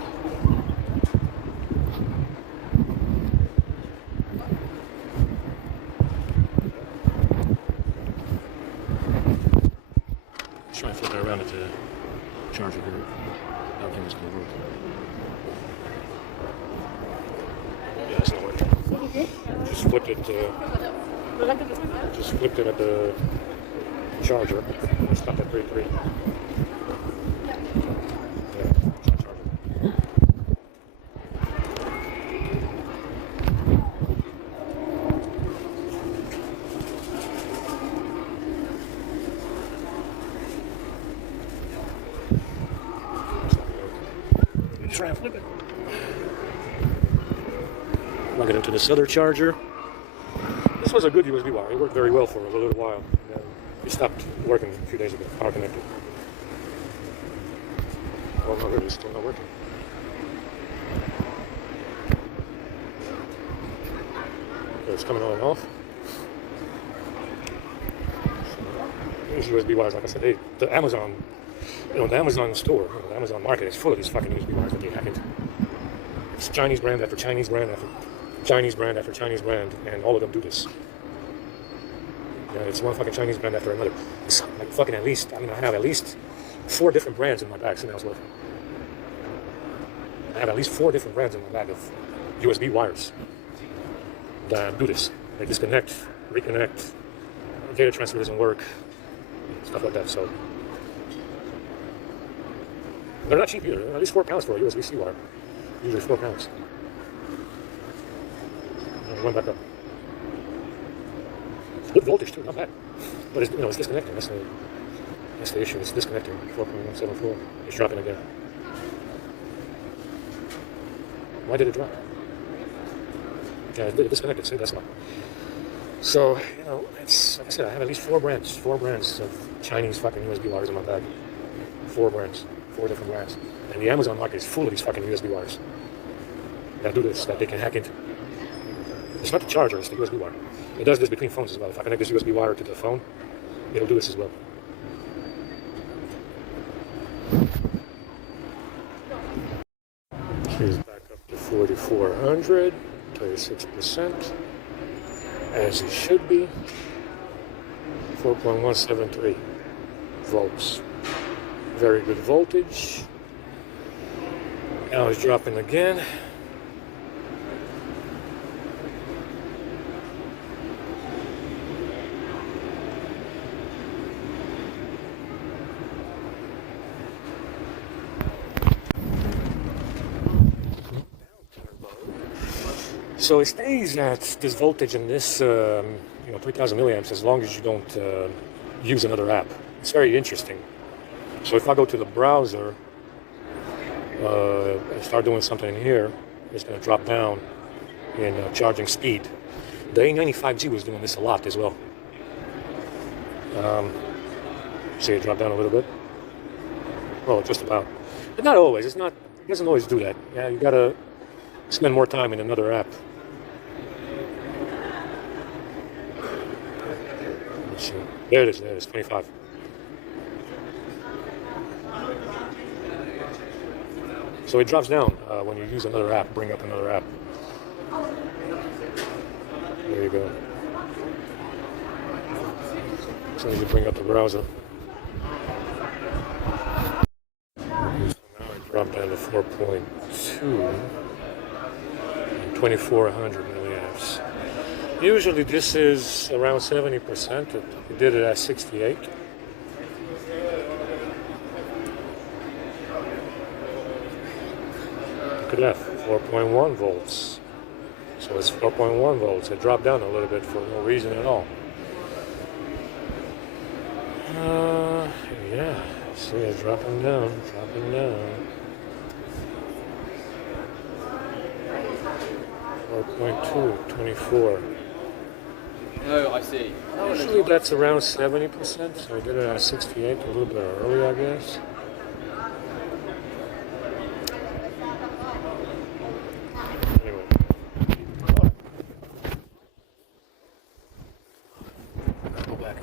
Try and flip it around at the charger here. I don't think it's going to work. Yeah, it's not working. Just flipped it at the charger. It stopped at 33. Yeah, it's not charging. Try and flip it. Plug it into this other charger. This was a good USB wire. It worked very well for a little while. And then it stopped working a few days ago. Power connected. Well, not really. It's still not working. Okay, it's coming on and off. These USB wires, like I said, the Amazon store, the Amazon market is full of these fucking USB wires that they hack into. It's Chinese brand after Chinese brand after Chinese brand after Chinese brand, and all of them do this. Yeah, it's one fucking Chinese brand after another. It's like fucking at least, I have at least 4 different brands in my bag since I was working. I have at least 4 different brands in my bag of USB wires that do this. They disconnect, reconnect, data transfer doesn't work, stuff like that. So they're not cheap either. They're at least £4 for a USB-C wire. Usually £4. And it went back up. Good voltage too, not bad. But it's disconnecting. That's the issue. It's disconnecting. 4.174. It's dropping again. Why did it drop? Yeah, it disconnected. See, that's why. So, it's like I said, I have at least 4 brands of Chinese fucking USB wires in my bag. 4 brands. 4 different brands. And the Amazon market is full of these fucking USB wires that do this, that they can hack into. It's not the charger, it's the USB wire. It does this between phones as well. If I connect this USB wire to the phone, it'll do this as well. Here's back up to 4,400, 36%, as it should be. 4.173 volts. Very good voltage. Now it's dropping again. So it stays at this voltage and this, 3,000 milliamps as long as you don't use another app. It's very interesting. So if I go to the browser, and start doing something in here, it's going to drop down in charging speed. The A95G was doing this a lot as well. See it drop down a little bit? Well, just about. But not always. It doesn't always do that. Yeah, you got to spend more time in another app. Let's see. There it is, 25. So it drops down when you use another app, bring up another app. There you go. So you bring up the browser. So now it dropped down to 4.2 and 2,400 milliamps. Usually this is around 70%. It did it at 68. Look at that, 4.1 volts. So it's 4.1 volts. It dropped down a little bit for no reason at all. Yeah, see it dropping down. 4.2, 24. Oh, I see. Usually that's around 70%, so we did it at 68, a little bit early, I guess. Anyway. Go back.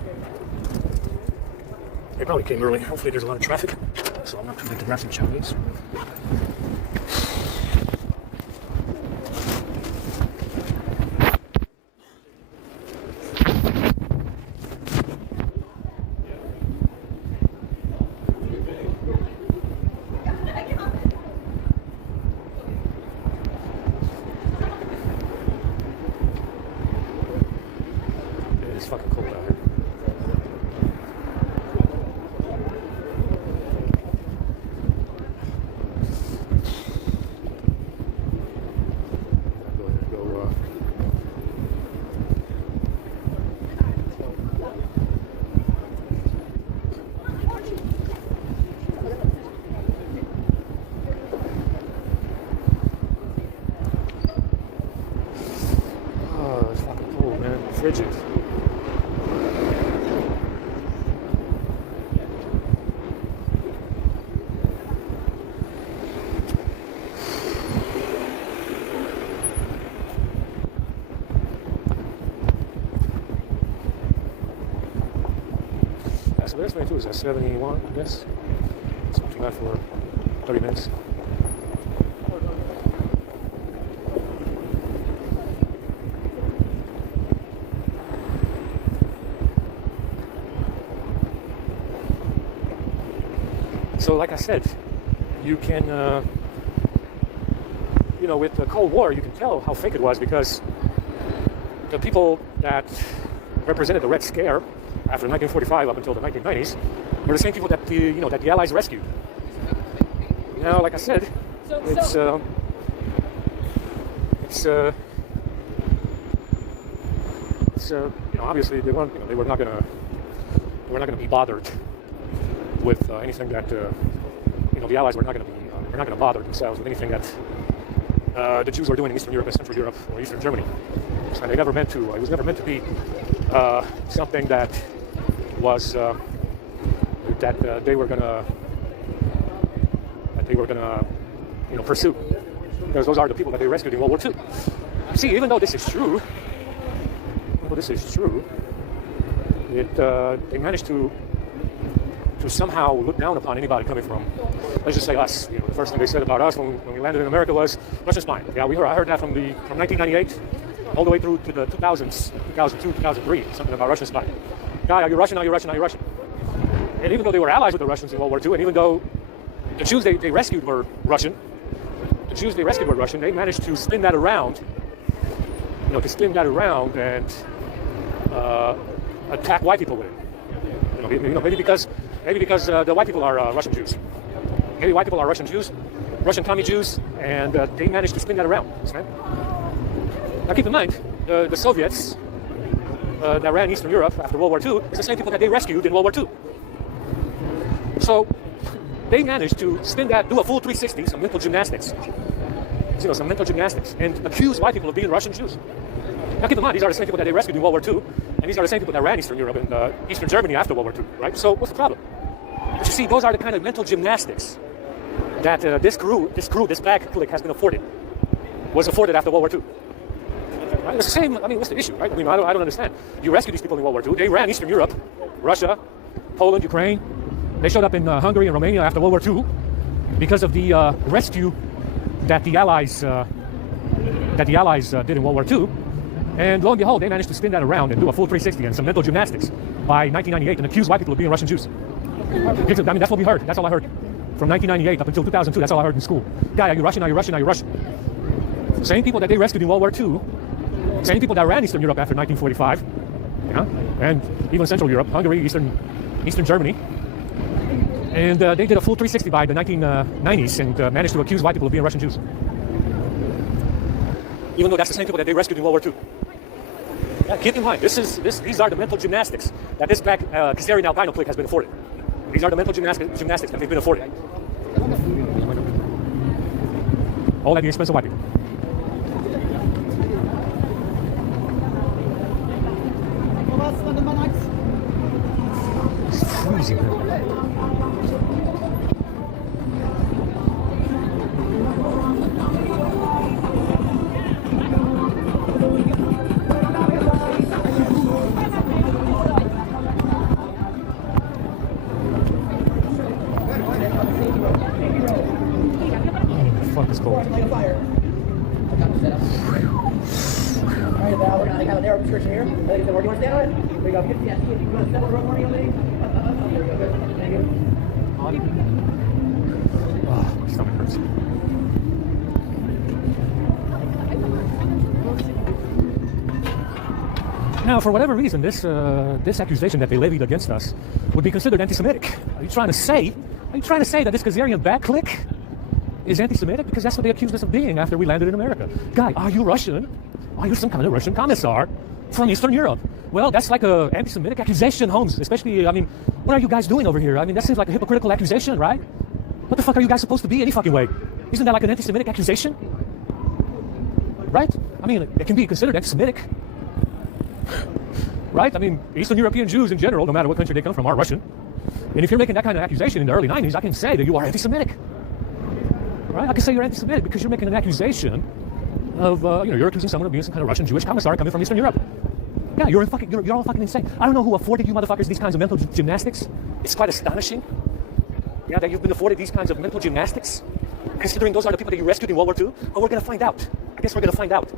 They probably came early. Hopefully there's a lot of traffic, so I'm not too late to grab some Chinese. It's fucking cold out here. Oh, it's fucking cold, man. Frigid. So the S22 is at 71, I guess. It's not too bad for 30 minutes. So like I said, you can, with the Cold War, you can tell how fake it was because the people that represented the Red Scare after 1945 up until the 1990s were the same people that the Allies rescued. Now, like I said, it's obviously they were not gonna be bothered with anything that the Allies were not gonna bother themselves with anything that the Jews were doing in Eastern Europe and Central Europe or Eastern Germany. So they never meant to. It was never meant to be something that was that they were gonna pursue, because those are the people that they rescued in World War II. See, even though this is true, they managed to somehow look down upon anybody coming from, let's just say us. You know, the first thing they said about us when we landed in America was Russian spy. Yeah, I heard that from 1998 all the way through to the 2000s, 2002, 2003, something about Russian spy. Guy, are you Russian? Are you Russian? Are you Russian? And even though they were allies with the Russians in World War II, and even though the Jews they rescued were Russian, they managed to spin that around, and attack white people with it. Maybe because the white people are Russian Jews. Maybe white people are Russian Jews, Russian commie Jews, and they managed to spin that around. Right? Now keep in mind, the Soviets that ran Eastern Europe after World War II is the same people that they rescued in World War II. So they managed to spin that, do a full 360, some mental gymnastics, and accuse white people of being Russian Jews. Now keep in mind, these are the same people that they rescued in World War II, and these are the same people that ran Eastern Europe and Eastern Germany after World War II, right? So what's the problem? But you see, those are the kind of mental gymnastics that this black clique has been was afforded after World War II. Right? It's the same, what's the issue, right? I don't understand. You rescued these people in World War II, they ran Eastern Europe, Russia, Poland, Ukraine. They showed up in Hungary and Romania after World War II because of the rescue that the Allies did in World War II. And lo and behold, they managed to spin that around and do a full 360 and some mental gymnastics by 1998 and accuse white people of being Russian Jews. That's what we heard. That's all I heard. From 1998 up until 2002, that's all I heard in school. Guy, are you Russian? Are you Russian? Are you Russian? Same people that they rescued in World War II, same people that ran Eastern Europe after 1945, and even Central Europe, Hungary, Eastern Germany. And they did a full 360 by the 1990s and managed to accuse white people of being Russian Jews. Even though that's the same people that they rescued in World War II. Yeah, keep in mind, these are the mental gymnastics that this black Kazarian albino clique has been afforded. These are the mental gymnastics that they've been afforded. All at the expense of white people. It's freezing, man. It's cold. Alright, Val, I got a narrow prescription here. Where do you want to stand on it? There you go. Yeah, you want to step on the rope money over there? Thank you. Oh, my stomach hurts. Now, for whatever reason, this accusation that they levied against us would be considered anti-Semitic. Are you trying to say that this Kazarian bad clique is anti-Semitic? Because that's what they accused us of being after we landed in America. Guy, are you Russian? Are you some kind of Russian commissar from Eastern Europe? Well, that's like a anti-Semitic accusation, Holmes. Especially, what are you guys doing over here? That seems like a hypocritical accusation, right? What the fuck are you guys supposed to be any fucking way? Isn't that like an anti-Semitic accusation? Right? It can be considered anti-Semitic. Right? Eastern European Jews in general, no matter what country they come from, are Russian. And if you're making that kind of accusation in the early 90s, I can say that you are anti-Semitic. Right? I can say you're anti-Semitic because you're making an accusation of, you're accusing someone of being some kind of Russian Jewish commissar coming from Eastern Europe. Yeah, you're all fucking insane. I don't know who afforded you motherfuckers these kinds of mental gymnastics. It's quite astonishing. Yeah, that you've been afforded these kinds of mental gymnastics, considering those are the people that you rescued in World War II. But we're going to find out. I guess we're going to find out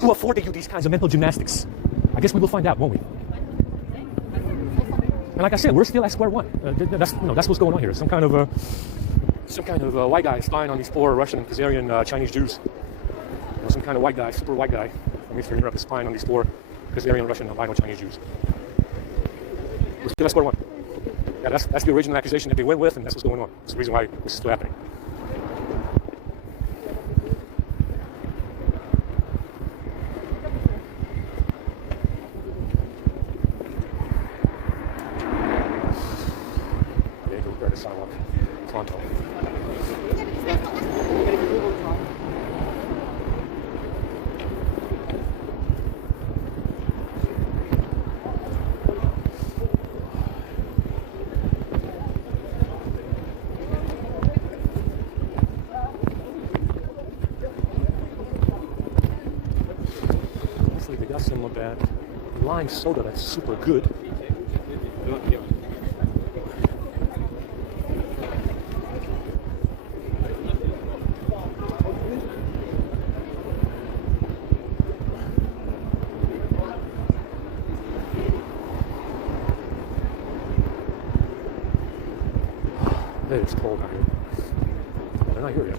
who afforded you these kinds of mental gymnastics. I guess we will find out, won't we? And like I said, we're still at square one. That's what's going on here. Some kind of white guy spying on these poor Russian, Kazarian, Chinese Jews. Some kind of white guy, super white guy from Eastern Europe is spying on these poor Kazarian, Russian, albino Chinese Jews. We're still at square one. Yeah, that's the original accusation that they went with, and that's what's going on. That's the reason why this is still happening. Sidewalk. Pronto. got some of that lime soda that's super good. It is cold out here. They're not here yet.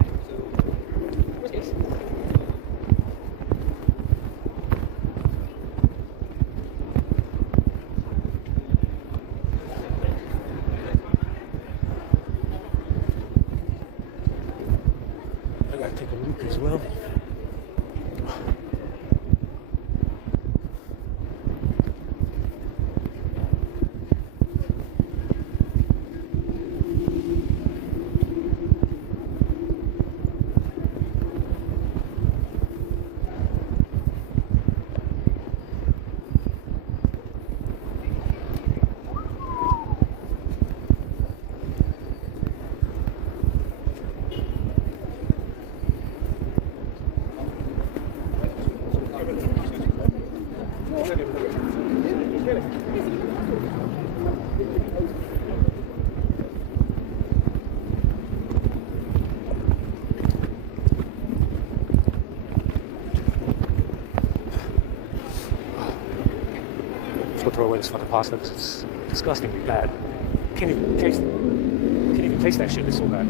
I gotta take a look as well. Let's go throw away this fucking pasta because it's disgustingly bad. Can't even taste that shit. It's so bad.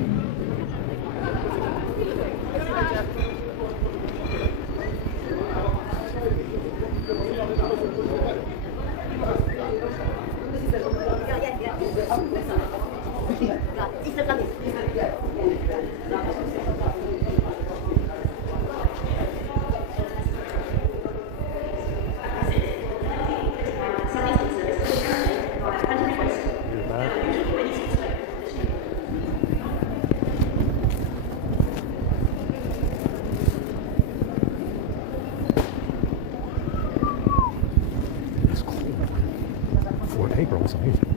Egg rolls amazing.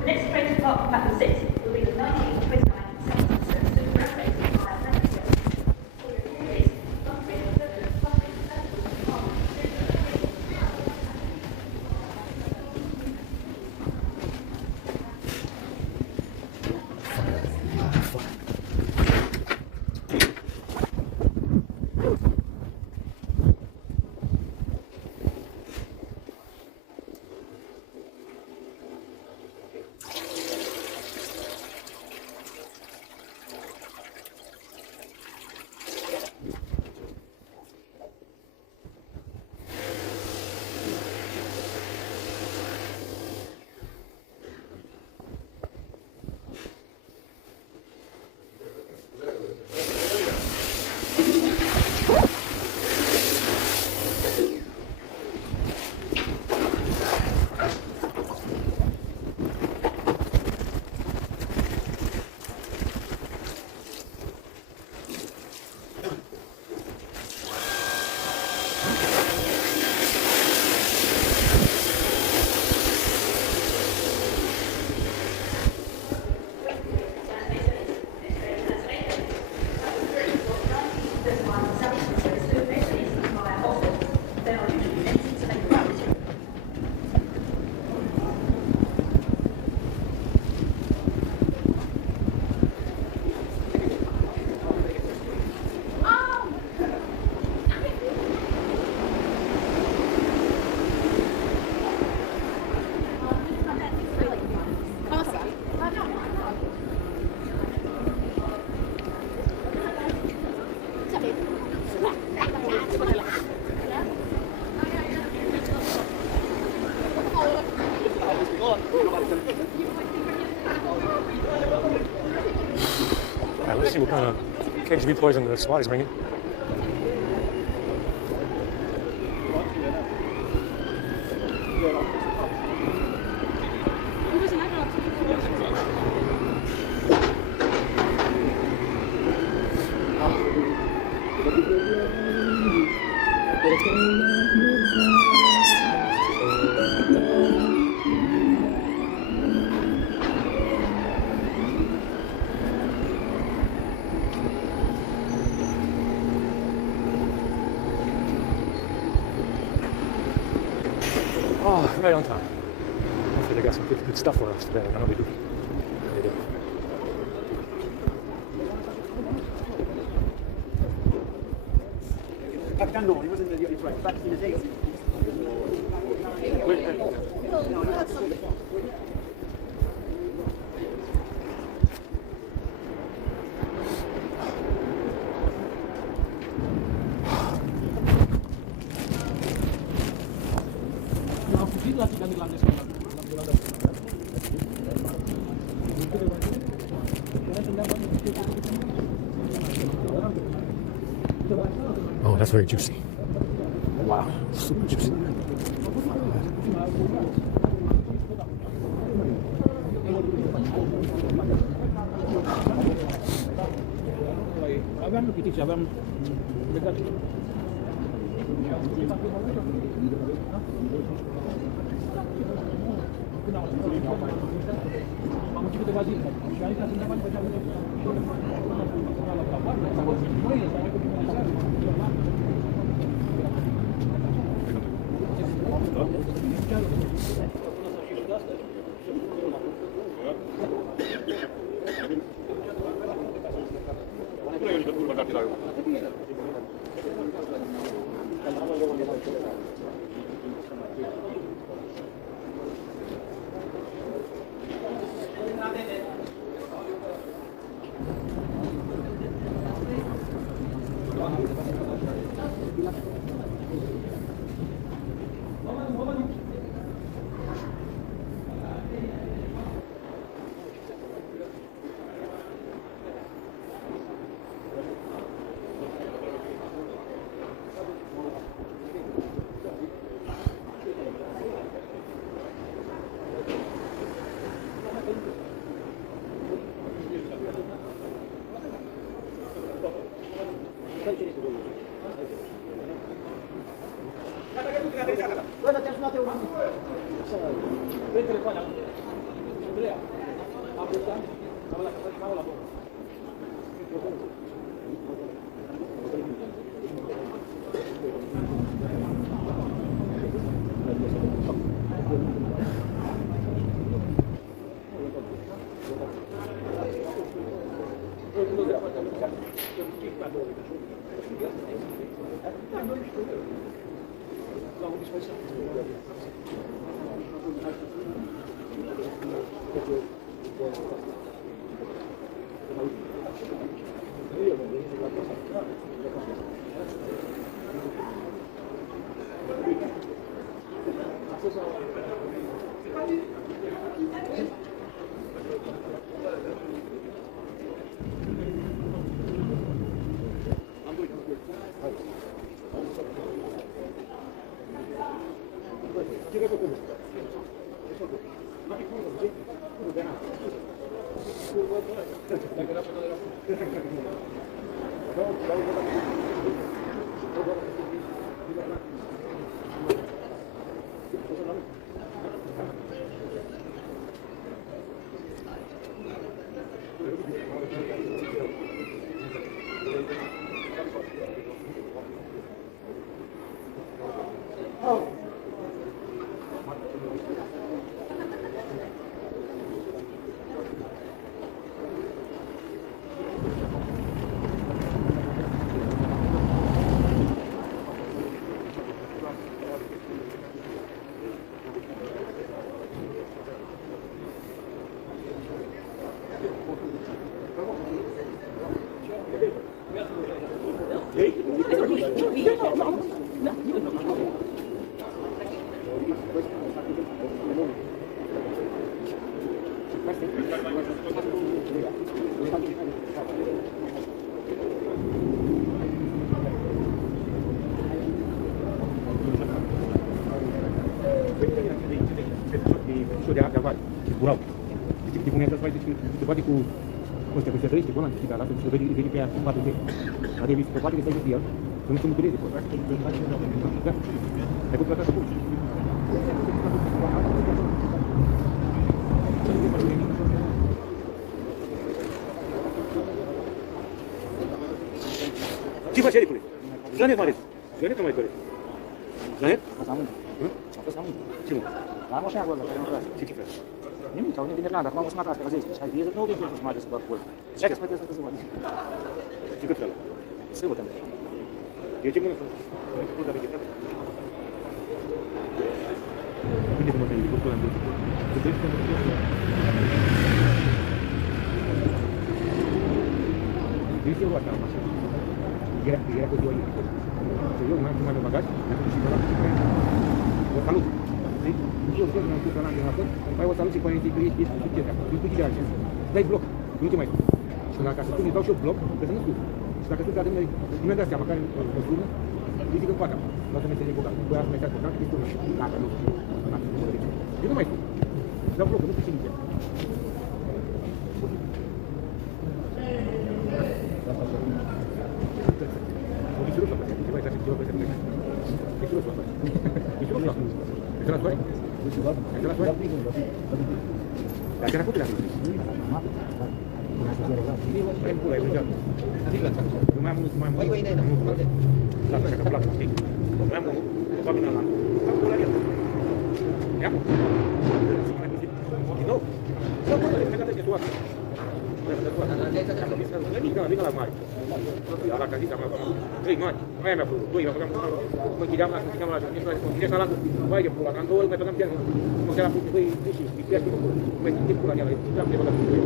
The next train to park platform 6 will be the 1929 service to Bradford via Alright, let's see what kind of KGB poison the SWAT is bringing. right on time. Hopefully they got some good stuff for us today. I know they do. They do. No, he was in the, he's right, back in the days. Oh, that's very juicy. Wow, super juicy. Curau. Di puneți să faci se poate cu ăstea, cu sătărește, cu ăla, și lasă, și vede pe aia, cum poate de... Dar se poate că stai cu el, să nu se mutureze, da? Ai putut la cum? Ce faci, Ericule? Janet, Maret. Janet nu mai dorește. Janet? A fost la mine. Ce nu? La mașina acolo, care nu vreau. Ce cifră? Nimic, au venit din Irlanda, acum am sunat asta la 10. Și ai zis, nu vin să mă mai să bag acolo. Și hai că spune să mă zic. Ce cât ăla? Sâmbătă. Eu ce mână să mă da vegetat? Uite cum o să-mi dic, am văzut. Să treci că eu eu asta, așa. Era cu ziua ei. Eu n-am mai de bagaj, mi-am pus și pe ăla. O salut. Eu zic, mi-am pus ăla din apă, îmi pai o salut și păi zic, ești succes acolo. Nu știu ce altceva. Dai bloc, nu ce mai fac. Și dacă să spun, îi dau și eu bloc, că să nu spun. Și dacă sunt atât, nu mi-am dat seama care o sună, îi zic în fața. Lasă să meserie bogat. Băia să meserie bogat, îi spun și dacă nu știu. Eu nu mai spun. Dau bloc, nu știu ce nici. Aia mi-a făcut, doi, mă chideam la vai de pula, că am două ori mai păgam chiar, mă chiar la puncte, băi, și piați pe pula, mai țin de pula de ala, am de băgat pula.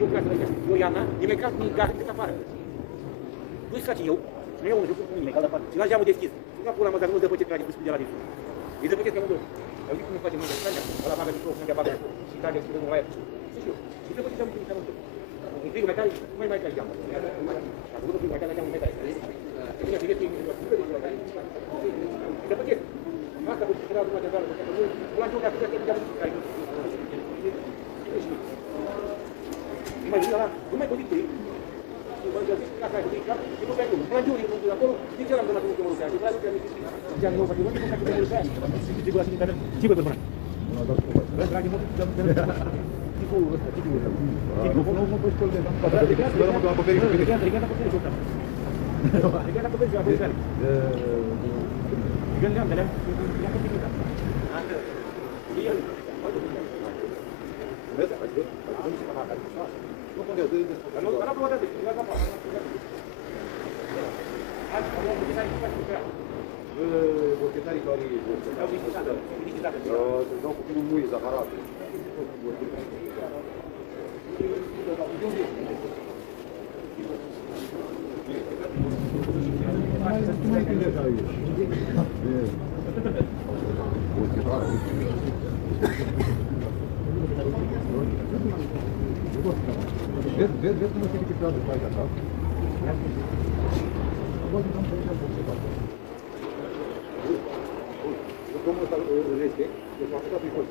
Eu clasă de aceasta, eu Iana, e mai cald, mi-i gaz, cât afară. Nu știu eu, și nu iau unul, joc cu mine, cald afară, și la geamul deschis. Și la pula mă, dar nu-l dă pe ce trage de la dinsul. Îi dă pe ce că mă au zis cum face mâine, ăla bagă de foc, mângea bagă de foc, și trage și dă un aer. Și eu, și dă pe ce ce am întâlnit. Intrigă mai tare, mai tare geamul. A făcut mai tare geamul mai tare. Bine, să vezi că se păchet. Asta cu ce era după cezară, că nu l-am jucat atât de geamul care nu mai vine la, nu mai poți trei. Și mă zic, asta e cap, și nu pe acolo. L-am jucat acolo, din ce l-am donat în ultimul lucru. Și vreau că mi-a zis, ce am nou patrimoniu, cum s-a făcut mulți ani. Și sigur la internet, ce vă bărbăna? Dragi mult, tipul ăsta, tipul ăsta. Nu mă poți colde, am pătrat, de gata, am acoperit cu bine. Regata acoperișul ăsta. Regata acoperișul la Bulgaria. Gândeam, dar le-am acoperit. Nu contează, de despre. Nu am provat de despre, am provat. Azi, am luat buchetarii cu faci cu prea. Buchetarii care au vizitat, se dau cu pinul muie, zaharat. Vezi cum se echipează pe aici, așa? Domnul ăsta rece, deci m-a făcut pe colț.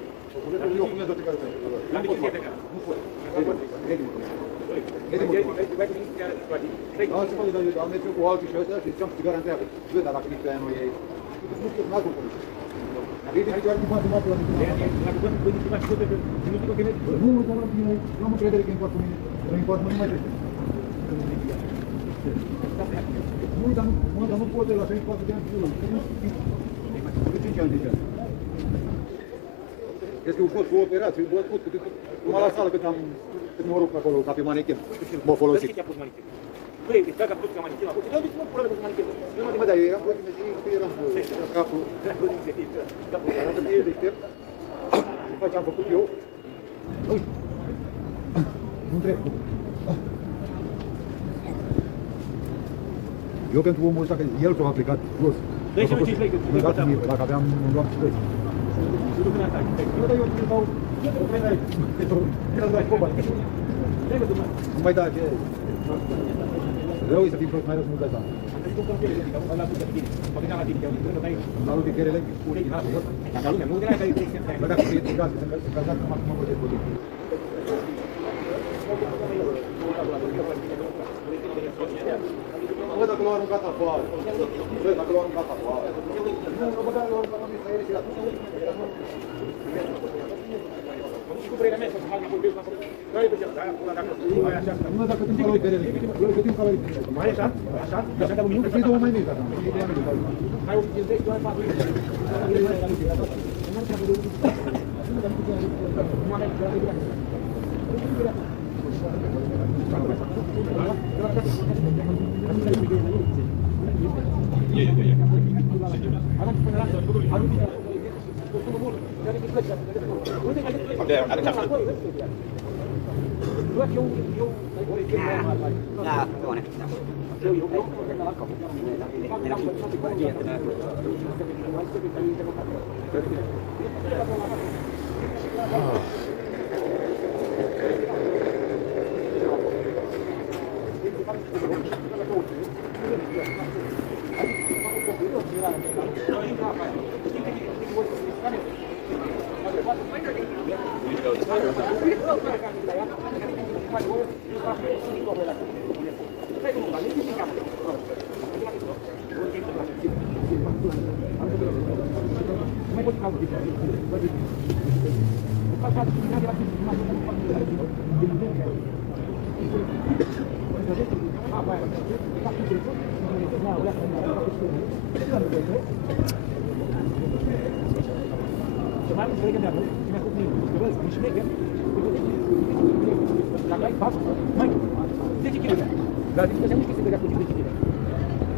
Eu cum ne-a care nu pot face. Nu pot. Lasă-mă, am mers eu cu alții și ăsta și ziceam țigara întreabă. Bă, dar dacă nici pe aia nu e... Nu știu, n-ați văzut. Vrei de picioare din față, mată la mine. Dacă văd, băi, nici mai știu că nu știu că e... Nu, dar nu am încredere că îmi poate cu mine. Îmi poate, nu mai trece. Nu, dar nu pot de la 64 de ani până. De 5 ani deja. Crezi că eu fost cu operații, bă, numai la sală cât mă rog acolo, ca pe manechen, mă folosit. Cât te-a pus manechen? Băi, dacă a pus ca manechen, a pus, de unde ți mă pula cu manechen? Mă, dar eu eram cu meserie, că eram cu capul. Arată că e deștept, după ce am făcut eu, uite, nu trebuie. Eu pentru omul ăsta, că el s-a aplicat jos. Dă-i și 5 lei, că tu dacă aveam un luam și 2. Eu îți dau, nu mai da, ce... Rău e să fii prost, mai rău să nu dai seama. La lui de chiar electric, original, dacă lumea, nu gândeai că e excepție. Bă, dacă e egal, să încălzați numai cum mă văd de poate. Bă, dacă l-au aruncat afară. Bă, dacă l-au aruncat afară. Nu, bă, dacă l-au aruncat afară, să ieri și la... și cu părerea mea, să fac acolo, care e pe cel, aia așa. Nu dacă te faci care eu cât timp care mai așa, așa, așa de un minut, să dau mai mic. hai 10, 2, 4 minute.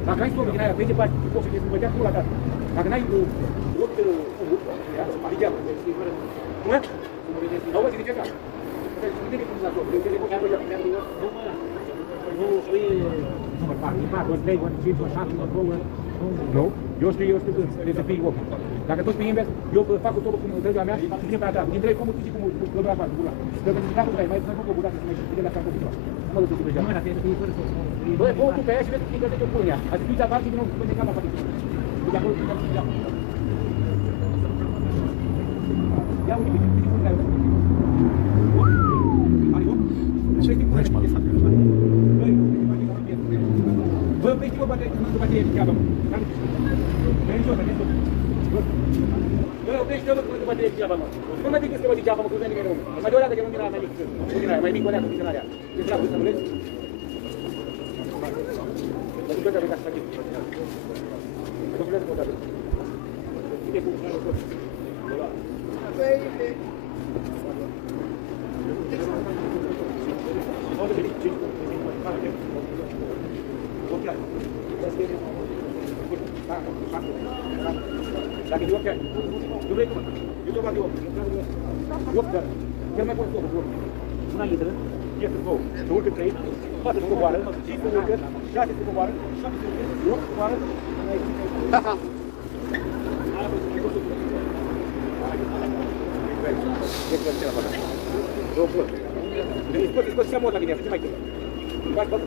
Dacă ai stopă din aia, pe departe, tu poți să te bătea acolo la dată. Dacă n-ai loc adică, nu e? Auzi, de ce așa? Nu, eu știu când trebuie să fii om. Dacă tu spui invers, eu fac cu topul cum trebuie a mea și vin pe a ta. Din trei cum tu știi cum îl doar fac cu gura. Dacă nu dacă mai fac o dată să mai știi de la fac cu gura. Nu mă duc cu gura. Băi, bă, tu pe aia și vezi că te pune ea. Ați fiți aparte din nou cu capa fac. De acolo tu te ia uite, uite cum dai. Rich motherfucker. Bă, pe știu o baterie de ceapă, mă. Veni jos, veni jos. Bă, oprește-o, bă, cu baterie de ceapă, mă. Nu mă dică să mă de ceapă, mă, că nu vine nimeni. Mai de o dată că nu vine mai mic. Nu vine mai mic, o dată, din alea. Deci la să vezi. Mă duc pe ca să fac chestii. Mă duc pe o dată. Uite cum, nu știu. Dacă e ok, nu vrei cum? Eu te-o bag eu. Opt, dar cel mai bun scop, una intră, iese două, se urcă trei, patru se coboară, cinci se urcă, șase se coboară, șapte se urcă, opt se coboară, Scoți și amorta din ea, ce mai trebuie? Faci, faci.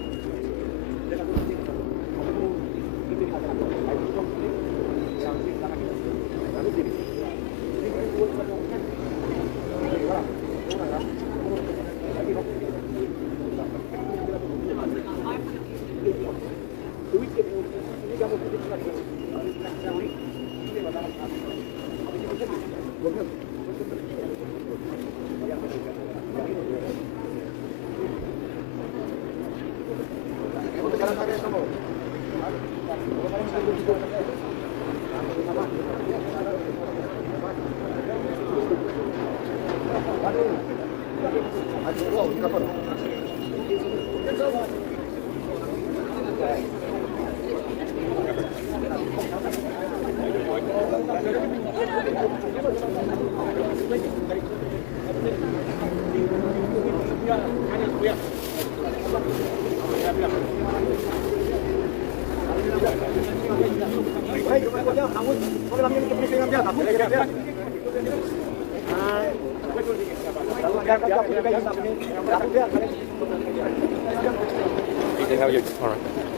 How are you? All right.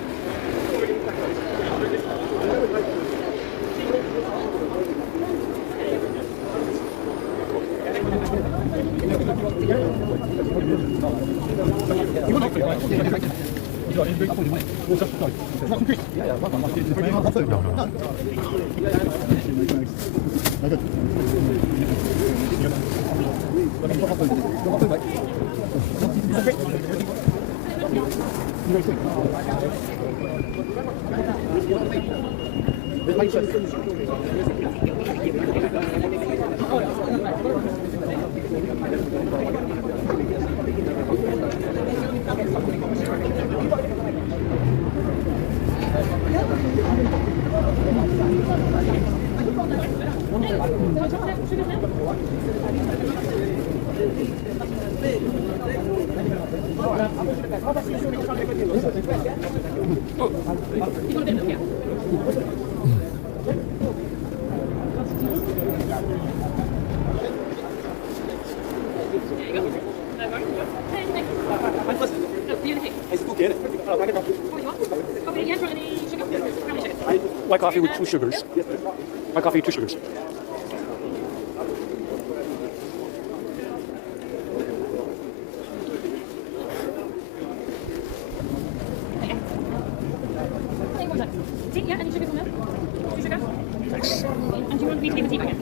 No. White coffee with 2 sugars. White coffee, 2 sugars. Tea, yeah, any sugar from milk? 2 sugars? Thanks. And do you want me to leave a tea bag in?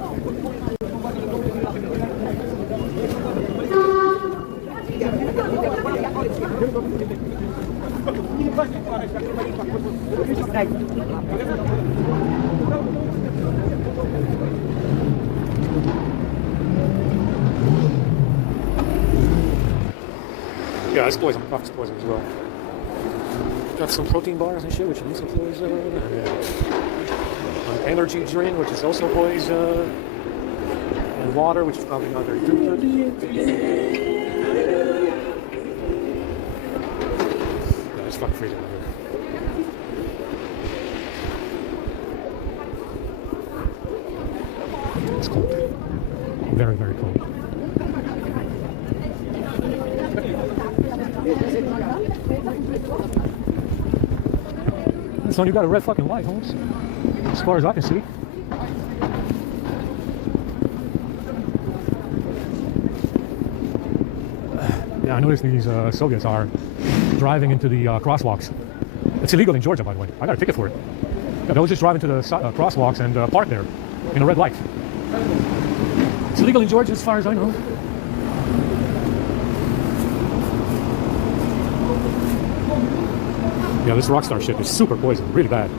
Yeah, it's poison. Coffee's poison as well. Got some protein bars and shit, which is also poison. An energy drink, which is also poison. And water, which is probably not very good. Yeah, it's fucking freezing out here. It's cold. Very, very cold. Son, you got a red fucking light, Holmes. As far as I can see. Yeah, I noticed these Soviets are driving into the crosswalks. It's illegal in Georgia, by the way. I got a ticket for it. Yeah, they'll just drive into the crosswalks and park there in a red light. It's illegal in Georgia as far as I know. Yeah, this Rockstar shit is super poison, really bad.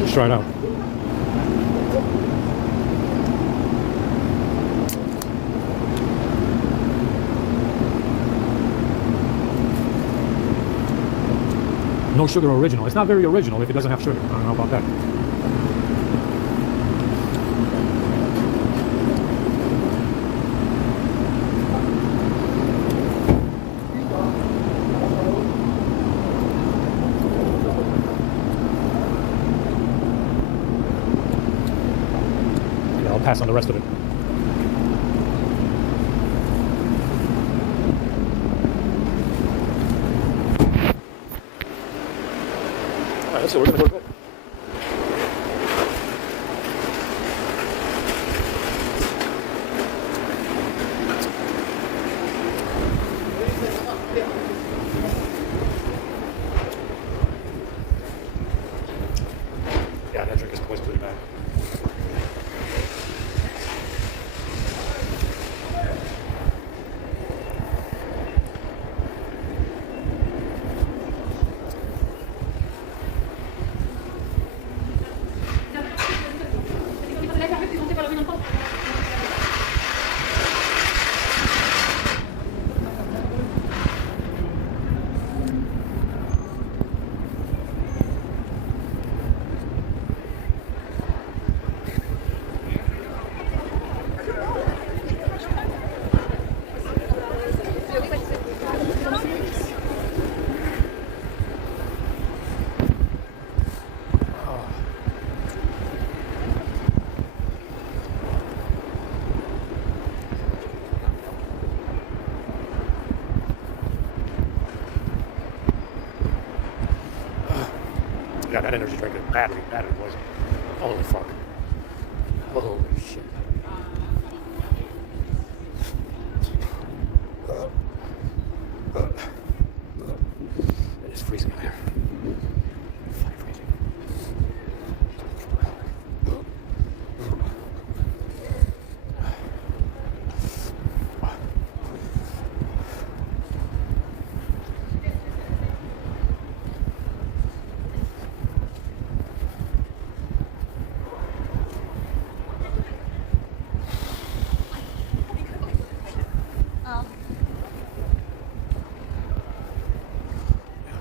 Let's try it out. No sugar original. It's not very original if it doesn't have sugar. I don't know about that. Pass on the rest of it. Alright, so we're gonna go to bed. Yeah, that drink is poison pretty bad. Yeah, that energy drink is badly poison. Holy fuck. Holy shit. It is freezing out here. Fucking freezing.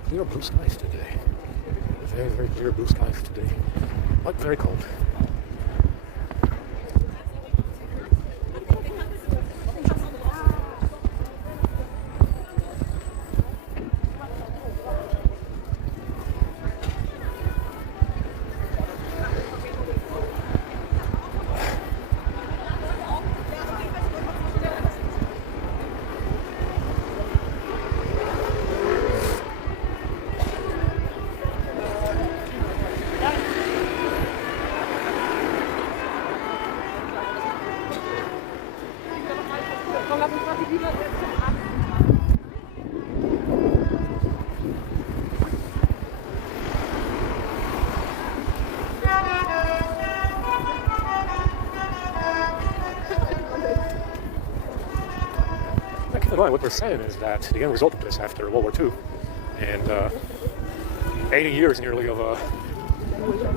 Clear blue skies today. Very, very clear blue skies today. But very cold. Keep in mind, what they're saying is that the end result of this after World War II and 80 years nearly of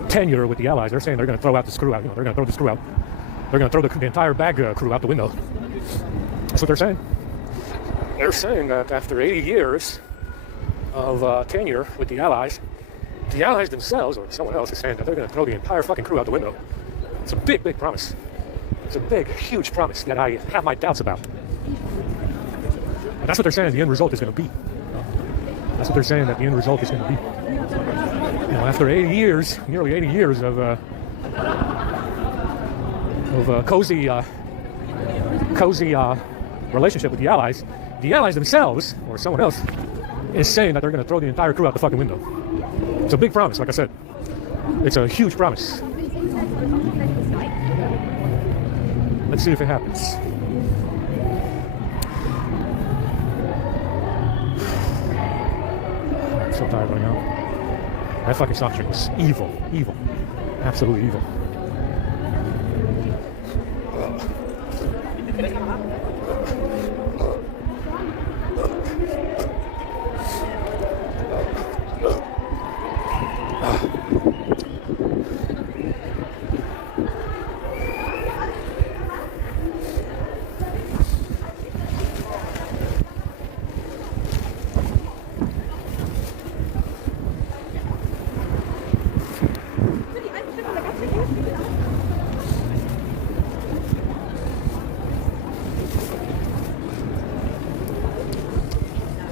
tenure with the Allies, they're saying they're going to throw out the screw out. You know, they're going to throw the screw out. They're going to throw the entire bag crew out the window. That's what they're saying. They're saying that after 80 years of tenure with the Allies themselves, or someone else, is saying that they're going to throw the entire fucking crew out the window. It's a big, big promise. It's a big, huge promise that I have my doubts about. That's what they're saying the end result is going to be. That's what they're saying that the end result is going to be. You know, after 80 years, nearly 80 years of cozy relationship with the Allies themselves, or someone else, is saying that they're going to throw the entire crew out the fucking window. It's a big promise, like I said. It's a huge promise. Let's see if it happens. I'm so tired right now. That fucking soft drink was evil. Evil. Absolutely evil.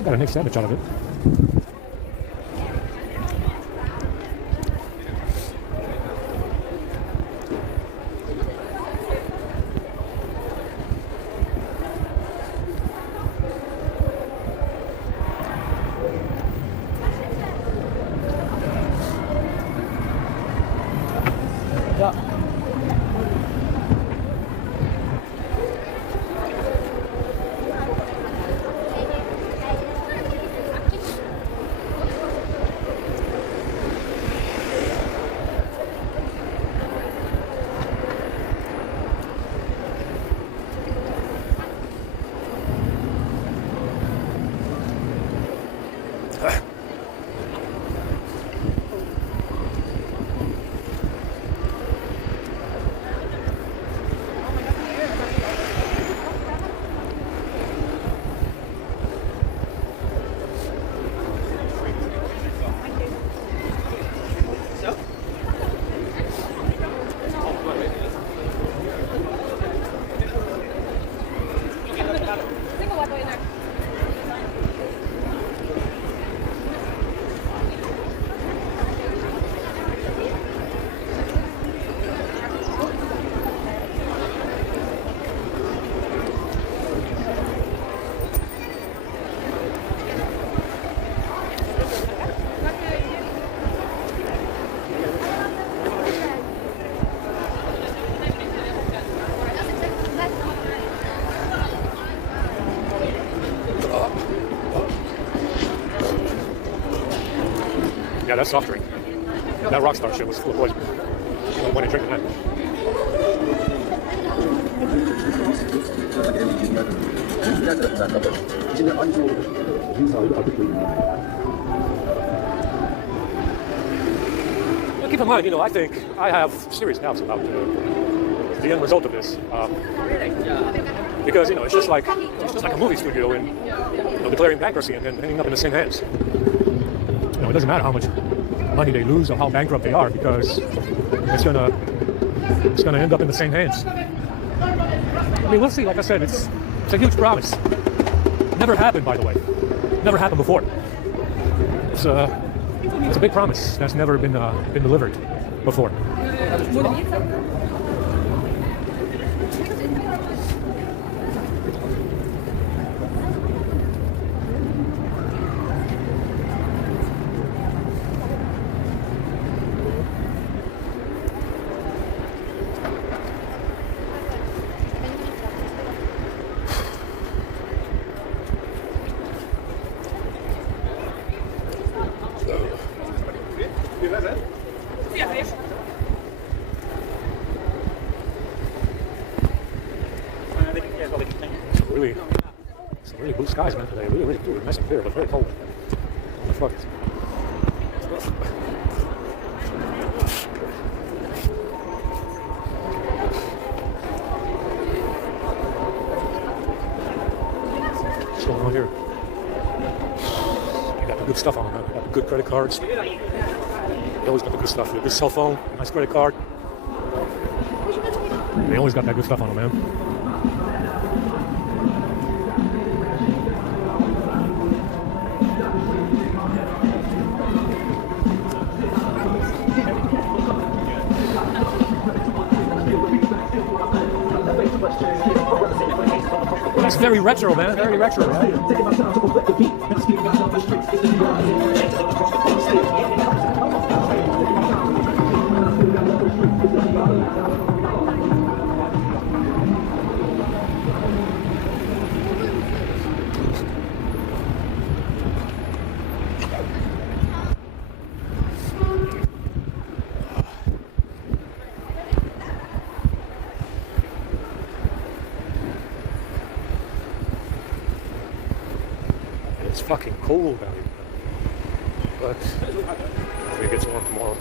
Got a nice sandwich out of it. Yeah, that soft drink. That Rockstar shit was full of poison. When I drink that. Well, keep in mind, you know, I think I have serious doubts about the end result of this. Because, you know, it's just like a movie studio and, you know, declaring bankruptcy and then ending up in the same hands. it doesn't matter how much money they lose or how bankrupt they are, because it's gonna end up in the same hands. I mean, we'll see. Like I said, it's a huge promise. Never happened, by the way. Never happened before. It's a big promise that's never been delivered before. It's really blue skies, man, today. Really nice and clear, but very cold. What the fuck is it? What's going on here? You got the good stuff on them, man. You got the good credit cards. They always got the good stuff. A good cell phone, nice credit card. They always got that good stuff on them, man. That's very retro, man. Very retro, right? It's fucking cold out here, but maybe it gets warm tomorrow.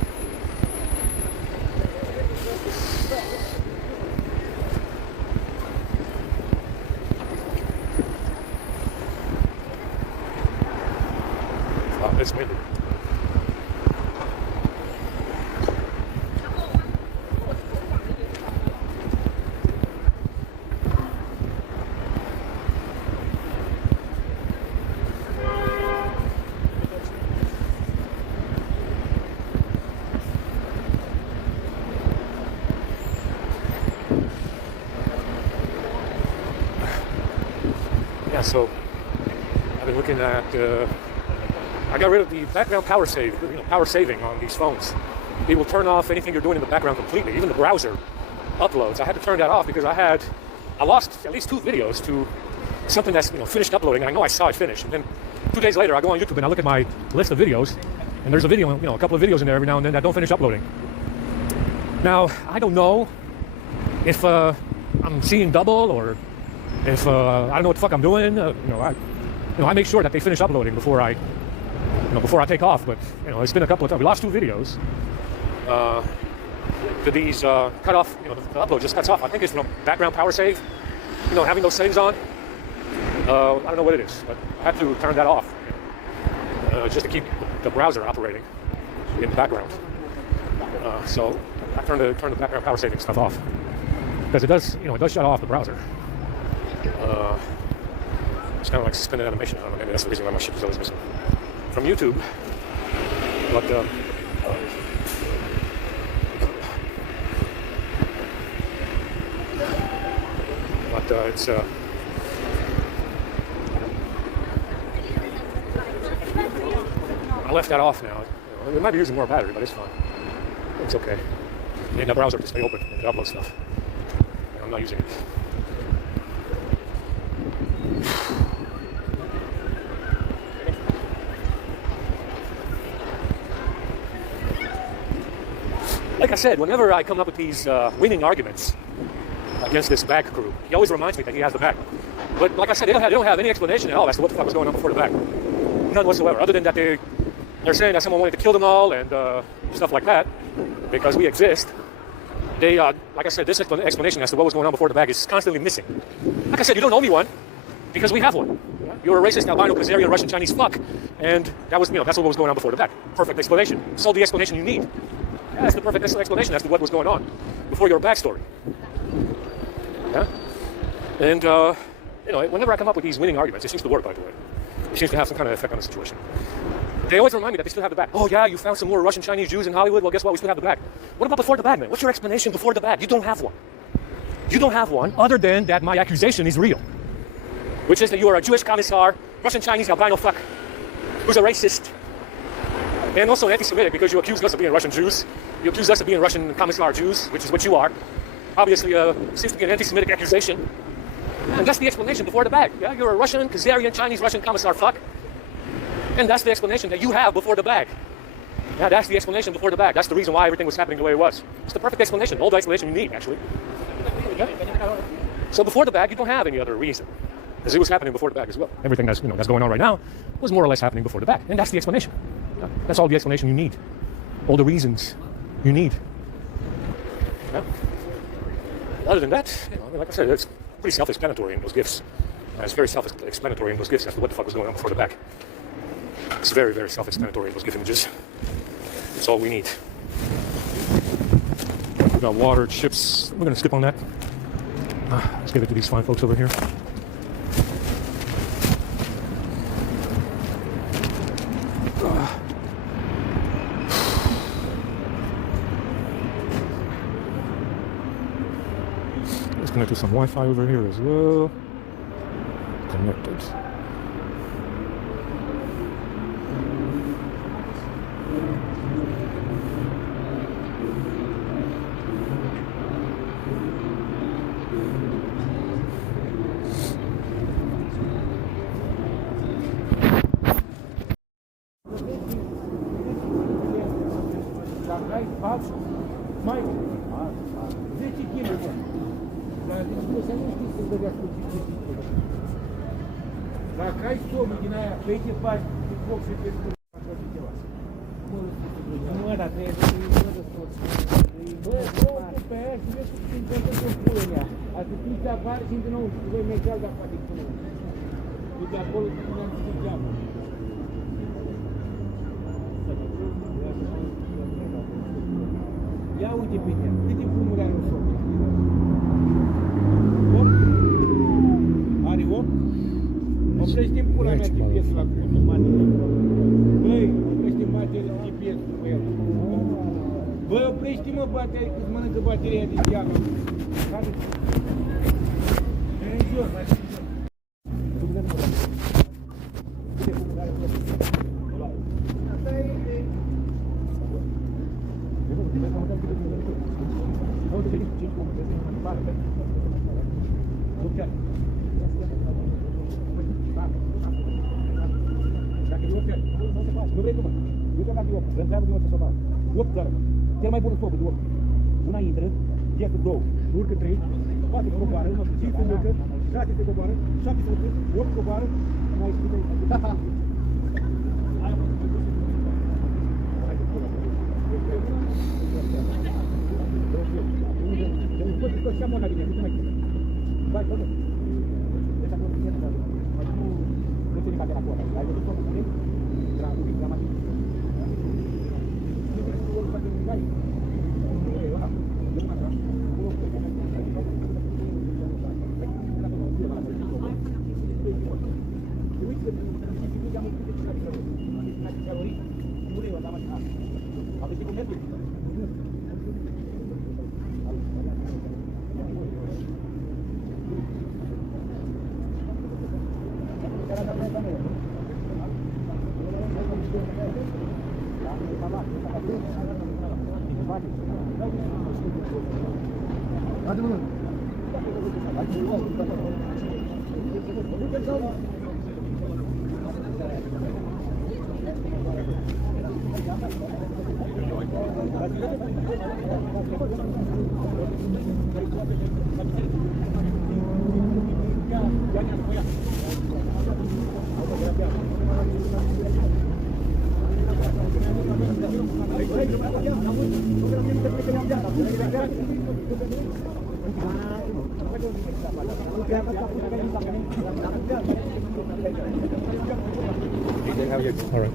Wow, it's windy. Yeah, so I've been looking at. I got rid of the background power saving on these phones. It will turn off anything you're doing in the background completely, even the browser uploads. I had to turn that off because I lost at least 2 videos to something that's finished uploading, and I know I saw it finish. And then 2 days later, I go on YouTube and I look at my list of videos, and there's a video, a couple of videos in there every now and then that don't finish uploading. Now I don't know if I'm seeing double or if I don't know what the fuck I'm doing. I make sure that they finish uploading before I take off. But it's been a couple of times. We lost 2 videos. To these cut off. The upload just cuts off. I think it's from background power save. Having those settings on. I don't know what it is, but I had to turn that off just to keep the browser operating in the background. So I turned the background power saving stuff off because it does shut off the browser. It's kind of like suspended animation. I don't know, maybe that's the reason why my shit is always missing from YouTube. But it's I left that off now. It might be using more battery, but it's fine. It's okay. And the browser to stay open and to upload stuff. I'm not using it. Like I said, whenever I come up with these winning arguments against this bag crew, he always reminds me that he has the bag. But like I said, they don't have any explanation at all as to what the fuck was going on before the bag. None whatsoever, other than that they're saying that someone wanted to kill them all and stuff like that because we exist. They, like I said, this explanation as to what was going on before the bag is constantly missing. Like I said, you don't owe me one. Because we have one. You're a racist, albino, Khazarian, Russian, Chinese fuck. And that was, that's what was going on before the back. Perfect explanation. So the explanation you need. Yeah, that's the perfect explanation as to what was going on before your backstory. Yeah? And, whenever I come up with these winning arguments, it seems to work, by the way. It seems to have some kind of effect on the situation. They always remind me that they still have the bag. Oh, yeah, you found some more Russian Chinese Jews in Hollywood? Well, guess what? We still have the bag. What about before the bag, man? What's your explanation before the bag? You don't have one. You don't have one other than that my accusation is real. Which is that you are a Jewish commissar, Russian Chinese albino fuck, who's a racist. And also anti-Semitic because you accused us of being Russian Jews. You accused us of being Russian commissar Jews, which is what you are. Obviously, seems to be an anti-Semitic accusation. And that's the explanation before the bag. Yeah, you're a Russian, Khazarian, Chinese, Russian commissar fuck. And that's the explanation that you have before the bag. Yeah, that's the explanation before the bag. That's the reason why everything was happening the way it was. It's the perfect explanation, all the explanation you need, actually. Yeah. So before the bag, you don't have any other reason. Because it was happening before the bag as well. Everything that's, that's going on right now was more or less happening before the bag. And that's the explanation. Yeah. That's all the explanation you need. All the reasons you need. Yeah. Other than that, like I said, it's pretty self-explanatory in those gifts. It's very self-explanatory in those gifts as to what the fuck was going on before the bag. It's very, very self-explanatory in those gift images. That's all we need. We got water, chips. We're gonna skip on that. Let's give it to these fine folks over here. Let's connect to some Wi-Fi over here as well. Connected. Mai 10 kg. Dar să nu știi să dădească cu 10 kg. Dacă ai somnul din aia, pe te faci cu foc și te spune așa ceva. Nu, dar trebuie să îi vădă toți. Bă, pe aia și vezi cum te întâmplă cu pulea. Ați fi să apară și din nou, voi mergeau de afară de pulea. Și de acolo să ne-am zis geamă. Ia uite pe tine, câte pumuri are un soc? 8? Are 8? Oprește-mi pula mea GPS la automatele. Băi, oprește-mi bateria GPS pe el. Băi, oprește-mă bateria, că-ți mănâncă bateria din geamă. Care? E în jos, mai în jos. Câte pumuri are un soc? Asta e... Nu vrei tu, mă. Eu te-am dat de 8. Întreabă de 8 să fac. 8 doar. Cel mai bun scopul de 8. Una intră, iasă 2, urcă 3, 4 coboară, 5 se urcă, 6 se coboară, 7 se urcă, 8 coboară, mai scrie. Siamo una linea, vai, vai. Questa cosa è stata. Ma tu non ti ricade la quota, hai detto che tra lui e la mattina. Io mi vuoi fare un vai. Ora, devo andare. Avete commesso? All right.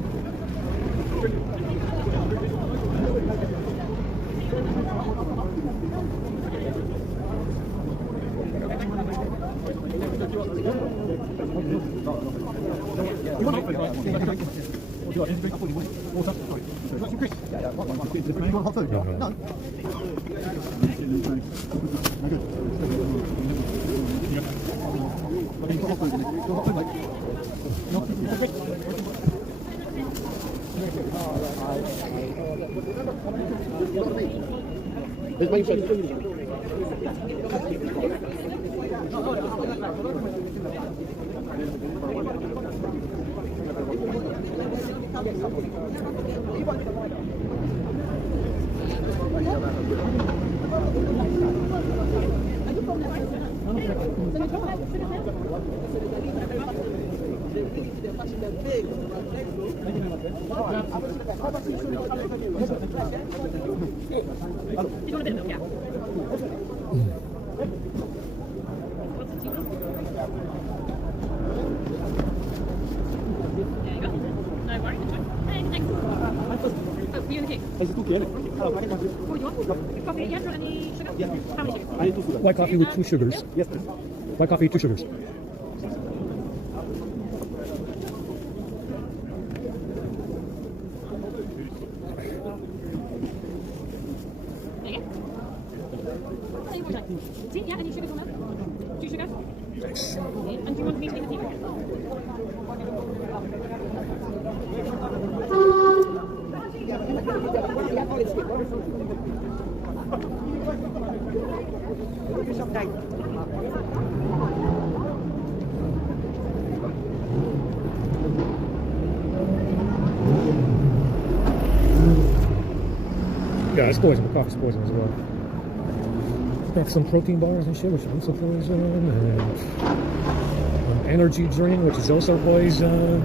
No. White coffee with 2 sugars. Yes, please. White coffee, 2 sugars. See, yeah, any sugars on that? 2 sugars? Thanks. Okay. And do you want me to take a tea? Yeah, it's poison. The coffee's poison as well. Got some protein bars and shit, which are also poison, and an energy drink, which is also poison,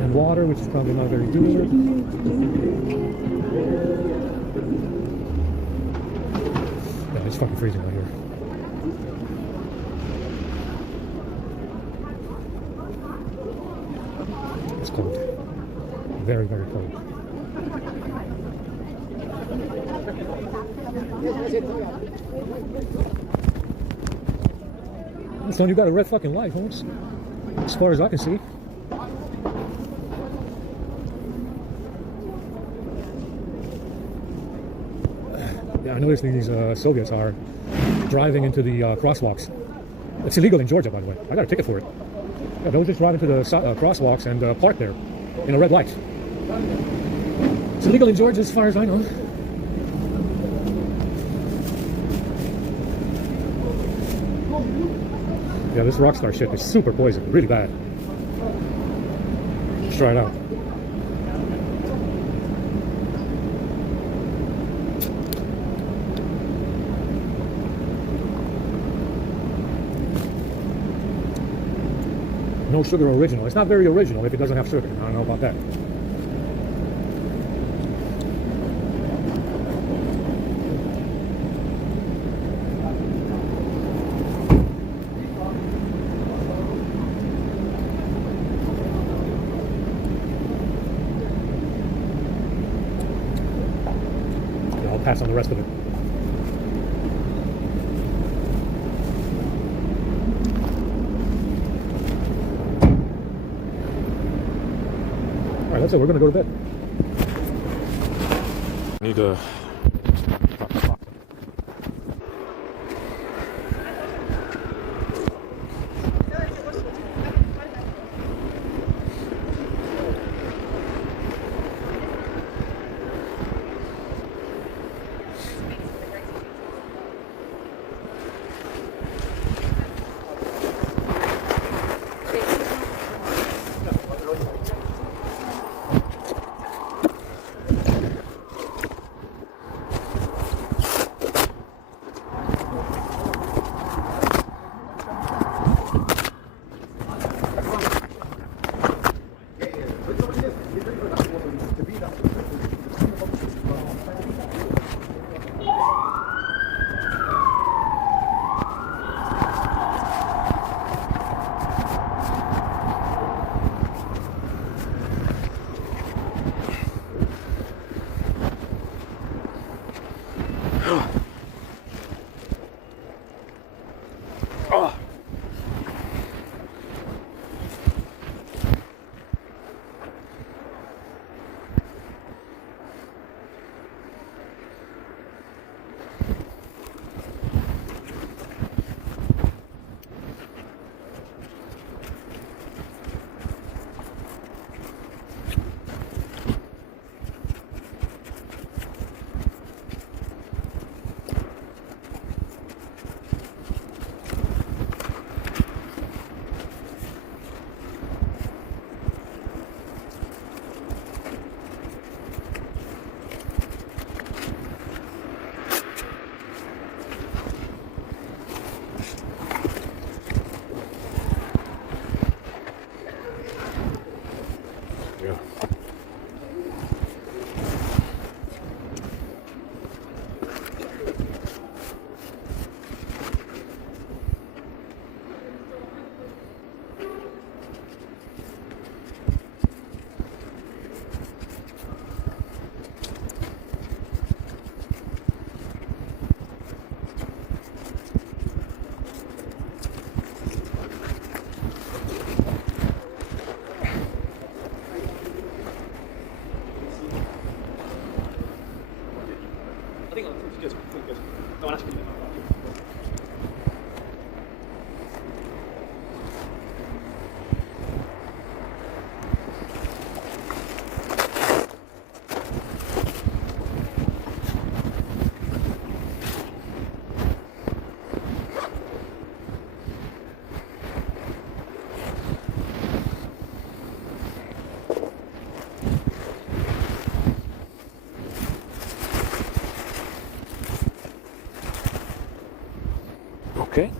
and water, which is probably not very good. Yeah, it's fucking freezing out here. It's cold. Very, very cold. So you got a red fucking light, Holmes. As far as I can see. Yeah, I noticed these Soviets are driving into the crosswalks. It's illegal in Georgia, by the way. I got a ticket for it. Yeah, they'll just drive into the crosswalks and park there in a red light. It's illegal in Georgia as far as I know. Yeah, this Rockstar shit is super poison, really bad. Let's try it out. No sugar original. It's not very original if it doesn't have sugar. I don't know about that. Pass on the rest of it. All right, that's it. We're going to go to bed. Need to Okay.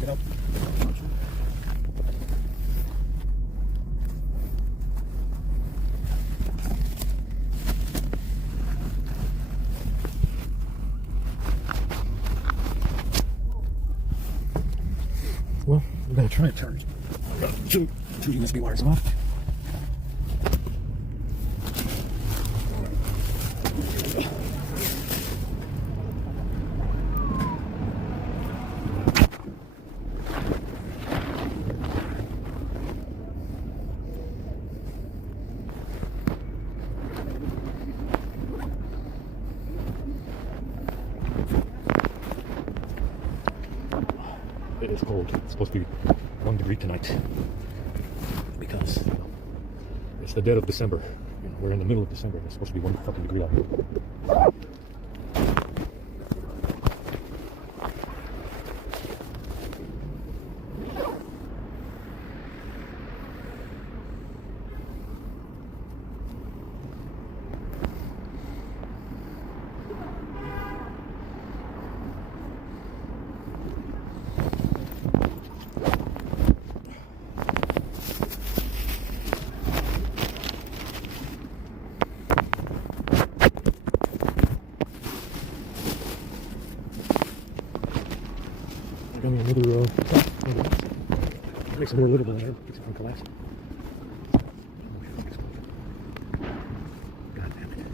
Get up. Well, I'm gonna try and turn two USB wires off. It is cold. It's supposed to be 1 degree tonight because it's the dead of December. We're in the middle of December and it's supposed to be 1 fucking degree out. Got me another makes it more livable in there, keeps it from collapsing. God damn it.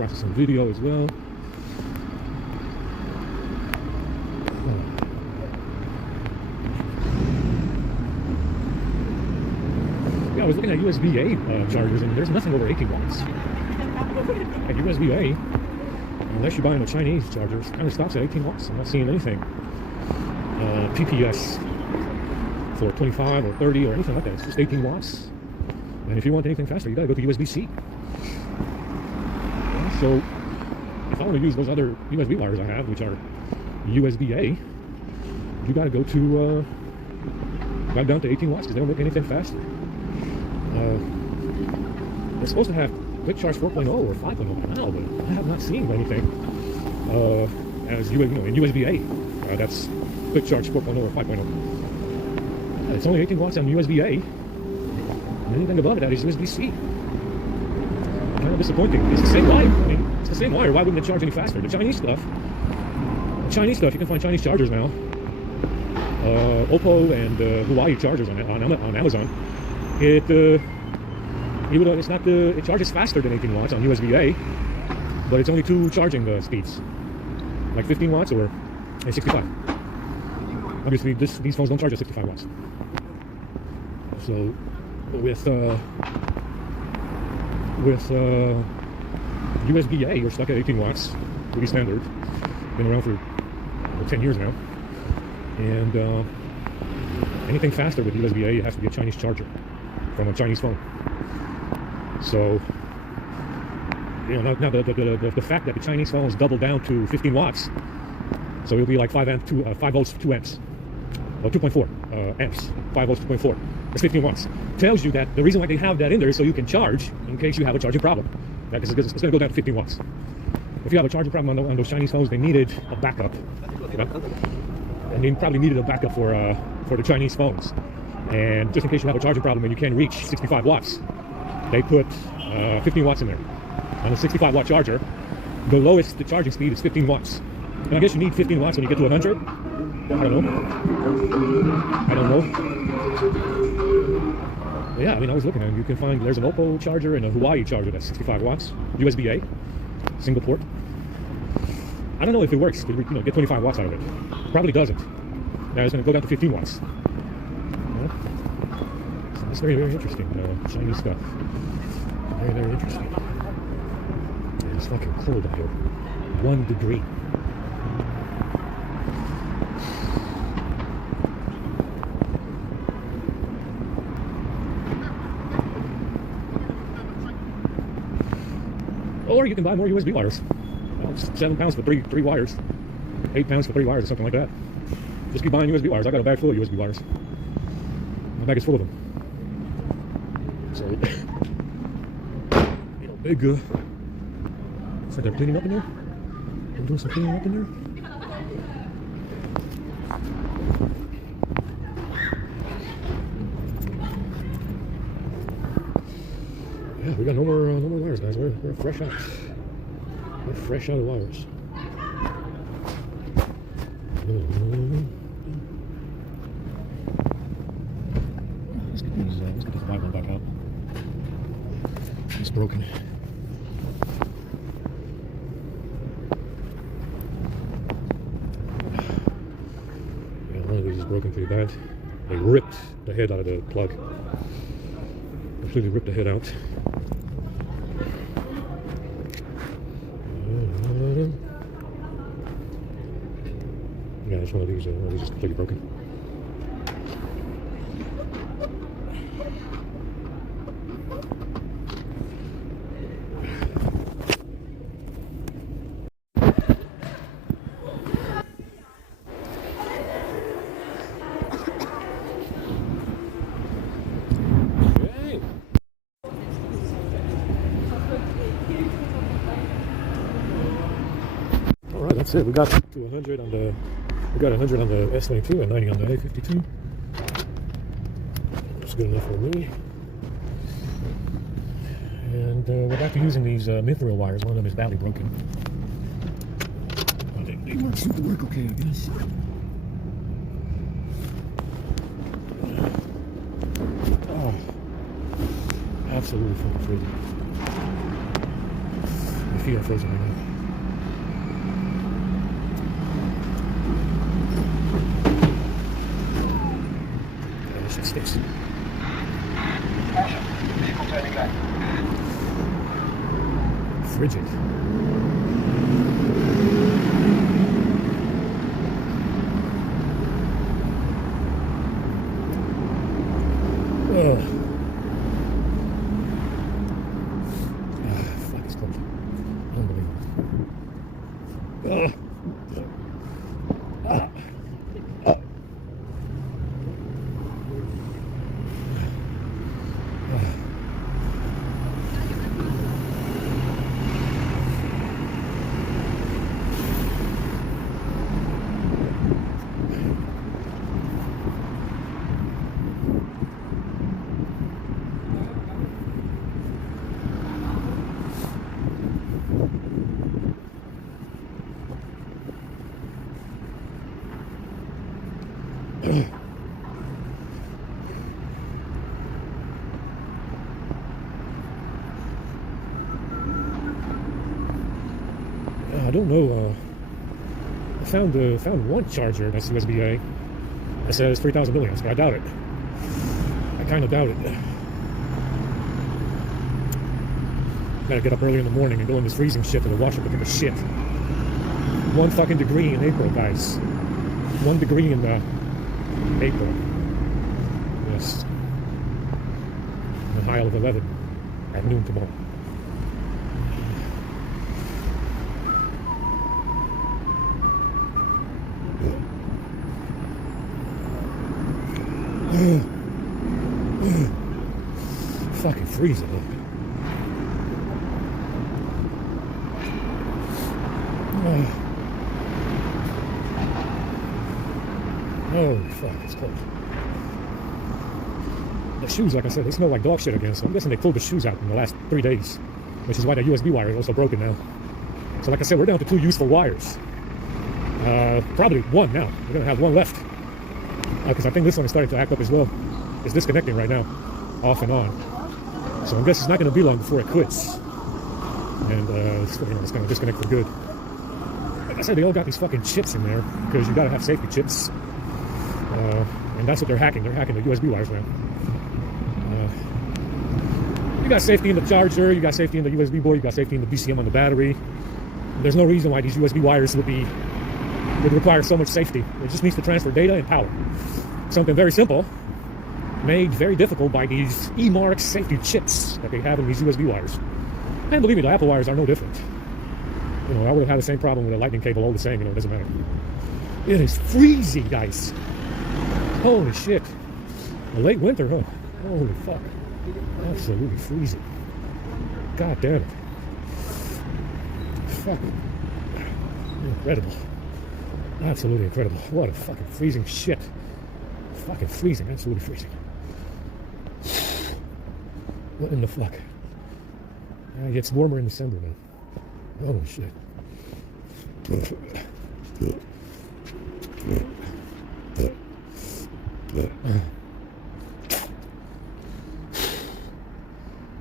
processing video as well. Yeah, I was looking at USB-A chargers, and there's nothing over 18 watts. At USB-A, unless you're buying a Chinese charger, it kind of stops at 18 watts. I'm not seeing anything. PPS for 25 or 30 or anything like that. It's just 18 watts. And if you want anything faster, you gotta go to USB-C. So if I want to use those other USB wires I have, which are USB-A, you gotta go to down to 18 watts because they don't make anything faster. They're supposed to have Quick Charge 4.0 or 5.0 now, but I have not seen anything as in USB-A. That's Quick Charge 4.0 or 5.0. It's only 18 watts on USB-A. Anything above that is USB-C. Kind of disappointing. It's the same wire. I mean, it's the same wire. Why wouldn't it charge any faster? The Chinese stuff, you can find Chinese chargers now. Oppo and Huawei chargers on Amazon. It charges faster than 18 watts on USB-A, but it's only 2 charging speeds, like 15 watts or 65. Obviously, these phones don't charge at 65 watts. So with USB-A, you're stuck at 18 watts, pretty standard. Been around for 10 years now. And anything faster with USB-A, it has to be a Chinese charger from a Chinese phone. So, now the fact that the Chinese phones doubled down to 15 watts, so it'll be like 5 volts, 2 amps, or 2.4 amps, 5 volts, 2.4. It's 15 watts. Tells you that the reason why they have that in there is so you can charge in case you have a charging problem. Because it's going to go down to 15 watts. If you have a charging problem on those Chinese phones, they needed a backup. And they probably needed a backup for the Chinese phones. And just in case you have a charging problem and you can't reach 65 watts, they put 15 watts in there. On a 65 watt charger, the lowest charging speed is 15 watts. And I guess you need 15 watts when you get to 100. I don't know. But yeah, I mean, I was looking and you can find there's an Oppo charger and a Huawei charger that's 65 watts, USB-A, single port. I don't know if it works to get 25 watts out of it. Probably doesn't. Now it's going to go down to 15 watts. So it's very, very interesting. Chinese stuff. Very, very interesting. And it's fucking cold out here. 1 degree. Or you can buy more USB wires. £7 for three wires. £8 for 3 wires or something like that. Just keep buying USB wires. I got a bag full of USB wires. My bag is full of them. So, big. Looks like they're cleaning up in there. I'm doing some cleaning up in there. Yeah, we got no more wires, guys. We're fresh out. We're fresh out of wires. Let's get this white one back out. It's broken. Yeah, one of these is broken pretty bad. They ripped the head out of the plug. Completely ripped the head out. Yeah, it's one of these is completely broken. All right, that's it. We got to 100 on the. We got 100 on the S22 and 90 on the A52. That's good enough for me. And we're back to using these mithril wires. One of them is badly broken. Well, they seem to work okay, I guess. Oh, absolutely fucking freezing. feet are frozen right now. Yeah, this shit stinks. Vehicle turning back. Frigid. Ugh. Fuck, it's cold. Unbelievable. Ugh. I don't know. I found one charger that's USB-A that says 3,000 milliamps, but I doubt it. I kind of doubt it. Gotta get up early in the morning and go in this freezing shit to the washer to pick a shit. 1 fucking degree in April, guys. 1 degree in April. Yes. A high of 11 at noon tomorrow. Fucking freezing. Holy fuck, it's cold. The shoes, like I said, they smell like dog shit again, so I'm guessing they pulled the shoes out in the last 3 days, which is why the USB wire is also broken now. So like I said, we're down to 2 useful wires. Probably 1 now. We're gonna have 1 left. Because I think this one is starting to act up as well. It's disconnecting right now, off and on. So I guess it's not going to be long before it quits. And it's going to disconnect for good. Like I said, they all got these fucking chips in there because you got to have safety chips. And that's what they're hacking. They're hacking the USB wires now. You got safety in the charger, you got safety in the USB board, you got safety in the BCM on the battery. There's no reason why these USB wires would require so much safety. It just needs to transfer data and power. Something very simple, made very difficult by these eMark safety chips that they have in these USB wires. And believe me, the Apple wires are no different. You know, I would have had the same problem with a lightning cable, all the same, you know, it doesn't matter. It is freezing, guys. Holy shit. A late winter, huh? Holy fuck. Absolutely freezing. God damn it. Fucking incredible. Absolutely incredible. What a fucking freezing shit. Fucking freezing. Absolutely freezing. What in the fuck? It gets warmer in December, man. Oh shit.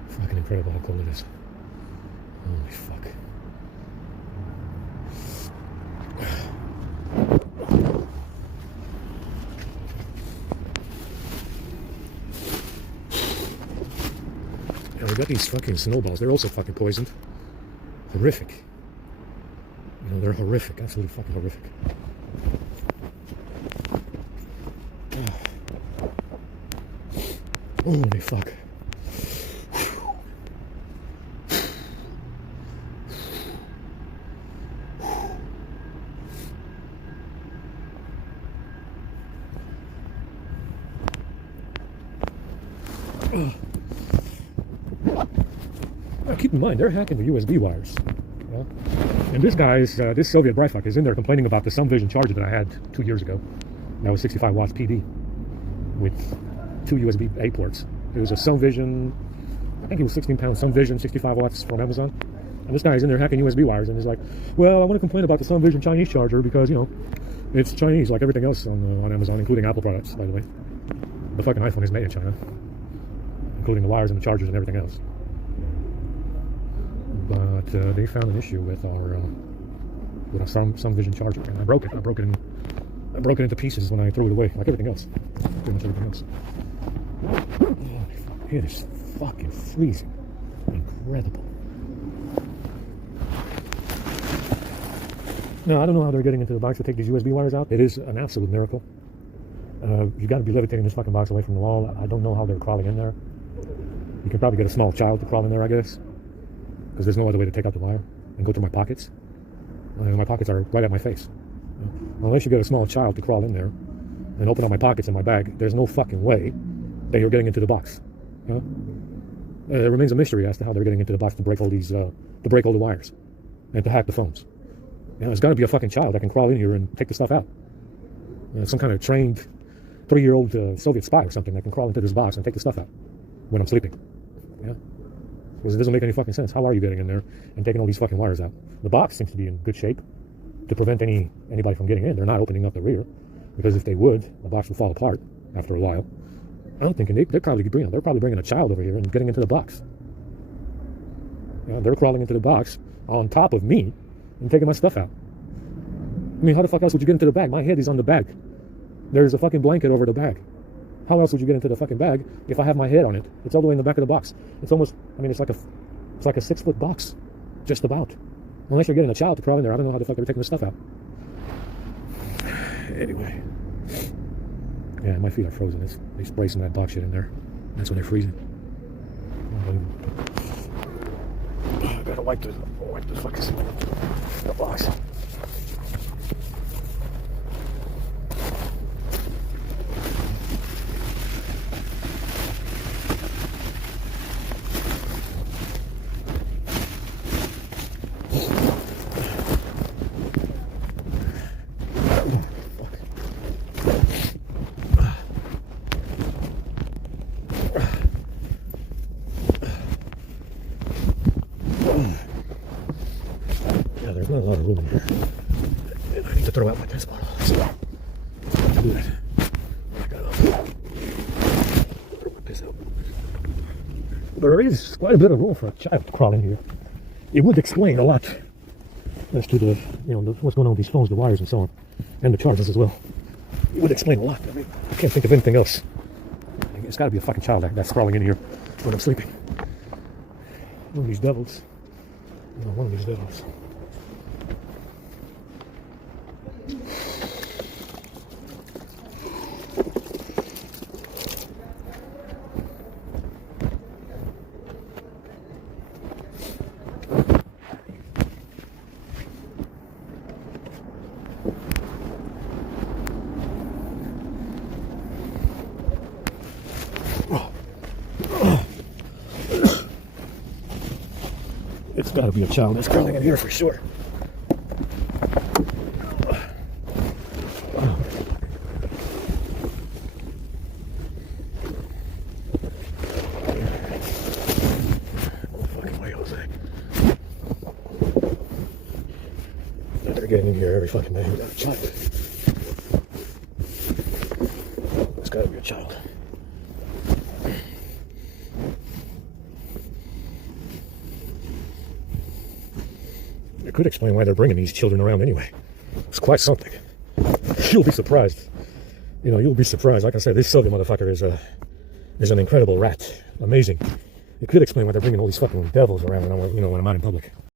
Fucking incredible how cold it is. Holy fuck. Yeah, we got these fucking snowballs. They're also fucking poisoned. Horrific. You know, they're horrific. Absolutely fucking horrific. Holy fuck. Now keep in mind, they're hacking the USB wires. You know? And this guy's, this Soviet Bryfuck is in there complaining about the SumVision charger that I had 2 years ago. That was 65 watts PD with 2 USB-A ports. It was a SumVision, I think it was 16-pound SumVision, 65 watts from Amazon. And this guy's in there hacking USB wires, and he's like, well, I want to complain about the SumVision Chinese charger because, you know, it's Chinese like everything else on Amazon, including Apple products, by the way. The fucking iPhone is made in China, including the wires and the chargers and everything else. but they found an issue with our some Vision charger, and I broke it. I broke it into pieces when I threw it away, like everything else. Pretty much everything else. Oh, it is fucking freezing. Incredible. Now, I don't know how they're getting into the box to take these USB wires out. It is an absolute miracle. You got to be levitating this fucking box away from the wall. I don't know how they're crawling in there. You can probably get a small child to crawl in there, I guess, because there's no other way to take out the wire and go through my pockets. My pockets are right at my face. Unless you get a small child to crawl in there and open up my pockets and my bag, there's no fucking way that you're getting into the box. It remains a mystery as to how they're getting into the box to break all these, to break all the wires and to hack the phones. There's got to be a fucking child that can crawl in here and take the stuff out. Some kind of trained 3-year-old Soviet spy or something that can crawl into this box and take the stuff out when I'm sleeping. Yeah, because it doesn't make any fucking sense. How are you getting in there and taking all these fucking wires out? The box seems to be in good shape to prevent anybody from getting in. They're not opening up the rear, because if they would, the box would fall apart after a while. I'm thinking they're probably bringing a child over here and getting into the box. They're crawling into the box on top of me and taking my stuff out. I mean, how the fuck else would you get into the bag? My head is on the bag. There's a fucking blanket over the bag. How else would you get into the fucking bag if I have my head on it? It's all the way in the back of the box. It's almost, I mean, it's like a 6-foot box, just about. Unless you're getting a child to crawl in there, I don't know how the fuck they're taking the stuff out. Anyway, yeah, my feet are frozen. They spray some of that dog shit in there. That's when they're freezing. I gotta wipe the fucking the box. Yeah, there's not a lot of room in here. And I need to throw out my piss bottle. So I have to do that. I gotta throw my piss out. But there is quite a bit of room for a child to crawl in here. It would explain a lot as to the, what's going on with these phones, the wires and so on, and the chargers as well. It would explain a lot. I mean, I can't think of anything else. It's got to be a fucking child that's crawling in here when I'm sleeping. One of these devils. One of these devils. It's got to be a child that's crawling in here for sure. Fucking way, Jose. They're getting in here every fucking day without a child. It's got to be a child. It could explain why they're bringing these children around anyway. It's quite something. You'll be surprised. You'll be surprised. Like I said, this Soviet motherfucker is an incredible rat. Amazing. It could explain why they're bringing all these fucking devils around when I'm out in public.